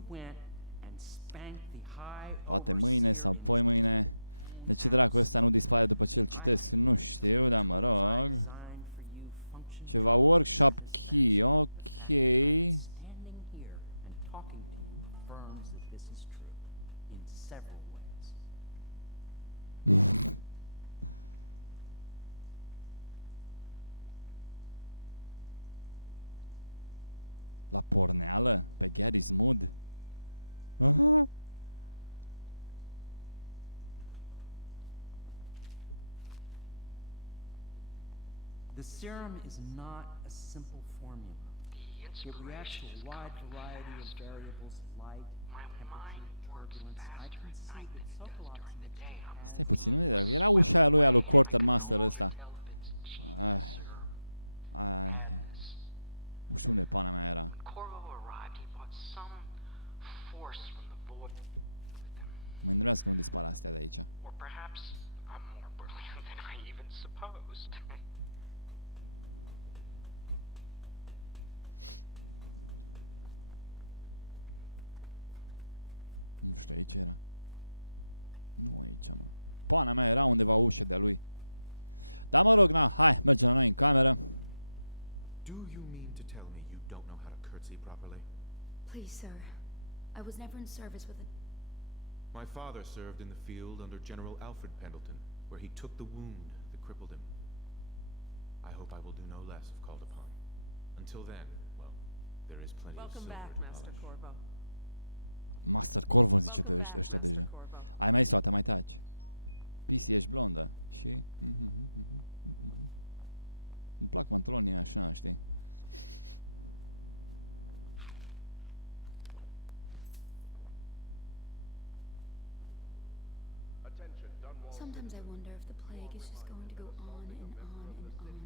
Poate mâine sau poi mâine. De ce dracu ăsta nu dispare după ce îl citesc? Nu știu, dar mă rog. Ceva workshop key, ok. La porneală? Pe Gary's Mood? Aha. The serum is not a simple formula. It reacts to a wide variety of variables: light, temperature, turbulence. I can see that Sokolok's Stai puțin, nu era ușa aia lui alu Quartermaster ăsta. Nu știu unde pana mea era. Mă îndurească că nu dispară astea de aici. Nu știu, aici era. Nu aici, mă. Pana mea era undeva ușă de-a lui. Dar mă rog, na, hai, mergem la noi în cameră. Do you mean to tell me you don't know how to curtsy properly? Please, sir. I was never in service with a... My father served in the field under General Alfred Pendleton, where he took the wound that crippled him. I hope I will do no less if called upon. Until then, well, there is plenty of silver to polish. Master Corvo zice de ăștia deja. Ai mai soate, mai taci. PC, ești blondă. Și... Îmi plac pantalonii așa, știi? Sometimes I wonder if the plague is just going to go on and on and on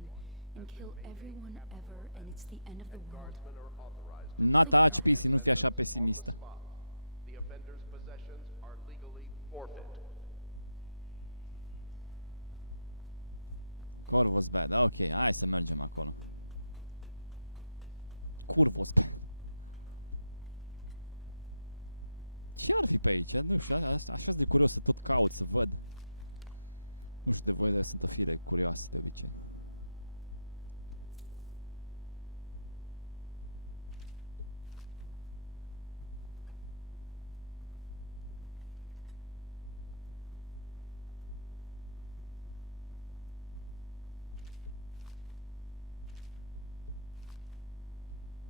and kill everyone ever, and it's the end of the world. Na taci, PC, nu fi așa pesimistă. Corvo's bad, ok, hai să mergem acolo. Curvo's bad. Ce ar fi pe aici? Nu știu, așa de curios să tot caut, să văd. Nu știu de voi, dar sunt o fire curioasă de obicei.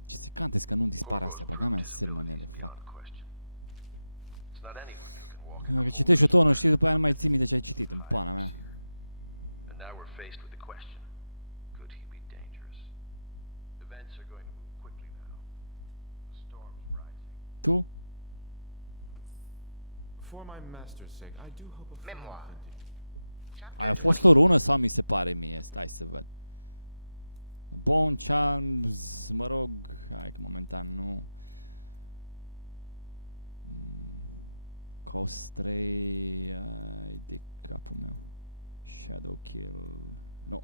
Ce se cantezi că nu dispar astea, băga mea sermănele, fac. Dacă citești o tonă, știi, după aia nu mai ții minte ce ai citit, în pana mea. Tu? Aia a fost o rună sau mi se pare mie? Stai să văd. Bone Charms, mă rog, hai că momentan nu. Cost 3, ai de capul meu. Shadow Kill. No.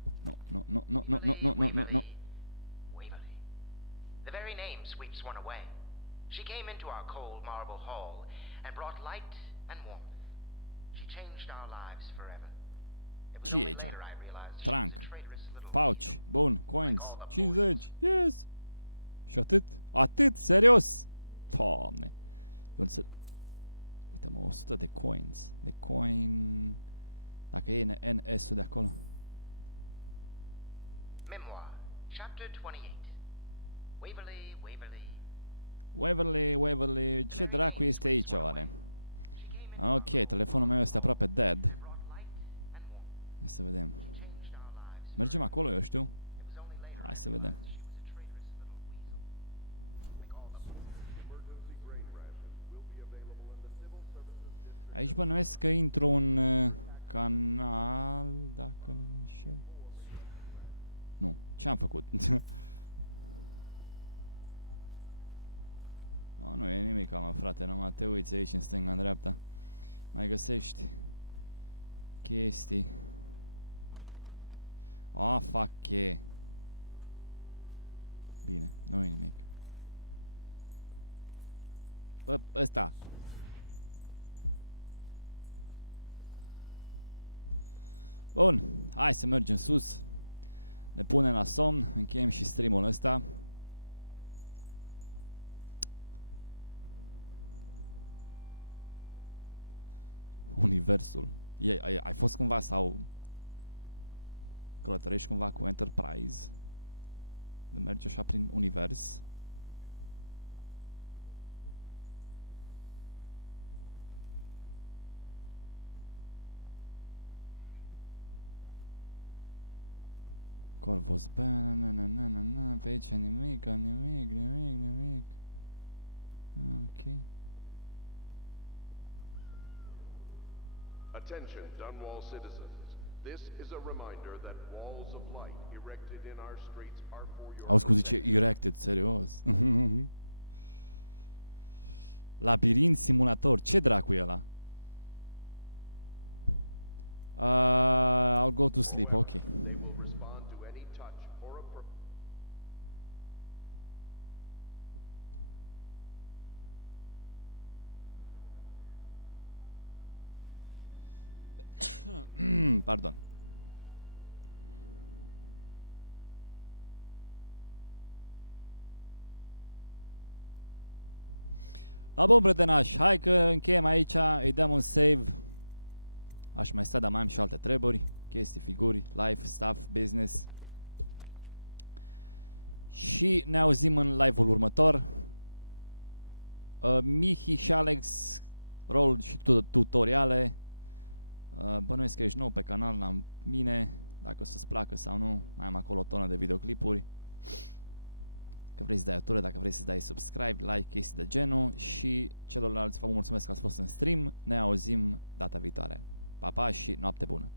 Waverly. The very name sweeps one away. She came into our cold marble hall and brought light and warmth. She changed our lives forever. Ce e aici? Trunk. Pouch. Bun. Coins. 50. Yes. Și atât? Atât? Serios? Doamne. Eu să... Uite mă, 100 de coins. De coin... Dacă e NS-ul de acolo. Memoir. Chapter 28. Waverly. Ce dracu este aici oare? Ok, telefonul meu este aproape dead. Hai să vedem. Mergem acolo, eu știu. Hai să vedem. Aici bănuiesc că intru în canal, dacă nu mă înșel. Nu, ce am făcut? Oh, nu e nimic, mă, frate, numai te uiți aici în stânga, în dreapta. Mai găsești chestii. Oh, fac cheie. Bine, nu e nimic. Bă, ăsta. Bun, hai să mergem sus. Ne punem la somn, încheiem și streamul ăsta. Universul. Ai fost cumva sau călătorești cumva cu Enterprise? De mergi așa prin univers? Corvus, bă, na, pe aici nimic. Ok. Attention, Dunwall citizens. This is a reminder that walls of light erected in our streets are for your... Auzi cum zice erected, serios. Labirint simulator, ce dracu e ăla? I'll go to sleep, ok. They will respond to any touch or a Pardon. Da, bun, prietenași, hai că încheiem aici, îi dăm un save. Aș mai sta, dar mai am și alte treburi, chestii, figuri, life, stuff, business. Și ne auzim în live-ul următor. Mihi și Alex, rol și tutoriale. Bănuiesc că ești nou pe canal la mine. Dacă o să-ți placă sau nu, mai am acolo o tonă de videoclipuri. Că vrei să dai atură, dacă vrei să dai subscribe, like, chestii de genul. Și celorlalți vă mulțumesc că ați fost în stream. Ne auzim data viitoare. Pa, pa și noapte bună!